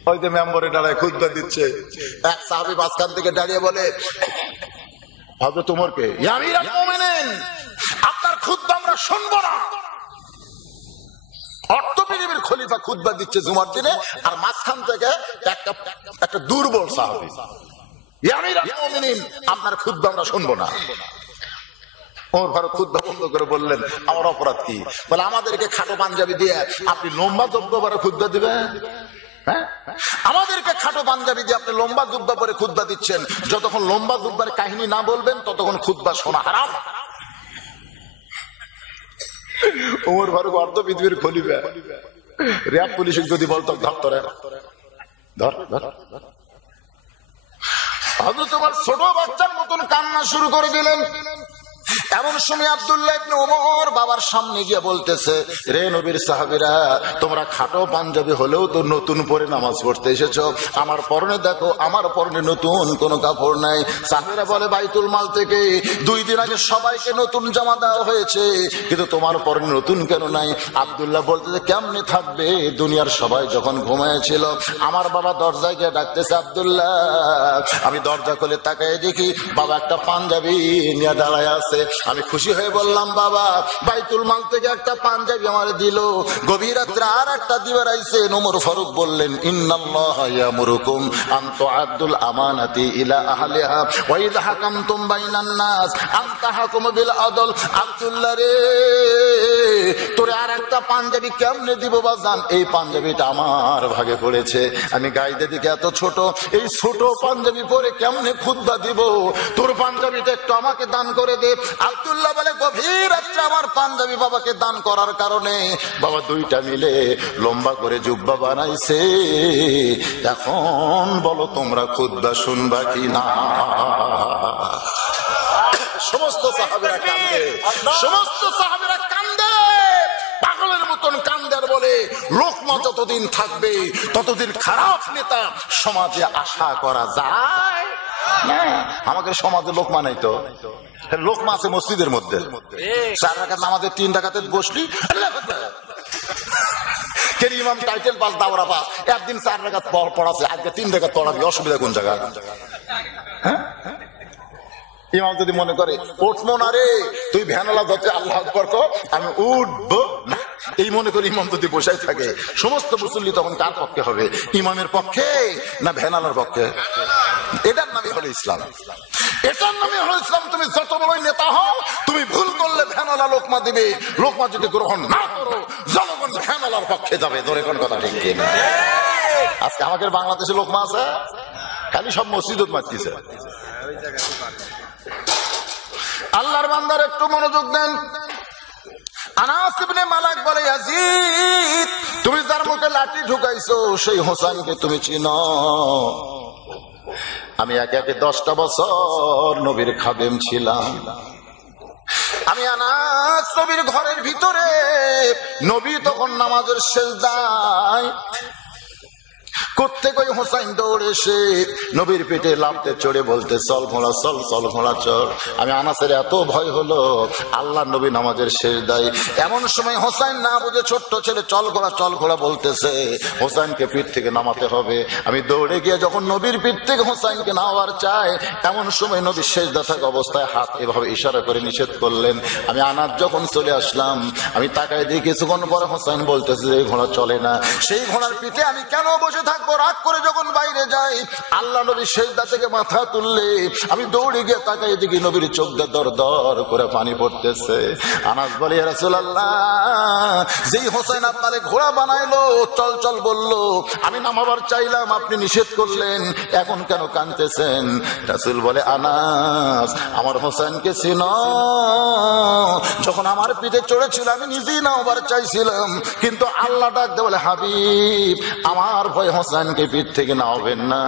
ওই যে মেম্বারে দাঁড়ায় খুতবা দিচ্ছে, এক সাহাবী মাঝখান থেকে দাঁড়িয়ে বলে, হযরত ওমরকে, ইয়া আমিরুল মুমিনিন, আপনার খুতবা আমরা শুনবো না। অর্থ পৃথিবীর খলিফা খুতবা দিচ্ছে জুমার দিনে, আর মাঝখান থেকে একটা দুর্বল সাহাবী, ইয়া আমিরুল মুমিনিন, আপনার খুতবা আমরা শুনবো না। ওমর ফারুক খুতবা বন্ধ করে বললেন, আমার অপরাধ কি? বলে, আমাদেরকে খাটো পাঞ্জাবি দিয়ে আপনি লম্বা জুব্বা পরে খুতবা দিবেন? আমাদেরকে খাটো পাঞ্জাবি দিয়ে আপনি লম্বা জুব্বা পরে খুতবা দিচ্ছেন, যতক্ষণ লম্বা জুব্বার কাহিনী না বলবেন ততক্ষণ খুতবা শোনা হারাম। ওমর ফারুক অর্ধ পৃথিবীর খলিফা, র্যাব পুলিশ যদি বলতো ধর, তোমার ছোট বাচ্চার মতন কান্না শুরু করে দিলেন। এমন সময় আব্দুল্লাহ ইবনে ওমর বাবার সামনে গিয়ে বলতেছে, রে নবীর সাহাবীরা, তোমরা খাটো পাঞ্জাবি হলেও তো নতুন পরে নামাজ পড়তে এসেছো, আমার পরনে দেখো, আমার পরনে নতুন কোন কাপড় নাই। সাহাবীরা বলে, বাইতুল মাল থেকে 2 দিন আগে সবাইকে নতুন জামা দেওয়া হয়েছে, কিন্তু তোমার পরনে নতুন কেন নাই? আব্দুল্লাহ বলতেছে, কেমনে থাকবে, দুনিয়ার সবাই যখন ঘুমাইছিল। আমার বাবা দরজায় গিয়ে ডাকতেছে, আব্দুল্লাহ। আমি দরজা খুলে তাকায় দেখি বাবা একটা পাঞ্জাবি নিয়ে দাঁড়ায় আছে। আমি খুশি হয়ে বললাম, বাবা বাইতুল মাল থেকে একটা পাঞ্জাবি আমার দিল, গভীর রাত্রে আর একটা দিবার আইছে। ওমর ফারুক বললেন, ইন্নাল্লাহা ইয়ামুরুকুম আন তুআদ্দুল আমানাতি ইলা আহলিহা ওয়া ইযা হাকামতুম বাইনান নাস আন তাহকুমু বিল আদল। আব্দুল্লাহ রে, তোরে আর একটা পাঞ্জাবি কেমনে দিব বাজান? এই পাঞ্জাবিটা আমার ভাগে পড়েছে, আমি গাইতে দিকে এত ছোট, এই ছোট পাঞ্জাবি পরে কেমনে খুতবা দিব? তোর পাঞ্জাবিটা একটু আমাকে দান করে দে। আব্দুল্লাহ বলে, গভীর রাত্রে আমার পাঞ্জাবি বাবাকে দান করার কারণে বাবা 2টা মিলে লম্বা করে জুব্বা বানাইছে। এখন বলো তোমরা খুতবা শুনবা কি না? সমস্ত সাহাবীরা কান্দে, সমস্ত সাহাবীরা কান্দে, পাগলের মতন কান্দার বলে, লোকমা যতদিন থাকবে ততদিন খারাপ নেতা সমাজে আশা করা যায় না। আমাদের সমাজে লোকমা নাই তো, লোকমা আছে মসজিদের মধ্যে, 4 রাকাত নামাজে 3 রাকাতে বসলি ইমাম টাইটেল পাস, দাওরা পাস, একদিন 4 রাকাত পড়াছে, আজকে 3 রাকাত পড়াবি, অসুবিধা কোন জায়গায়? ইমাম যদি মনে করে উঠবো না রে, তুই ভ্যানলা ধরতে আল্লাহ আকবার কর, আমি উঠবো না, এই মনে করে ইমাম যদি বসাই থাকে, সমস্ত মুসল্লি তখন কার পক্ষে হবে? ইমামের পক্ষে না ভ্যানালার পক্ষে? এটার নামই হলো ইসলাম, এটার নামই হলো ইসলাম। তুমি যত বড় নেতা হও, তুমি ভুল করলে ভ্যানালা লোকমা দিবে, লোকমা যদি গ্রহণ না করো জনগণ ভ্যানালার পক্ষে যাবে। ধরে কোন কথা ঠিক কিনা? আজকে আমাদের বাংলাদেশে লোকমা আছে, খালি সব মসজিদত মারতেছে। আল্লাহর বান্দার একটু মনোযোগ দেন। আনাস ইবনে মালিক বলে, ইয়াজিদ, তুমি যার মুখে লাঠি ঢুকাইছো সেই হোসেনকে তুমি চিনো? আমি একে 10টা বছর নবীর খাদেম ছিলাম। আমি আনাস নবীর ঘরের ভিতরে, নবী তখন নামাজের সেজদায়, কোত্থেকে ওই হোসাইন দৌড়ে এসে নবীর পেটে লাফতে চড়ে বলতে, চল ঘোড়া চল, চল ঘোড়া চল। আমি আনাসের এত ভয় হলো, আল্লাহ নবী নামাজের শেষ দায়। এমন সময় হোসাইন না বুঝে ছোট্ট ছেলে চল ঘোড়া বলতেছে, হোসাইনকে পিঠ থেকে নামাতে হবে। আমি দৌড়ে গিয়ে যখন নবীর পিঠ থেকে হোসাইনকে নামাবার চাই, এমন সময় নবীর সেজদা থাকা অবস্থায় হাত এভাবে ইশারা করে নিষেধ করলেন। আমি আনাস যখন চলে আসলাম, আমি তাকায় দিয়ে কিছুক্ষণ পরে হোসাইন বলতেছে, এই ঘোড়া চলে না। সেই ঘোড়ার পিঠে আমি কেন বসে থাকবো? রাগ করে যখন বাইরে যাই, আল্লাহ নবীর সেজদা থেকে মাথা তুললে আমি দৌড়ে গিয়ে তাকাই দেখি নবীর চোখ দিয়ে দর দর করে পানি পড়তেছে। আনাস বলে, ইয়া রাসূলুল্লাহ, যেই হোসেন আপনারে ঘোড়া বানাইলো, চল চল বললো, আমি নামাবার চাইলাম, আপনি নিষেধ করলেন, এখন কেন কাঁদতেছেন? রাসূল বলে, আনাস, আমার হোসেনকে চিনো? যখন আমার পিঠে চড়েছিল আমি নিজেই নামাবার চাইছিলাম, কিন্তু আল্লাহ ডাকতে বলে, হাবিব, আমার ভয় হোসেনকে পিঠ থেকে নামাবেন না।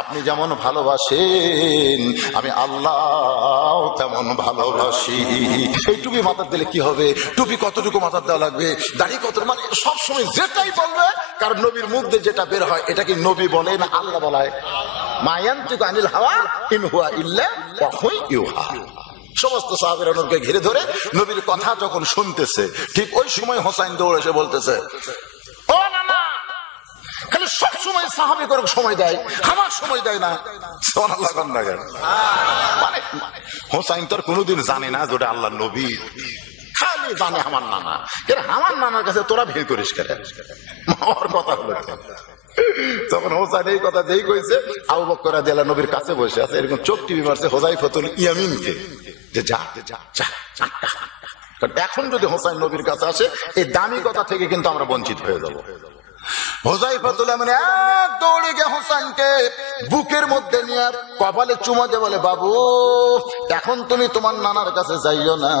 আপনি যেমন ভালোবাসেন আমি আল্লাহ তেমন ভালোবাসি। এই টুপি মাথার দিলে কি হবে? টুপি কতটুকু মাথার দেওয়া লাগবে? দাড়ি কত? মানে সবসময় যেটাই বলবে, কারণ নবীর মুখ দিয়ে যেটা বের হয় এটা কি নবী বলে না আল্লাহ বলায়? মায়ান্তিকু আনিল হাওয়া ইন হুয়া ইল্লা ওয়াহয়ুন ইউহা। সমস্ত সাহাবীরা নবীকে ঘিরে ধরে নবীর কথা যখন শুনতেছে, ঠিক ওই সময় হোসাইন দৌড়ে এসে বলতেছে, ও নানা, খালি সব সময় সাহাবী করে সময় দেয়, আমার সময় দেয় না। সুবহানাল্লাহ। মানে হোসাইন তো কোনোদিন জানে না যেটা আল্লাহ নবী, খালি জানে আমার নানা। আমার নানার কাছে তোরা ভিড় করিস কেন? আমার কথা হলো তখন হোসাইন এই কথা যেই কইছে, আবু বকর রাদিয়াল্লাহু নবীর কাছে বসে আছে, এরকম চোখ টিপি মারছে হুযায়ফাতুল ইয়ামিনকে, যে যা যা যা। এখন যদি হোসাইন নবীর কাছে আসে, এই দামি কথা থেকে কিন্তু আমরা বঞ্চিত হয়ে যাবো। হুযায়ফাতুল ইয়ামিন এক দৌড়ে গিয়ে হোসেনকে বুকের মধ্যে নিয়ে কপালে চুমা দিয়ে বলে, বাবু, এখন তুমি তোমার নানার কাছে যাইও না,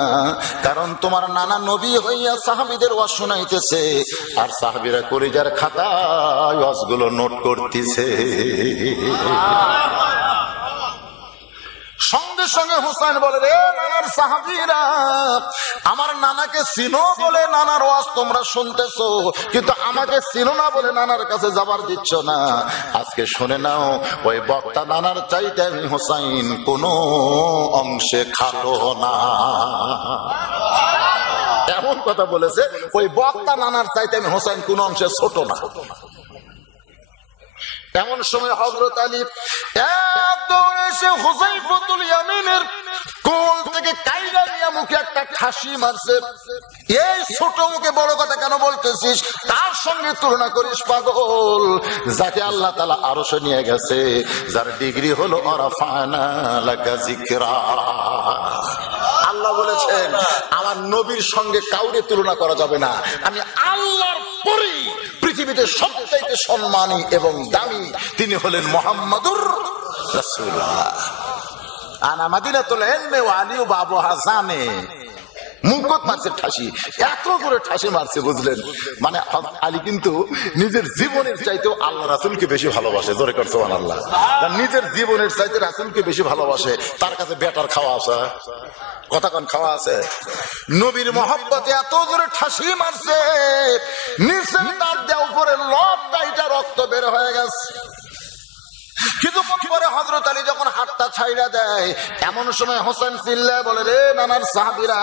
কারণ তোমার নানা নবী হইয়া সাহাবীদের ওয়াজ শোনাইতেছে, আর সাহাবীরা কলিজার খাতায় ওয়াজগুলো নোট করতেছে। সঙ্গে সঙ্গে হোসেন বলে, রে নানার সাহাবীরা, আমার নানাকে চিনো বলে নানার ওয়াজ তোমরা শুনতেছো, কিন্তু আমাকে চিনো না বলে নানার কাছে যাবার দিচ্ছ না। আজকে শুনে নাও, ওই বক্তা নানার চাইতে আমি হোসেন কোনো অংশে খাটো না। এমন কথা বলেছে, ওই বক্তা নানার চাইতে আমি হোসেন কোন অংশে ছোট না। এমন সময় হযরত আলী এক দৌড়ে এসে হুযায়ফাতুল ইয়ামিনের কোল থেকে কাইরা নিয়ে মুখে একটা ঠাসি মারছে। এই ছোট মুখে বড় কথা কেন বলতেছিস? তার সঙ্গে তুলনা করিস পাগল, যাকে আল্লাহ তাআলা আরশে নিয়ে গেছে, যার ডিগ্রি হলো আরাফানা লাকা যিকরা। আল্লাহ বলেছেন, আমার নবীর সঙ্গে কাউরে তুলনা করা যাবে না। আমি আল্লাহর পরে পৃথিবীতে সবচাইতে সম্মানী এবং দামি তিনি হলেন মুহাম্মাদুর রাসূলুল্লাহ। আনা মাদিনাতুল ইলমি ওয়া আলী বাবুহা জানে। মুখত মারছে ঠাসি, এত করে ঠাসি মারছে, বুঝলেন? মানে আলী কিন্তু নিজের জীবনের চাইতেও আল্লাহ রাসূলকে বেশি ভালোবাসে। জোরে কর সুবহানাল্লাহ। নিজের জীবনের চাইতে রাসূলকে বেশি ভালোবাসে। তার কাছে বেটার খাওয়া আছে, কথা কোন খাওয়া আছে? নবীর মহব্বতে এত জোরে ঠাসি মারছে, নিচে তার দেহ উপরে লবটা এটা রক্ত বের হয়ে গেছে। কিন্তু পরে হযরত আলী যখন হাতটা ছাইড়া দেয়, এমন সময় হোসেন চিল্লায় বলে, রে নানার সাহাবীরা,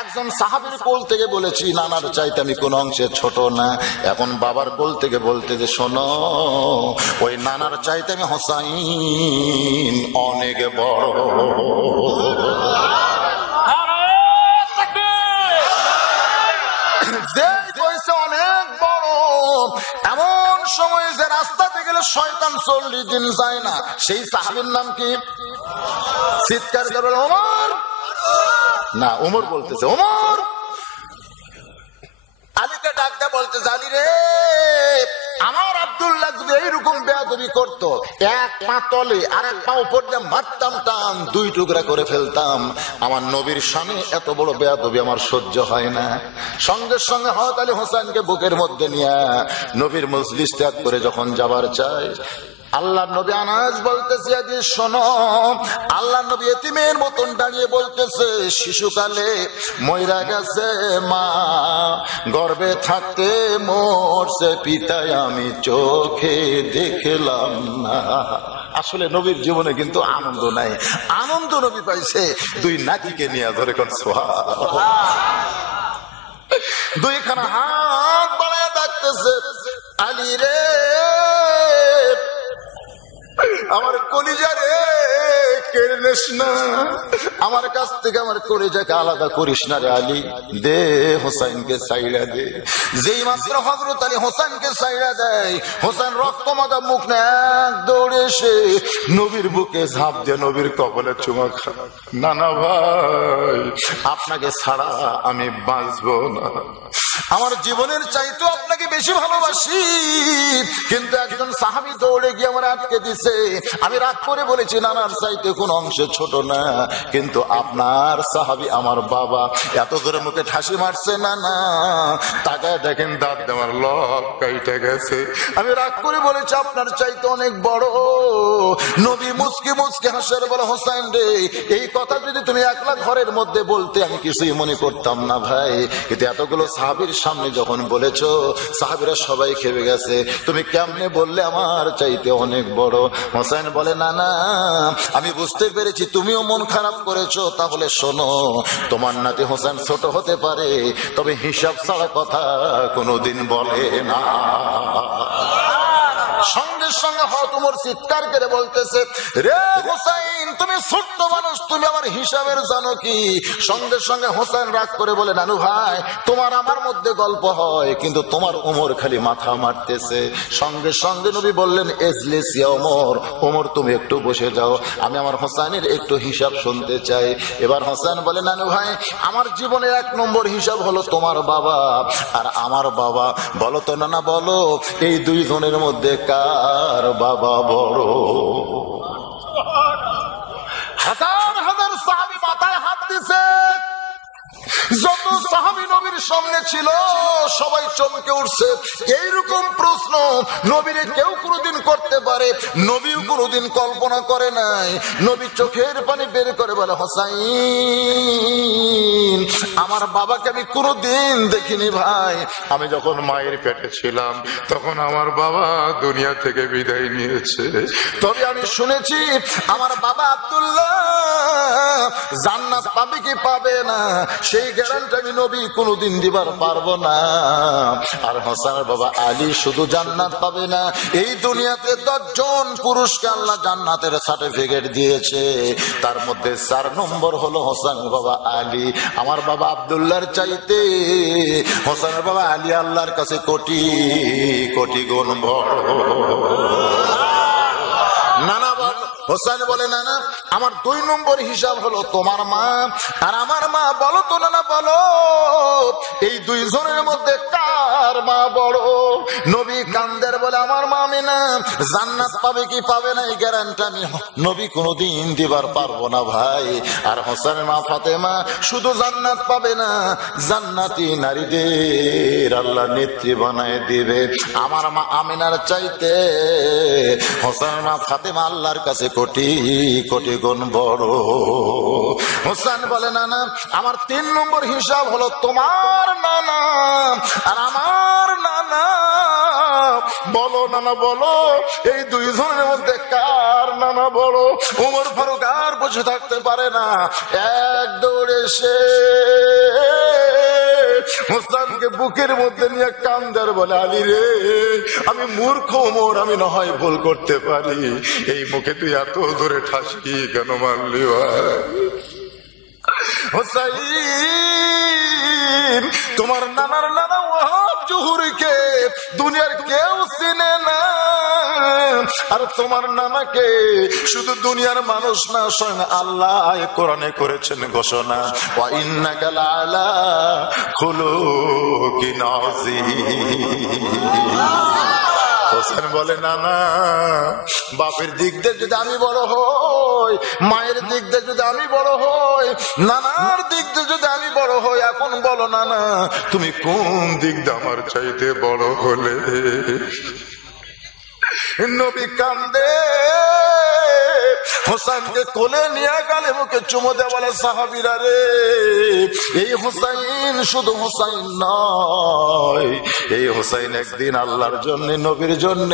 একজন সাহাবীর কোল থেকে বলেছি নানার চাইতে আমি কোন অংশে ছোট না, এখন বাবার কোল থেকে বলতে যে শোনো, ওই নানার চাইতে আমি হোসাইন অনেক বড়। অনেক বড়। এমন সময় যে রাস্তাতে গেলে শয়তান 40 দিন যায় না, সেই সাহাবীর নাম কি? চিৎকার করে ওমর না, ওমর বলতেছে, ওমর। আলীকে ডাকতে বলতে, আলী রে, আমার আব্দুল্লাহ যদি এইরকম বেয়াদবি করতো, এক পা তলে আর এক পা উপর দিয়ে মারতাম, টান 2 টুকরা করে ফেলতাম। আমার নবীর সামনে এত বড় বেয়াদবি আমার সহ্য হয় না। সঙ্গে সঙ্গে হযরত আলী হোসেনকে বুকের মধ্যে নিয়ে নবীর মজলিস ত্যাগ করে যখন যাবার চায়, আল্লাহ নবী আনাস বলতেছে যে শোনো, আল্লাহ নবী এতিমের মতন দাঁড়িয়ে বলতেছে শিশুকালে মইরা গেছে মা, গর্ভে থাকতে মরছে পিতায় আমি চোখে দেখলাম না। আসলে নবীর জীবনে কিন্তু আনন্দ নাই, আনন্দ নবী পাইছে দুই নাতিকে নিয়ে। ধরে কোন সুবহানাল্লাহ, দুইখানা হাত বাড়ায় ডাকতেছে আলী রে, আমার কলিজা রে কেড়ে নিস না, আমার কাছ থেকে আমার কলিজাকে আলাদা করিস না রে আলী, দে হোসাইনকে ছাইড়া দে। যেই মাত্র হযরত আলী হোসেনকে ছাইড়া দেয়, হোসেন রক্তমাখা মুখ না এক দৌড়ে এসে নবীর বুকে ঝাঁপ দিয়ে নবীর কপালে চুমা খায়। নানা ভাই, আপনাকে ছাড়া আমি বাঁচবো না, আমার জীবনের চাইতে আপনাকে বেশি ভালোবাসি। কিন্তু একজন সাহাবী দৌড়ে গিয়ে আমার আটকে দিছে। আমি রাগ করে বলেছি নানার চাইতে কোন অংশে ছোট না, কিন্তু আপনার সাহাবী আমার বাবা। এত করে মুখে ঠাসি মারছে না না, তাকায় দেখেন দাঁত আমার লক কাইটা গেছে। আমি রাগ করে বলেছি আপনার চাইতে অনেক বড়। নবী মুচকি মুচকি হাসার বলে হোসেন রে, এই কথা যদি তুমি একলা ঘরের মধ্যে বলতে আমি কিছুই মনে করতাম না ভাই, কিন্তু এতগুলো সাহাবীর সামনে যখন বলেছো সাহাবীরা সবাই খেপে গেছে, তুমি কেমনে বললে আমার চাইতে অনেক বড়। হোসেন বলে না না, আমি বুঝতে পেরেছি তুমিও মন খারাপ করেছো, তাহলে শোনো, তোমার নাতি হোসেন ছোট হতে পারে, তবে হিসাব ছাড়া কথা কোনোদিন বলে না। সঙ্গে সঙ্গে ওমর চিৎকার করে বলতেছে রে হোসেন, তুমি ছোট্ট মানুষ, তুমি আমার হিসাবের জানো কি? সঙ্গে সঙ্গে হোসেন রাগ করে বলে নানু ভাই, তোমার আমার মধ্যে গল্প হয়, কিন্তু তোমার ওমর খালি মাথা মারতেছে। সঙ্গে সঙ্গে নবী বললেন এজলিস ইয়া ওমর, ওমর তুমি একটু বসে যাও, আমি আমার হোসেনের একটু হিসাব শুনতে চাই। এবার হোসেন বলে নানু ভাই, আমার জীবনে এক নম্বর হিসাব হলো তোমার বাবা আর আমার বাবা। বলো তো নানা, বলো এই দুইজনের মধ্যে কার বাবা বড়? হাজার হাজার সাহাবী মাথায় হাত দিছে। যত সাহাবী নবীর সামনে ছিল সবাই চমকে উঠছে। এইরকম প্রশ্ন নবীরে কেউ কোনোদিন করতে পারে, নবীও কোনোদিন কল্পনা করে নাই। নবী চোখের পানি বের করে বলে হোসাইন, আমার বাবাকে আমি কোনোদিন দেখিনি ভাই। আমি যখন মায়ের পেটে ছিলাম তখন আমার বাবা দুনিয়া থেকে বিদায় নিয়েছে, তবে আমি শুনেছি আমার বাবা আব্দুল্লাহ জান্নাত পাবে কি পাবে না সেই গ্যারান্টি আমি নবী কোনোদিন দিবার পারবো না। আর হোসেনের বাবা আলী শুধু জান্নাত পাবে না, এই দুনিয়াতে 10 জন পুরুষকে আল্লাহ জান্নাতের সার্টিফিকেট দিয়েছে, তার মধ্যে 4 নম্বর হলো হোসেনের বাবা আলী। আমার বাবা আব্দুল্লাহর চাইতে হোসেনের বাবা আলী আল্লাহর কাছে কোটি কোটি গুণ বড়। নানা হোসেন বলে নানা, আমার 2 নম্বর হিসাব হলো তোমার মা আর আমার মা। বলো তো নানা, বলো এই দুইজনের মধ্যে কার মা বড়? নবী কান্দের বলে আমার মা আমিনা জান্নাত পাবে কি পাবে না এই গ্যারান্টি আমি নবী কোনোদিন দিবার পারবো না ভাই। আর হোসেনের মা ফাতেমা শুধু জান্নাত পাবে না, জান্নাতি নারীদের আল্লাহ নেত্রী বানায় দিবে। আমার মা আমিনার চাইতে হোসেনের মা ফাতেমা আল্লাহর কাছে কোটি কোটি গুণ বড়। হোসেন বলে নানা, আমার 3 নম্বর হিসাব হলো তোমার নানা আর আমার নানা। বলো নানা, বলো এই দুইজনের মধ্যে কার নানা বড়? ওমর ফারুক আর বসে থাকতে পারে না, এক দৌড়ে সে হোসেনকে বুকের মধ্যে নিয়ে কান্দার বলে আলী রে, আমি মূর্খ ওমর, আমি না হয় ভুল করতে পারি, এই মুখে তুই এত জোরে ঠাসকি কেন মারলি ভাই? হোসাইন, তোমার নানার নানা ওয়াহাব জুহুরিকে দুনিয়ার কেউ চিনে না, আর তোমার নানাকে শুধু দুনিয়ার মানুষ না স্বয়ং আল্লাহ কোরআনে করেছেন ঘোষণা, ওয়া ইন্নাকা লাআলা খুলুকিন আযীম। হোসেন বলে নানা, বাপের দিক দিয়ে যদি আমি বড় হই, মায়ের দিক দিয়ে যদি আমি বড় হই, নানার দিক দিয়ে যদি আমি বড় হই, এখন বলো নানা তুমি কোন দিক দিয়ে আমার চাইতে বড় হলে? নবী কান্দে, হোসেনকে কোলে নিয়ে গালে মুখে চুমো দেয়, বলে সাহাবীরা রে, এই হোসেন শুধু হোসেন নয়, এই হোসেন একদিন আল্লাহর জন্য, নবীর জন্য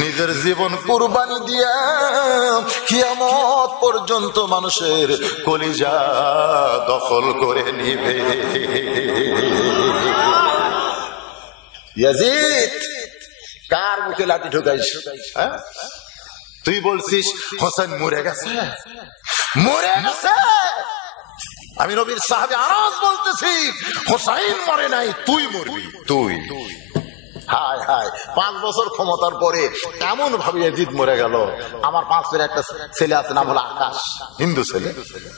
নিজের জীবন কুরবানি দিয়া কিয়ামত পর্যন্ত মানুষের কলিজা দখল করে নিবে। ইয়াজিদ কার মুখে লাঠি ঢুকাইছ? তুই বলছিস হোসেন মরে গেছে, মরে গেছে। আমি নবীর সাহাবী আনাস বলতেছি হোসেন মরে নাই, তুই মরবি, তুই। হায় হায়, 5 বছর ক্ষমতার পরে এমন ভাবে ইয়াজিদ মরে গেল। আমার 5 বছরের একটা ছেলে আছে, নাম হলো আকাশ, হিন্দু ছেলে,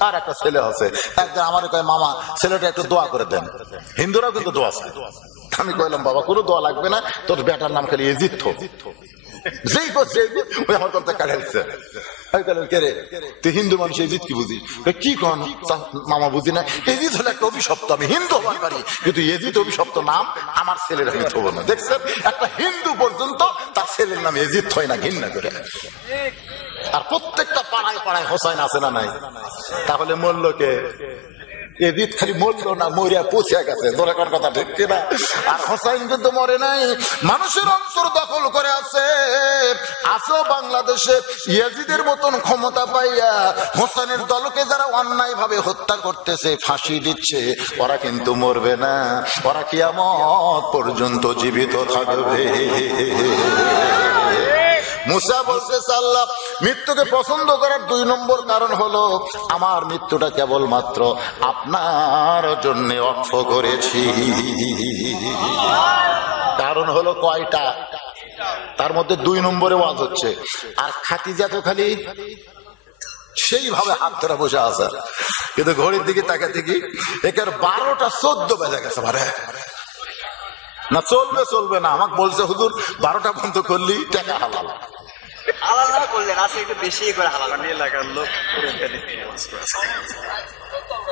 আর একটা ছেলে আছে। একদিন আমার কয় মামা ছেলেটা একটু দোয়া করে দেন। হিন্দুরাও কিন্তু দোয়া চায়। আমি কইলাম বাবা কোনো দোয়া লাগবে না, তোর বেটার নাম খালি ইয়াজিদ থো। যেই করছে ওই আমার কথা কাটাইছে। তুই হিন্দু মানুষ এজিদ কি বুঝি? কি কন মামা বুঝি না, এজিদ হলো একটা অভিশপ্ত। আমি হিন্দু হবার পারি, কিন্তু এজিদ অভিশপ্ত নাম আমার ছেলের আমি থব না। দেখছেন, একটা হিন্দু পর্যন্ত তার ছেলের নাম এজিদ হয় না, ঘৃণা করে। আর প্রত্যেকটা পাড়ায় পাড়ায় হোসেন আছে না নাই? তাহলে মূল্যকে এজিদ খালি মরল না, মরিয়া পৌঁছে গেছে। দরকার কথা ঠিক কিনা? আর হোসেন কিন্তু মরে নাই, মানুষের অন্তর দখল করে আছে। আসো বাংলাদেশে ইয়াজিদের মতন ক্ষমতা পাইয়া হোসেনের দলকে যারা অন্যায় ভাবে হত্যা করতেছে, ফাঁসি দিচ্ছে, ওরা কিন্তু মরবে না, ওরা কিয়ামত পর্যন্ত জীবিত থাকবে। মুসা বলতেছে আল্লাহ মৃত্যুকে পছন্দ করার 2 নম্বর কারণ হলো আমার মৃত্যুটা কেবলমাত্র আপনার জন্য অক্ষ করেছি। কারণ হলো কয়টা? তার মধ্যে 2 নম্বরে ওয়াজ হচ্ছে। আর খাদিজা তো খালি সেইভাবে হাত ধরে বসে আছে, কিন্তু ঘড়ির দিকে তাকে দেখি একের 12টা 14 বেজে গেছে। না চলবে চলবে না, আমাকে বলছে হুজুর 12টা বন্ধ করলি টাকা হালাল।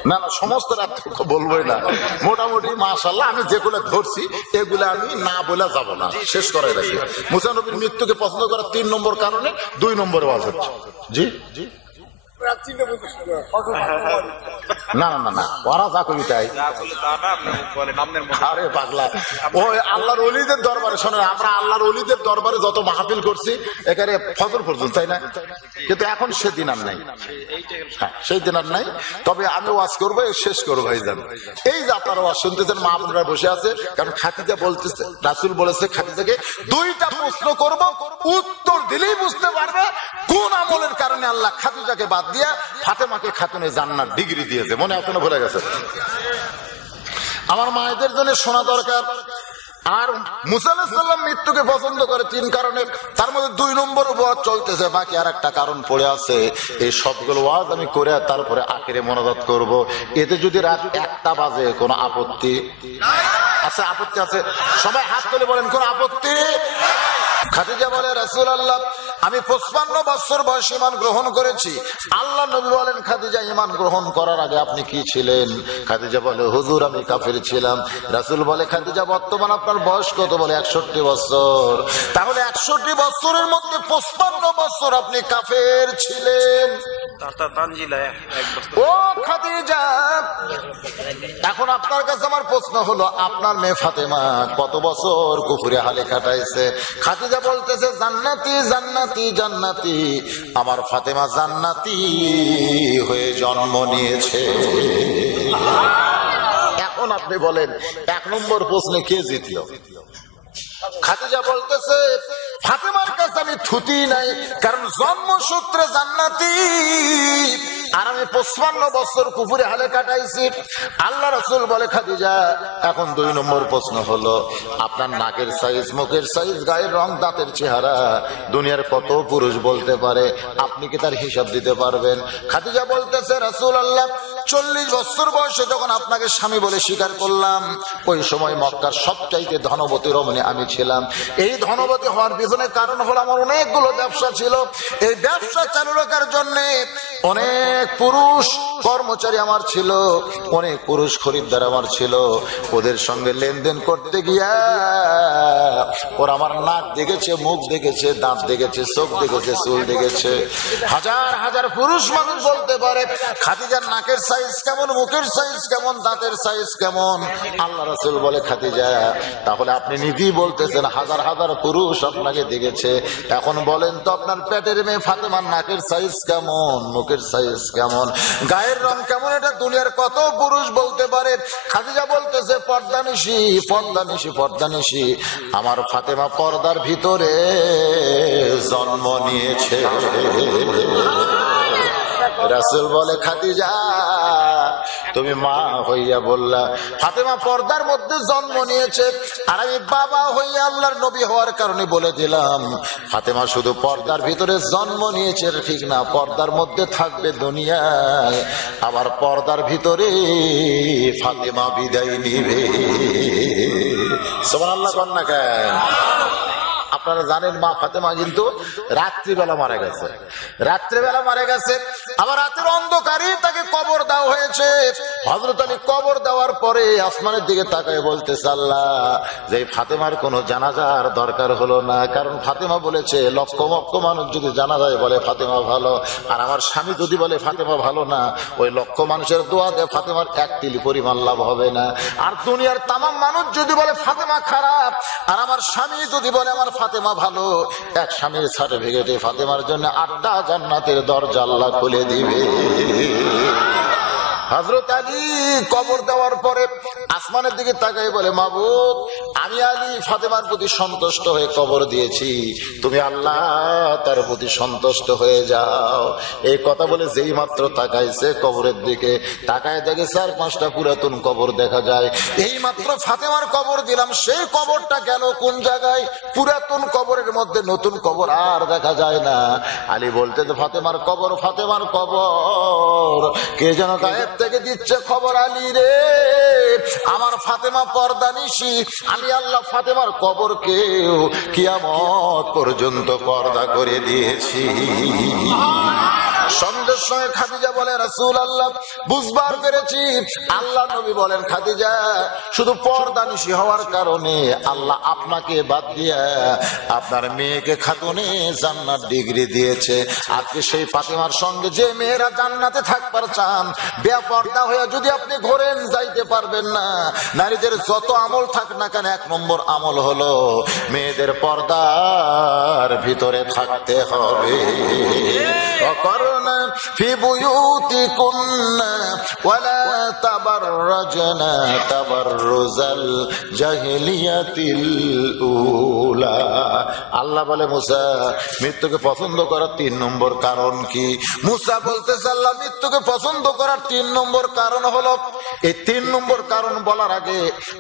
না না, সমস্ত রাত বলবোই না, মোটামুটি মাশাআল্লাহ আমি যেগুলো ধরছি এগুলো আমি না বলে যাব না, শেষ করাই রাখি। মুসা নবীর মৃত্যুকে পছন্দ করার 3 নম্বর কারণে 2 নম্বরে ওয়াজ হচ্ছে। জি জি, না না না, ওরা যা কবি তাই। আরে পাগলা, ওই আল্লাহর ওলিদের দরবারে শোনেন, আমরা আল্লাহর ওলিদের দরবারে যত মাহফিল করছি এখানে ফজর পর্যন্ত, তাই না? কিন্তু এখন সেদিন আর নাই, হ্যাঁ সেই দিন আর নাই। তবে আমি ওয়াজ করবো, শেষ করবো। এই যে আপনারা ওয়াজ শুনতেছেন, মা বোনেরা বসে আছে, কারণ খাদিজা বলতেছে, রাসূল বলেছে খাদিজাকে 2টা প্রশ্ন করব, উত্তর দিলেই বুঝতে পারবে কোন আমলের কারণে আল্লাহ খাদিজাকে বাদ দিয়া ফাতেমাকে খাতুনে জান্নাত ডিগ্রি দিয়েছে। মনে এখনো ভুলে গেছে? আমার মায়েদের জন্য শোনা দরকার। আর মুসা আলাইহিস সালাম মৃত্যুকে পছন্দ করে 3 কারণে, তার মধ্যে 2 নম্বর ওয়াজ চলতেছে, বাকি আর একটা কারণ পড়ে আছে। এই সবগুলো ওয়াজ আমি করে তারপরে আখিরে মোনাজাত করব। এতে যদি রাত 1টা বাজে কোনো আপত্তি আছে? আপত্তি আছে? সবাই হাত তুলে বলেন কোন আপত্তি? খাদিজা বলে রাসূলুল্লাহ আমি 55 বছর বয়সে ঈমান গ্রহণ করেছি। আল্লাহ নবী বলেন খাদিজা ঈমান গ্রহণ করার আগে আপনি কি ছিলেন? খাদিজা বলে হুজুর আমি কাফির ছিলাম। রাসূল বলে খাদিজা বর্তমান আপনার বয়স কত? বলে 61 বছর। তাহলে 61 বছরের মধ্যে 55 বছর আপনি কাফের ছিলেন। ও খাদিজা, এখন আপনার কাছে আমার প্রশ্ন হলো আপনার মেয়ে ফাতেমা কত বছর কুফরে হালে কাটাইছে? খাদিজা বলতেছে জান্নাতি জান্নাতি জান্নাতি, আমার ফাতেমা জান্নাতি হয়ে জন্ম নিয়েছে। এখন আপনি বলেন 1 নম্বর প্রশ্নে কে জিতল? খাদিজা বলতেছে ফাতেমার কাছে আমি থুতি নাই, কারণ জন্মসূত্রে জান্নাতি, আর আমি 55 বছর কুফরে হালে কাটাইছি। আল্লাহ রাসূল বলে খাদিজা এখন 2 নম্বর প্রশ্ন হলো আপনার নাকের সাইজ, মুখের সাইজ, গায়ের রং, দাঁতের চেহারা দুনিয়ার কত পুরুষ বলতে পারে, আপনি কি তার হিসাব দিতে পারবেন? খাদিজা বলতেছে রাসূলুল্লাহ 40 বছর বয়সে যখন আপনাকে স্বামী বলে স্বীকার করলাম, ওই সময় মক্কার সবচাইতে ধনবতী রমণী আমি ছিলাম। এই ধনবতী হওয়ার পিছনে কারণ হলো আমার অনেকগুলো ব্যবসা ছিল। এই ব্যবসা চালু রাখার জন্য অনেক পুরুষ কর্মচারী আমার ছিল, অনেক পুরুষ খরিদ্দার আমার ছিল। ওদের সঙ্গে লেনদেন করতে গিয়া ওরা আমার নাক দেখেছে, মুখ দেখেছে, দাঁত দেখেছে, চোখ দেখেছে, চুল দেখেছে। হাজার হাজার পুরুষ মানুষ বলতে পারে খাদিজার নাকের সাইজ কেমন, মুখের সাইজ কেমন, দাঁতের সাইজ কেমন। আল্লাহ রাসূল বলে খাদিজা, তাহলে আপনি নিজেই বলতেছেন হাজার হাজার পুরুষ আপনাকে দেখেছে, এখন বলেন তো আপনার পেটের মেয়ে ফাতেমার নাকের সাইজ কেমন, মুখের সাইজ কেমন, গায়ের রং কেমন, এটা দুনিয়ার কত পুরুষ বলতে পারে। খাদিজা বলতেছে পর্দানিশি, পর্দানিশি, পর্দানিশি, আমার ফাতেমা পর্দার ভিতরে জন্ম নিয়েছে। রাসূল বলে খাদিজা তুমি মা হইয়া বললা ফাতেমা পর্দার মধ্যে জন্ম নিয়েছে, আর আমি বাবা হইয়া আল্লাহর নবী হওয়ার কারণে বলে দিলাম ফাতেমা শুধু পর্দার ভিতরে জন্ম নিয়েছে ঠিক না, পর্দার মধ্যে থাকবে দুনিয়ায়, আবার পর্দার ভিতরে ফাতেমা বিদায় নিবে। সুবহানাল্লাহ কন্যা কেন? আপনারা জানেন মা ফাতেমা কিন্তু রাত্রিবেলা মারা গেছে, রাত্রিবেলা মারা গেছে, আবার রাতের অন্ধকারে তাকে কবর দেওয়া হয়েছে। হযরত আলী কবর দেওয়ার পরে আসমানের দিকে তাকায় বলতেছে আল্লাহ, যে ফাতেমার কোনো জানাজার দরকার হলো না, কারণ ফাতেমা বলেছে লক্ষ লক্ষ মানুষ যদি জানাজায় বলে ফাতেমা ভালো, আর আমার স্বামী যদি বলে ফাতেমা ভালো না, ওই লক্ষ মানুষের দোয়াতে ফাতেমার এক তিল পরিমাণ লাভ হবে না। আর দুনিয়ার তামাম মানুষ যদি বলে ফাতেমা খারাপ, আর আমার স্বামী যদি বলে আমার ফাতেমা ভালো, এক স্বামীর সার্টিফিকেটে ফাতেমার জন্য 8টা জান্নাতের দরজা আল্লাহ খুলে দিবে। হযরত আলী কবর দেওয়ার পরে আসমানের দিকে তাকাই বলে মাবুদ, আমি আলী ফাতেমার প্রতি সন্তুষ্ট হয়ে কবর দিয়েছি, তুমি আল্লাহ তার প্রতি সন্তুষ্ট হয়ে যাও। এই কথা বলে যেই মাত্র তাকাইছে কবরের দিকে, তাকায় দেখে 4-5টা পুরাতন কবর দেখা যায়। এই মাত্র ফাতেমার কবর দিলাম, সেই কবরটা গেল কোন জায়গায়? পুরাতন কবরের মধ্যে নতুন কবর আর দেখা যায় না। আলী বলতে ফাতেমার কবর, ফাতেমার কবর, কে যেন গায়েব থেকে দিচ্ছে খবর, আলী রে আমার ফাতেমা পর্দানিশি, আমি আল্লাহ ফাতেমার কবরকেও কিয়ামত পর্যন্ত পর্দা করে দিয়েছি। সঙ্গে সঙ্গে খাদিজা বলে রাসূলুল্লাহ বুঝবার পেরেছি। আল্লাহ নবী বলেন খাদিজা শুধু পর্দানিশি হওয়ার কারণে আল্লাহ আপনাকে বাদ দিয়া আপনার মেয়েকে খাতুনে জান্নাত ডিগ্রি দিয়েছে। আজকে সেই ফাতেমার সঙ্গে যে মেয়েরা জান্নাতে থাকবার চান, বেপর্দা হয়ে যদি আপনি ঘোরেন যাইতে পারবেন না। নারীদের যত আমল থাক না কেন, 1 নম্বর আমল হলো মেয়েদের পর্দার ভিতরে থাকতে হবে। في بيوتكن ولا تبرجن تبرج الجاهلية الأولى। আল্লাহ বলে মুসা মৃত্যুকে পছন্দ করার 3 নম্বর কারণ কি? মুসা বলতেছে আল্লাহ মৃত্যুকে পছন্দ করার 3 নম্বর কারণ হলো, এই 3 নম্বর কারণ বলার আগে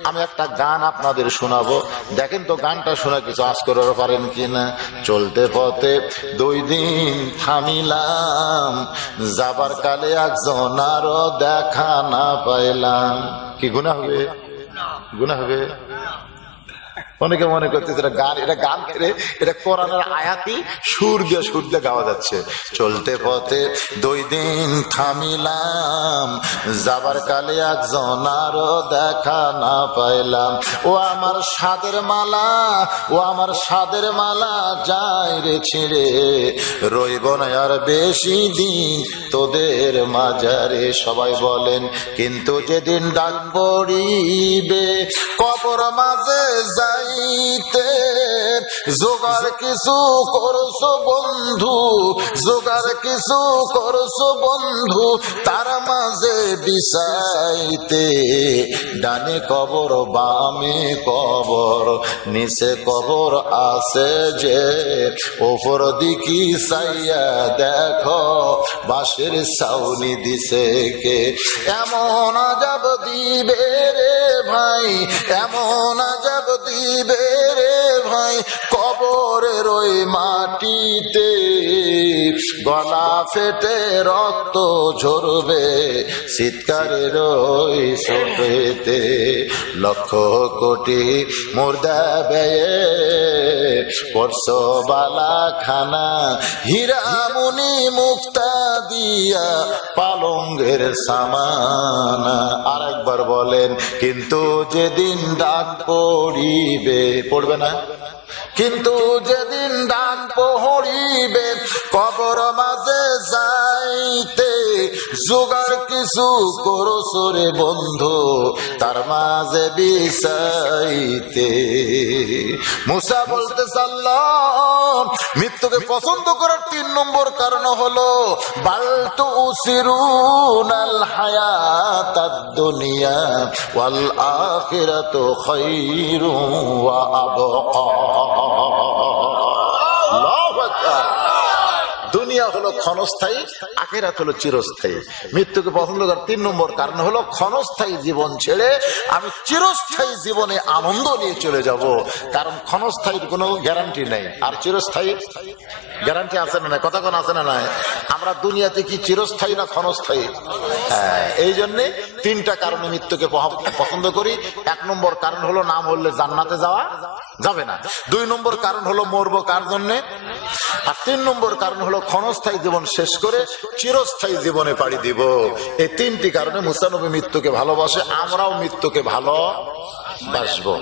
আমি একটা গান আপনাদের শোনাবো। দেখেন তো গানটা শোনা কিছু আজ করতে পারেন কিনা। চলতে পথে 2 দিন থামিলাম, যাবার কালে একজনারও দেখা না পাইলাম। কি গুনাহ হবে? গুনাহ হবে? অনেকে মনে করতেছে এটা গান, এটা গান করে এটা কোরআনের আয়াতি সুর দিয়ে গাওয়া যাচ্ছে। চলতে পথে 2 দিন থামিলাম, যাবার কালে একজনারও দেখা না পাইলাম। ও আমার সাদের মালা, ও আমার সাদের মালা যায় রে ছিঁড়ে, রইব না আর বেশি দিন তোদের মাঝারে। সবাই বলেন কিন্তু যেদিন ডাক পড়িবে কবর মাঝে যাইতে, জোগাড় কিছু করছো বন্ধু, জোগাড় কিছু করছো বন্ধু, তার মাঝে বিছাইতে। ডানে কবর বামে কবর, নিচে কবর আছে যে, ওপর দিকে চাইয়া দেখো বাঁশের ছাউনি দিছে কে। এমন আজাব দিবে রে ভাই, এমন আজাব দিবে রে ভাই, কবরের ওই মাটিতে গলা ফেটে রক্ত ঝরবে, চিৎকারের ওই চোখেতে লক্ষ কোটি মুর্দা বেয়ে করছো বালা খানা, হীরামণি মুক্তা দিয়া পালঙ্গের সামানা। আরেকবার বলেন, কিন্তু যেদিন ডাক পড়িবে, পড়বে না? কিন্তু যেদিন ডাক পড়িবে কবর মাঝে যাইতে, জোগাড় কিছু করছো রে বন্ধু তার মাঝে বিছাইতে। মুসা বলতে চাল্লাম, মৃত্যুকে পছন্দ করার 3 নম্বর কারণ হলো বালতু উসিরুনাল হায়াতাদ দুনিয়া ওয়াল আখিরাতু খায়রুন ওয়া আবকা। আল্লাহু আকবার। দুনিয়া হলো ক্ষণস্থায়ী, আখিরাত হলো চিরস্থায়ী। মৃত্যুকে পছন্দ করার 3 নম্বর কারণ হলো ক্ষণস্থায়ী জীবন ছেড়ে আমি চিরস্থায়ী জীবনে আনন্দ নিয়ে চলে যাব। কারণ ক্ষণস্থায়ীর কোনো গ্যারান্টি নেই, আর চিরস্থায়ী গ্যারান্টি আছে না? কথা কোন আছে না? নাই। আমরা দুনিয়াতে কি চিরস্থায়ী না ক্ষণস্থায়ী? হ্যাঁ, এই জন্যে 3টা কারণে মৃত্যুকে পছন্দ করি। 1 নম্বর কারণ হলো নাম হলে জান্নাতে যাওয়া যাবে না। 2 নম্বর কারণ হলো মরবো কার জন্যে, আর 3 নম্বর কারণ হলো ক্ষণস্থায়ী জীবন শেষ করে চিরস্থায়ী জীবনে পাড়ি দিব। এই 3টি কারণে মুসা নবী মৃত্যুকে ভালোবাসে, আমরাও মৃত্যুকে ভালোবাসবো।